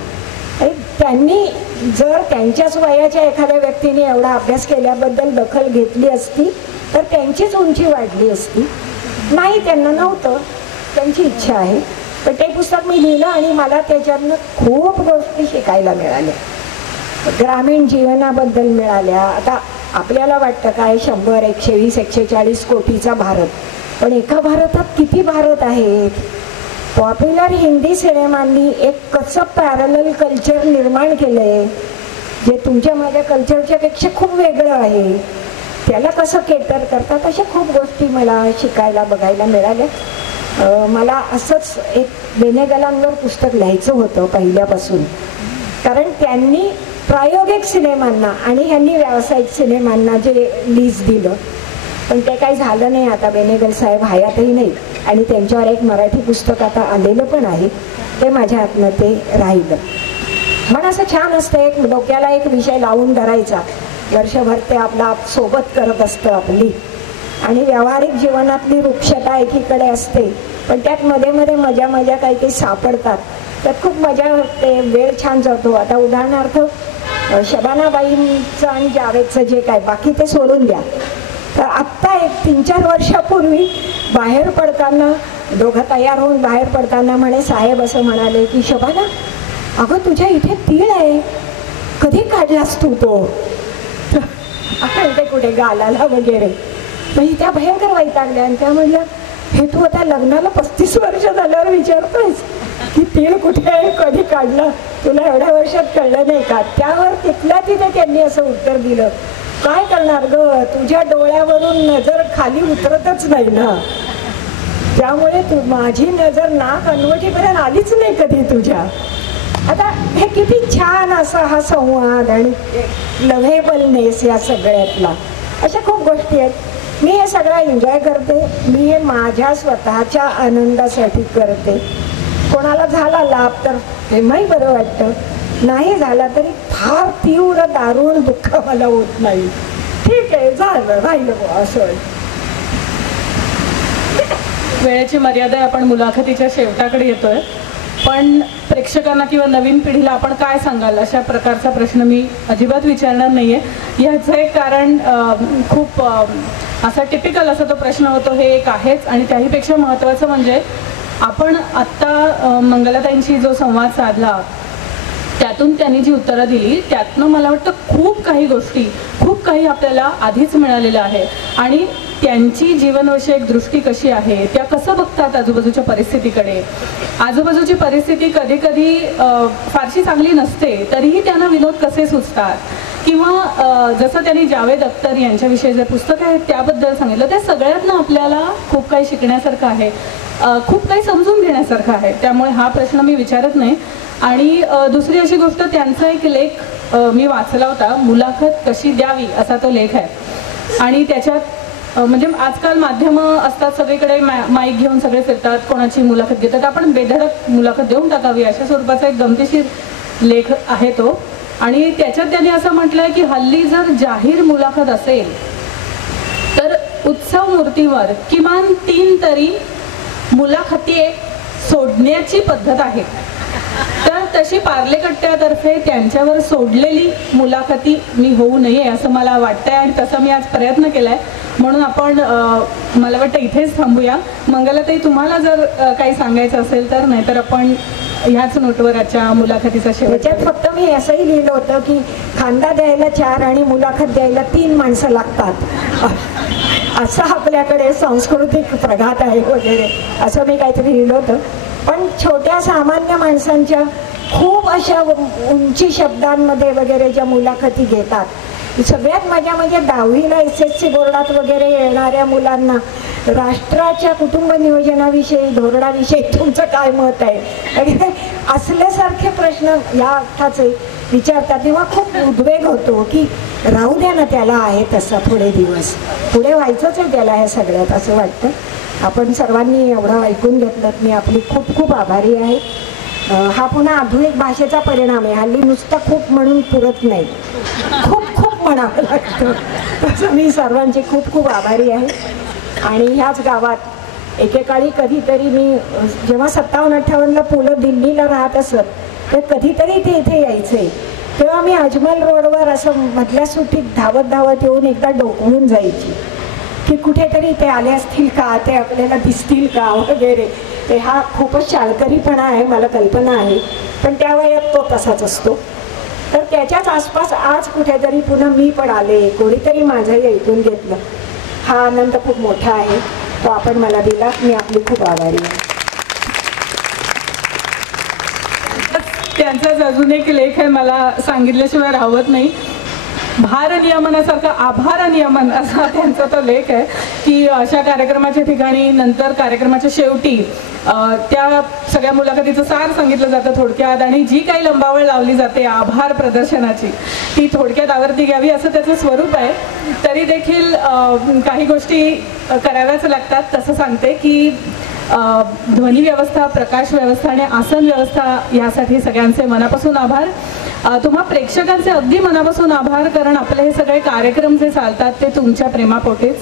त्यांनी जर त्यांच्याच वयाच्या एखाद्या व्यक्तीने एवढा अभ्यास केल्याबद्दल दखल घेतली असती तर त्यांचीच उंची वाढली असती. नाही, त्यांना नव्हतं, त्यांची इच्छा आहे. पण ते पुस्तक मी लिहिलं आणि मला त्याच्यातनं खूप गोष्टी शिकायला मिळाल्या, ग्रामीण जीवनाबद्दल मिळाल्या. आता आपल्याला वाटतं काय 100, 120, 140 कोटीचा भारत, पण एका भारतात किती भारत आहेत? पॉप्युलर हिंदी सिनेमांनी एक कसं पॅरलल कल्चर निर्माण केलंय. जे तुमच्या माझ्या कल्चरच्या पेक्षा खूप वेगळं आहे, त्याला कसं केटर करतात, अशा खूप गोष्टी मला शिकायला बघायला मिळाल्या. मला असंच एक बेनेगलांवर पुस्तक लिहायचं होतं पहिल्यापासून, कारण त्यांनी प्रायोगिक सिनेमांना आणि ह्यांनी व्यावसायिक सिनेमांना जे लीज दिलं, पण ते काही झालं नाही. आता बेनेगल साहेब हयातही नाही आणि त्यांच्यावर एक मराठी पुस्तक आता आलेलं पण आहे, ते माझ्या हातनं ते राहिलं. पण असं छान असतं, एक डोक्याला एक विषय लावून धरायचा, वर्षभर ते आपला सोबत करत असतं आपली, आणि व्यावहारिक जीवनातली वृक्षता एकीकडे असते, पण त्यात मध्ये मध्ये मजा मजा काही काही सापडतात, त्यात खूप मजा वाटते, वेळ छान जातो. आता उदाहरणार्थ शबानाबाईंचं आणि जावेदचं जे काय, बाकी ते सोडून द्या, तर आत्ता एक 3-4 वर्षापूर्वी बाहेर पडताना, दोघं तयार होऊन बाहेर पडताना म्हणे साहेब असं म्हणाले की शबाना, अगं तुझ्या इथे तीळ आहे, कधी काढलास तू तो? आपण ते कुठे गालाला वगैरे. म्हणजे त्या भयंकर वैतागल्या आणि त्या म्हणल्या, हे तू आता लग्नाला 35 वर्ष झाल्यावर विचारतोयस की तीळ कुठे आहे, कधी काढलं, तुला एवढ्या वर्षात कळलं नाही का? त्यावर तिथल्या तिथे त्यांनी असं उत्तर दिलं, काय करणार ग, तुझ्या डोळ्यावरून नजर खाली उतरतच नाही ना, त्यामुळे तू माझी नजर नाक अनवटीपर्यंत आलीच नाही कधी तुझ्या. आता हे किती छान असा हा संवाद आणि लव्हेबलनेस या सगळ्यातला, अशा खूप गोष्टी आहेत. मी हे सगळं एन्जॉय करते, मी हे माझ्या स्वतःच्या आनंदासाठी करते. कोणाला झाला लाभ तर तेव्हाही बरं वाटतं, नाही झाला तरी फार तीव्र दारुण दुःख मला होत नाही. ठीक आहे, झालं, राहिलं असं. वेळेची मर्यादा आहे, आपण मुलाखतीच्या शेवटाकडे येतोय, पण प्रेक्षकांना किंवा नवीन पिढीला आपण काय सांगाल, अशा प्रकारचा प्रश्न मी अजिबात विचारणार नाहीये. ह्याचं एक कारण खूप असा टिपिकल असा तो प्रश्न होतो, हे एक आहेच. आणि त्याहीपेक्षा महत्त्वाचं म्हणजे आपण आत्ता मंगलाताईंशी जो संवाद साधला, त्यातून त्यांनी जी उत्तरं दिली, त्यातनं मला वाटतं खूप काही गोष्टी, खूप काही आपल्याला आधीच मिळालेलं आहे. आणि त्यांची जीवनविषयक दृष्टी कशी आहे, त्या कसं बघतात आजूबाजूच्या परिस्थितीकडे. आजूबाजूची परिस्थिती कधी कधी फारशी चांगली नसते, तरीही त्यांना विनोद कसे सुचतात, किंवा जसं त्यांनी जावेद अख्तर यांच्याविषयी जे पुस्तक आहे त्याबद्दल सांगितलं, त्या सगळ्यातनं आपल्याला खूप काही शिकण्यासारखं आहे, खूप काही समजून घेण्यासारखं आहे. त्यामुळे हा प्रश्न मी विचारत नाही. आणि दुसरी अशी गोष्ट, त्यांचा एक लेख मी वाचला होता, मुलाखत कशी द्यावी असा तो लेख आहे. आणि त्याच्यात म्हणजे आजकाल माध्यमं असतात सगळीकडे, माईक घेऊन सगळे फिरतात, कोणाची मुलाखत घेतात, आपण बेधडक मुलाखत देऊन टाकावी अशा स्वरूपाचा एक गमतीशीर लेख आहे तो. आणि त्याच्यात त्यांनी असं म्हटलंय की हल्ली जर जाहीर मुलाखत असेल तर उत्सव मूर्तीवर किमान 3 तरी मुलाखती सोडण्याची पद्धत आहे. तर तशी पार्लेकट्ट्यातर्फे त्यांच्यावर सोडलेली मुलाखती मी होऊ नये असं मला वाटतंय, आणि तसा मी आज प्रयत्न केलाय. म्हणून आपण मला वाटतं इथेच थांबूया. मंगलाताई, तुम्हाला जर काही सांगायचं असेल तर, नाहीतर आपण ह्याच नोटवर आजच्या मुलाखतीचा शेवट. त्याच्यात फक्त मी असंही लिहिलं होतं की खांदा द्यायला 4 आणि मुलाखत द्यायला 3 माणसं लागतात, असं आपल्याकडे सांस्कृतिक प्रघात आहे वगैरे, असं मी काहीतरी लिहिलं होतं. पण छोट्या सामान्य माणसांच्या खूप अशा उंची शब्दांमध्ये वगैरे ज्या मुलाखती घेतात, सगळ्यात मजा म्हणजे 10वीला SSC बोर्डात वगैरे येणाऱ्या मुलांना राष्ट्राच्या कुटुंब नियोजनाविषयी, धोरणाविषयी तुमचं काय मत आहे, असल्यासारखे प्रश्न या अर्थाचे विचारतात. तेव्हा खूप उद्वेग होतो की राहू द्या ना, त्याला आहे तसा पुढे दिवस, पुढे व्हायचंच आहे त्याला हे सगळ्यात, असं वाटतं. आपण सर्वांनी एवढं ऐकून घेतलं, मी आपली खूप खूप आभारी आहे. हा पुन्हा आधुनिक भाषेचा परिणाम आहे, हल्ली नुसतं खूप म्हणून पुरत नाही, खूप खूप म्हणावं लागतं. तसं मी सर्वांची खूप खूप आभारी आहे. आणि ह्याच गावात एकेकाळी कधीतरी मी जेव्हा 57-58ला पुलं दिल्लीला राहत असत, तर कधीतरी ते इथे यायचे, तेव्हा मी अजमल रोडवर असं मधल्या सुट्टीत धावत धावत येऊन एकदा डोकवून जायची की कुठेतरी ते आले असतील का, ते आपल्याला दिसतील का वगैरे. ते हा खूपच शाळकरीपणा आहे, मला कल्पना आहे, पण त्या वयात तो तसाच असतो. तर त्याच्याच आसपास आज कुठेतरी पुन्हा मी पण आले, कोणीतरी माझंही ऐकून घेतलं, हा आनंद खूप मोठा आहे, तो आपण मला दिला. मी आपली खूप आभारी आहे. त्यांचाच अजून एक लेख आहे, मला सांगितल्याशिवाय राहत नाही. भारनियमनासारखा आभार नियमन असा त्यांचा तो लेख आहे की अशा कार्यक्रमाच्या ठिकाणी नंतर कार्यक्रमाच्या शेवटी त्या सगळ्या मुलाखतीचं सार सांगितलं जातं थोडक्यात, आणि जी काही लंबावळ लावली जाते आभार प्रदर्शनाची ती थोडक्यात आवर्ती घ्यावी असं त्याचं स्वरूप आहे. तरी देखील काही गोष्टी कराव्याच लागतात. तसं सांगते की ध्वनी व्यवस्था, प्रकाश व्यवस्था आणि आसन व्यवस्था यासाठी सगळ्यांचे मनापासून आभार. तुम्हा प्रेक्षकांचे अगदी मनापासून आभार, कारण आपले हे सगळे कार्यक्रम जे चालतात ते तुमच्या प्रेमापोटेच.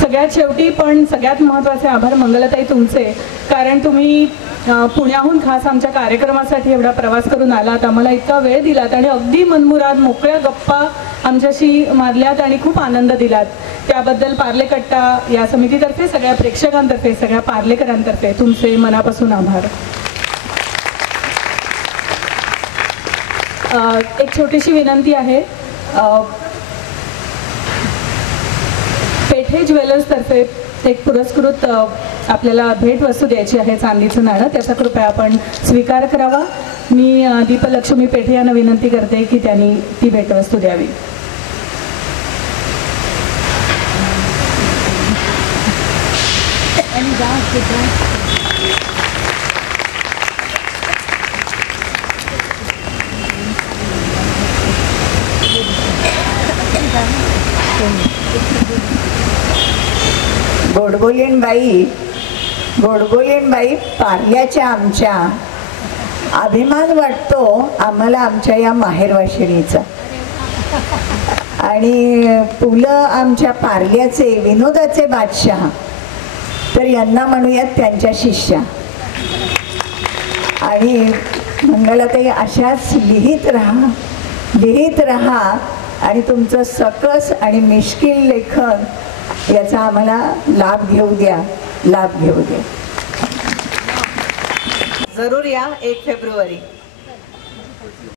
सगळ्यात शेवटी पण सगळ्यात महत्त्वाचे आभार मंगलाताई तुमचे, कारण तुम्ही पुण्याहून खास आमच्या कार्यक्रमासाठी एवढा प्रवास करून आलात, आम्हाला इतका वेळ दिलात आणि अगदी मनमुराद मोकळ्या गप्पा आमच्याशी मारल्यात आणि खूप आनंद दिलात. त्याबद्दल पार्ले कट्टा या समितीतर्फे, सगळ्या प्रेक्षकांतर्फे, सगळ्या पार्लेकरांतर्फे तुमचे मनापासून आभार. एक छोटीशी विनंती आहे, पेठे ज्वेलर्सतर्फे एक पुरस्कृत आपल्याला भेटवस्तू द्यायची आहे, चांदीचं नाणं. त्याचा कृपया आपण स्वीकार करावा. मी दीपलक्ष्मी पेठे यांना विनंती करते की त्यांनी ती भेटवस्तू द्यावी. गोडबोलीन बाई पार्ल्याच्या आमच्या अभिमान वाटतो आम्हाला आमच्या या माहेरवाशिणीचा. आणि पु ल आमच्या पार्ल्याचे विनोदाचे बादशाह, तर यांना म्हणूयात त्यांच्या शिष्या. आणि मंगलाताई अशाच लिहित राहा आणि तुमचं सकस आणि मिश्किल लेखन याचा आम्हाला लाभ घेऊ द्या. जरूर या 1 फेब्रुवारी.